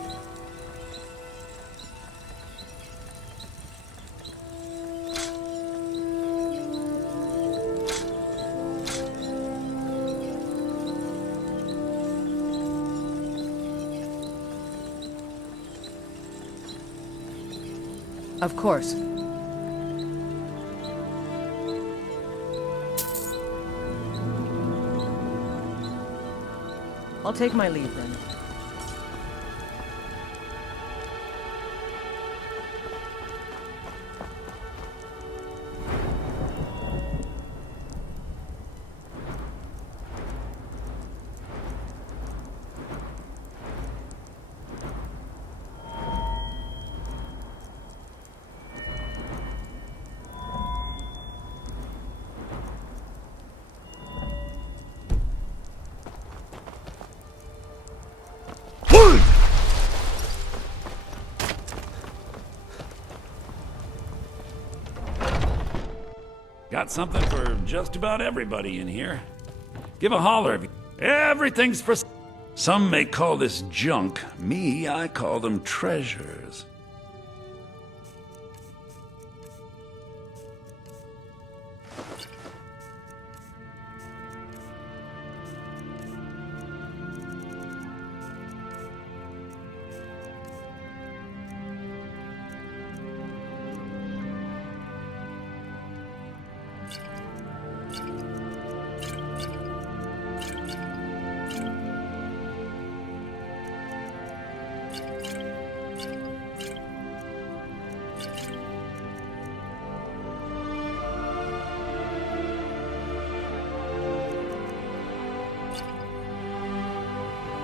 Of course. I'll take my leave then. Got something for just about everybody in here. Give a holler. Everything's for... Some may call this junk. Me, I call them treasures.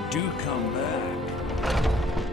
Do come back.